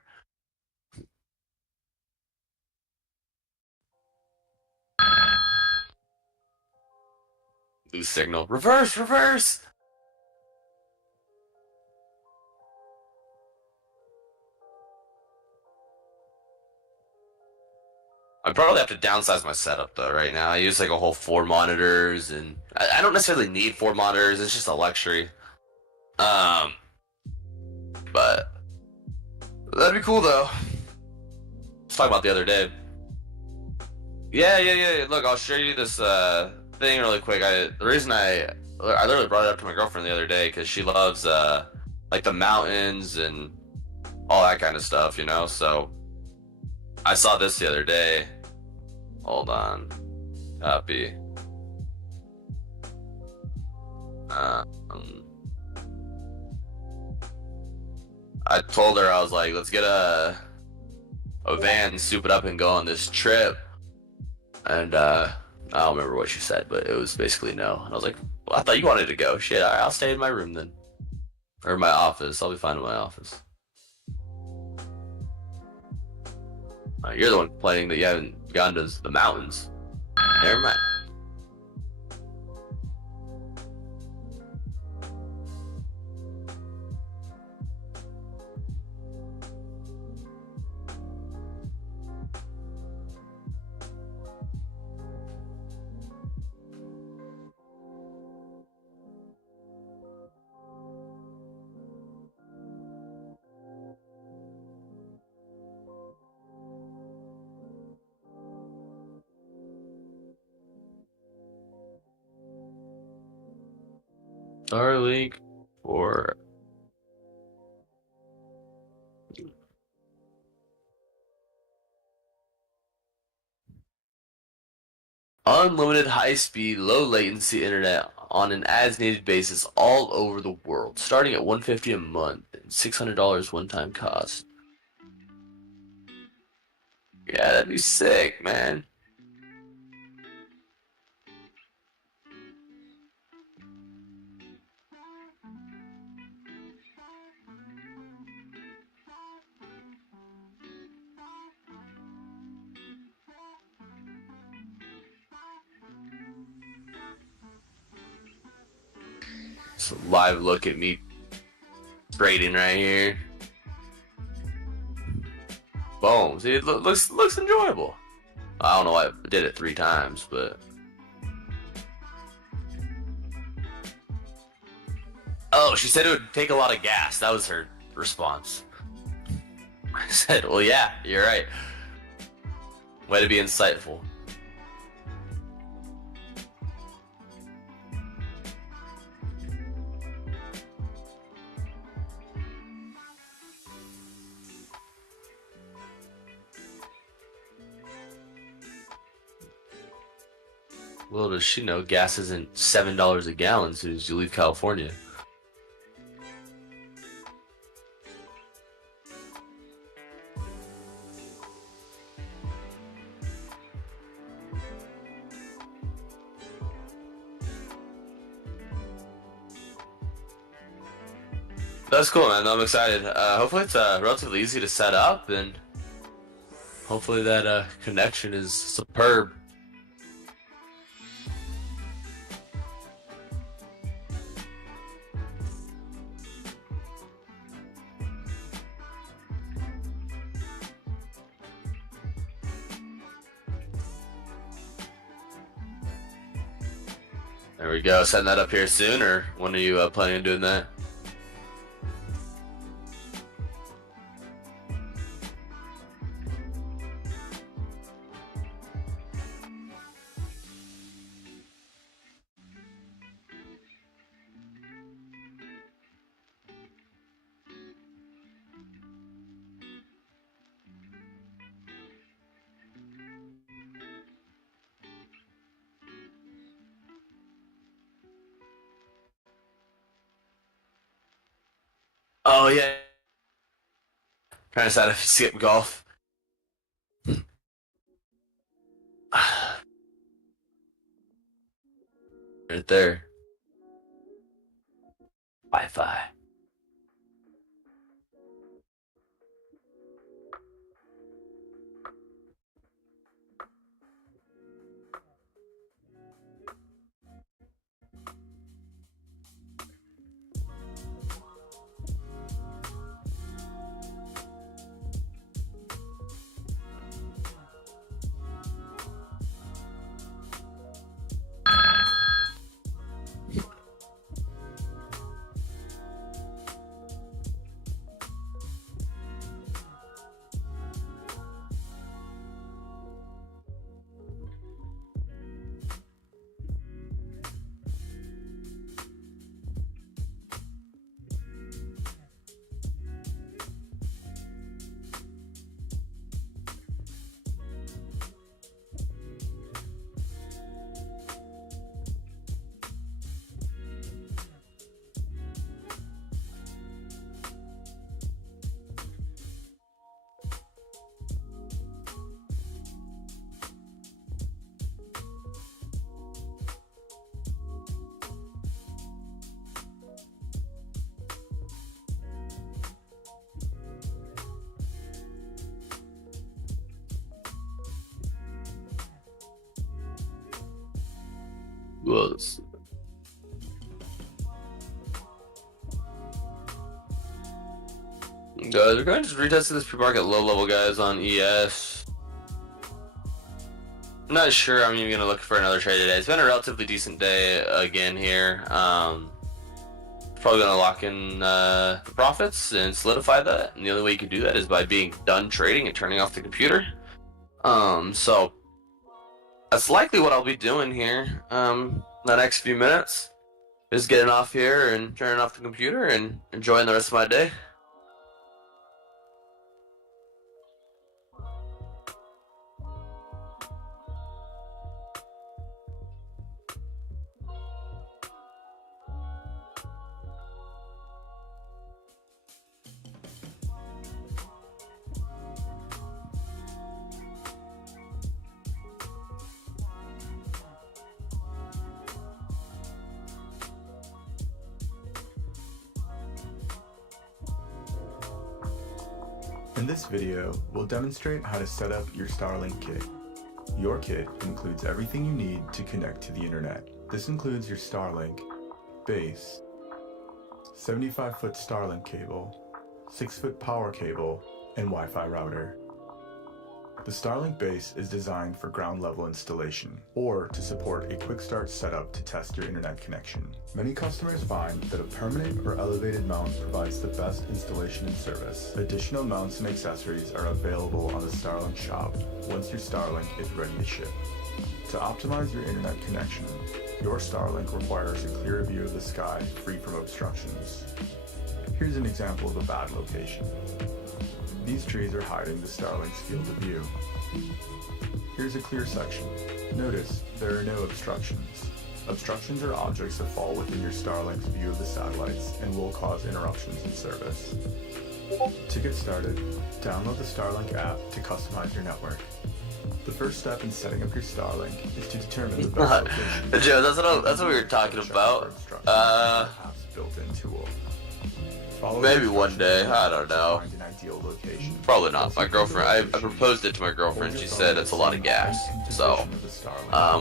Lose signal. Reverse, reverse! I probably have to downsize my setup though right now. I use like a whole 4 monitors, and I don't necessarily need 4 monitors, it's just a luxury. Um, but that'd be cool though. Let's talk about the other day. Yeah. Look, I'll show you this thing really quick. The reason I literally brought it up to my girlfriend the other day because she loves like the mountains and all that kind of stuff, So I saw this the other day. Hold on, copy. I told her I was like, let's get a van, soup it up, and go on this trip. And I don't remember what she said, but it was basically no. And I was like, well, I thought you wanted to go. Shit, I'll stay in my room then. Or my office. I'll be fine in my office. You're the one complaining that you haven't gone to the mountains. Never mind. Starlink for unlimited high-speed, low-latency internet on an as-needed basis all over the world, starting at $150 a month and $600 one-time cost. Yeah, that'd be sick, man. It's a live look at me trading right here. Boom. See, it looks enjoyable. I don't know why I did it 3 times, but oh, she said it would take a lot of gas. That was her response. I said, well, yeah, you're right. Way to be insightful. Little does she know, gas isn't $7 a gallon as soon as you leave California. That's cool, man. I'm excited. Hopefully it's relatively easy to set up, and hopefully that connection is superb. There we go. Setting that up here soon, or when are you planning on doing that? Oh yeah. Trying to decide if you skip golf. Right there. Wi-Fi. Was. They're going to just retest this pre-market low-level guys on ES. I'm not sure I'm even going to look for another trade today. It's been a relatively decent day again here. Probably going to lock in the profits and solidify that. And the only way you can do that is by being done trading and turning off the computer. So that's likely what I'll be doing here. The next few minutes is getting off here and turning off the computer and enjoying the rest of my day. In this video, we'll demonstrate how to set up your Starlink kit. Your kit includes everything you need to connect to the internet. This includes your Starlink, base, 75-foot Starlink cable, 6-foot power cable, and Wi-Fi router. The Starlink base is designed for ground-level installation, or to support a quick start setup to test your internet connection. Many customers find that a permanent or elevated mount provides the best installation and service. Additional mounts and accessories are available on the Starlink shop once your Starlink is ready to ship. To optimize your internet connection, your Starlink requires a clear view of the sky free from obstructions. Here's an example of a bad location. These trees are hiding the Starlink's field of view. Here's a clear section. Notice there are no obstructions. Obstructions are objects that fall within your Starlink's view of the satellites and will cause interruptions in service. To get started, download the Starlink app to customize your network. The first step in setting up your Starlink is to determine the best location. Joe, that's what we were talking about. Built-in tool. Maybe one day, I don't know. Find an ideal location. Probably not. My girlfriend, I proposed it to my girlfriend. She said it's a lot of gas. So,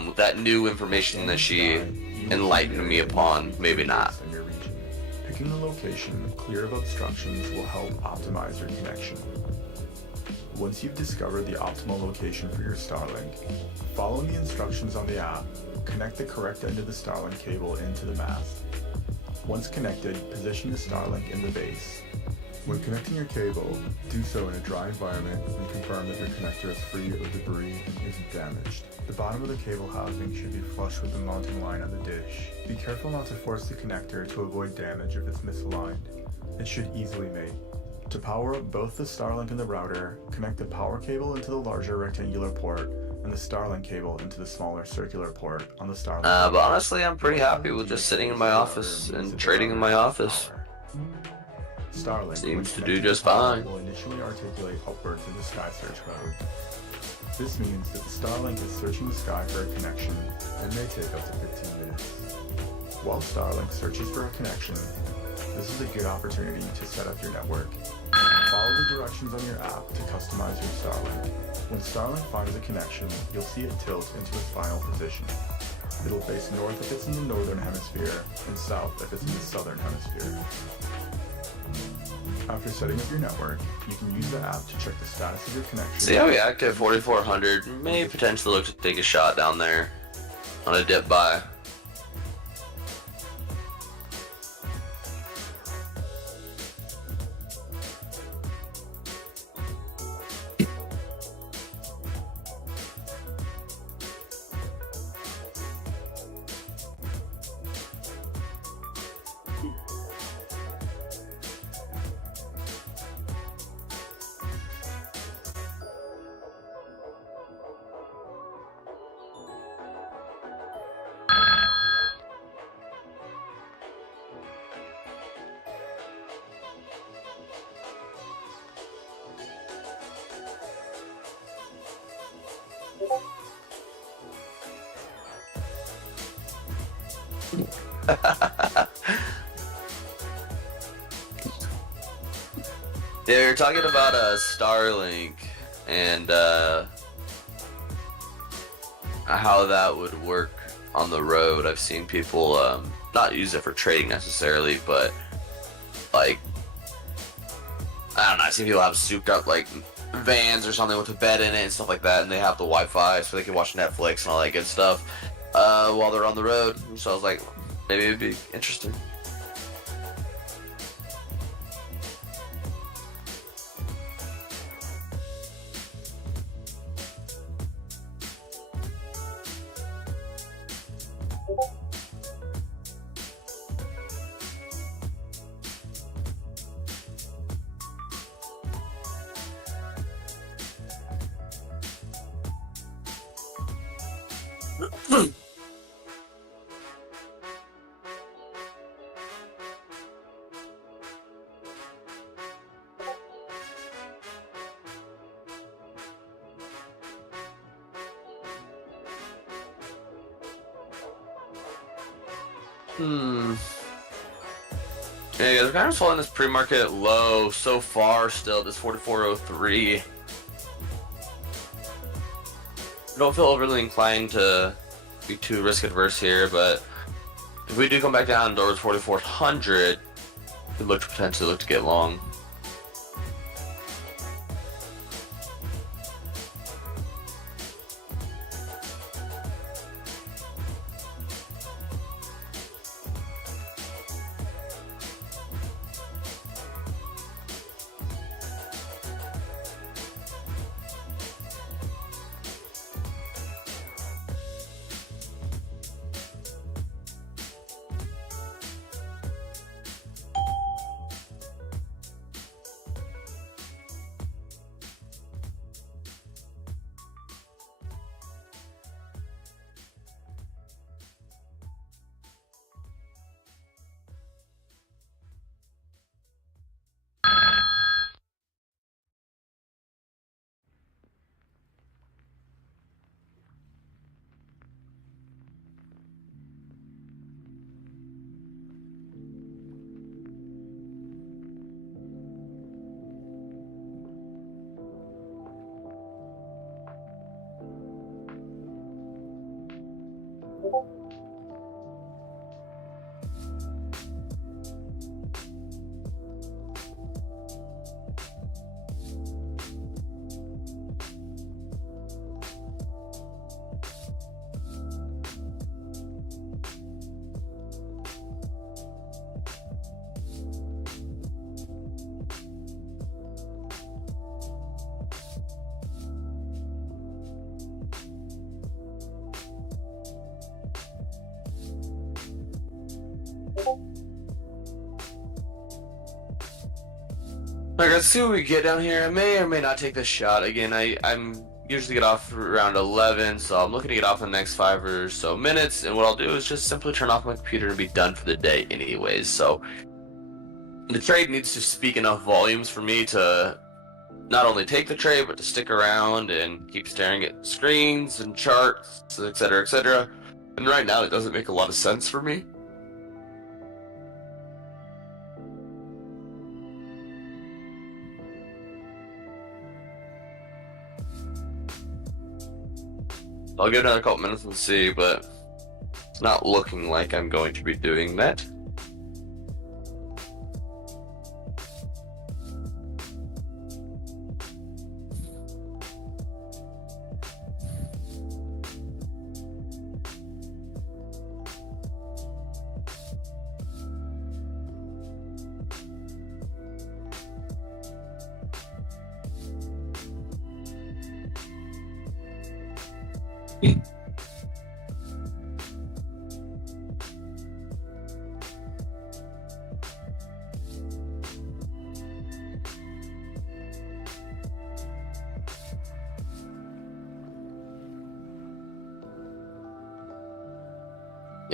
with that new information that she enlightened me upon, maybe not. Picking a location clear of obstructions will help optimize your connection. Once you've discovered the optimal location for your Starlink, following the instructions on the app, connect the correct end of the Starlink cable into the mast. Once connected, position the Starlink in the base. When connecting your cable, do so in a dry environment and confirm that your connector is free of debris and isn't damaged. The bottom of the cable housing should be flush with the mounting line on the dish. Be careful not to force the connector to avoid damage if it's misaligned. It should easily mate. To power up both the Starlink and the router, connect the power cable into the larger rectangular port and the Starlink cable into the smaller circular port on the Starlink. But honestly, I'm pretty happy with just sitting in my office and trading in my office. Starlink Seems to do just fine. Will initially articulate upward through the sky search mode. This means that the Starlink is searching the sky for a connection and may take up to 15 minutes. While Starlink searches for a connection, this is a good opportunity to set up your network. Follow the directions on your app to customize your Starlink. When Starlink finds a connection, you'll see it tilt into its final position. It'll face north if it's in the northern hemisphere, and south if it's in the southern hemisphere. After setting up your network, you can use the app to check the status of your connection. See how we active 4400 may potentially look to take a shot down there on a dip by. Yeah, you're talking about Starlink and how that would work on the road. I've seen people not use it for trading necessarily, but like I don't know. I've seen people have souped up like vans or something with a bed in it and stuff like that, and they have the Wi-Fi so they can watch Netflix and all that good stuff while they're on the road. So I was like, maybe it'd be interesting. Yeah, guys, we're kind of following this pre-market low so far still at this 44.03. I don't feel overly inclined to be too risk adverse here, but if we do come back down towards 4,400, we could potentially look to get long. Alright guys, let's see what we get down here. I may or may not take this shot. Again, I'm usually get off around 11, so I'm looking to get off in the next 5 or so minutes, and what I'll do is just simply turn off my computer and be done for the day anyways. So the trade needs to speak enough volumes for me to not only take the trade, but to stick around and keep staring at screens and charts, etc., etc. And right now it doesn't make a lot of sense for me. I'll give it another couple minutes and see, but it's not looking like I'm going to be doing that.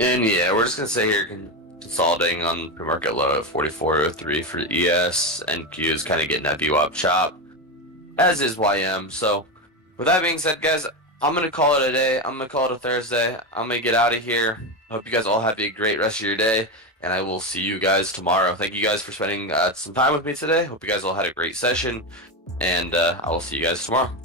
And yeah, we're just gonna say here consolidating on pre-market low at 44.03 for ES, and Q is kind of getting that VWAP chop, as is YM. So with that being said, guys, I'm gonna call it a day. I'm gonna call it a Thursday. I'm gonna get out of here. I hope you guys all have a great rest of your day, and I will see you guys tomorrow. Thank you guys for spending some time with me today. Hope you guys all had a great session, and I will see you guys tomorrow.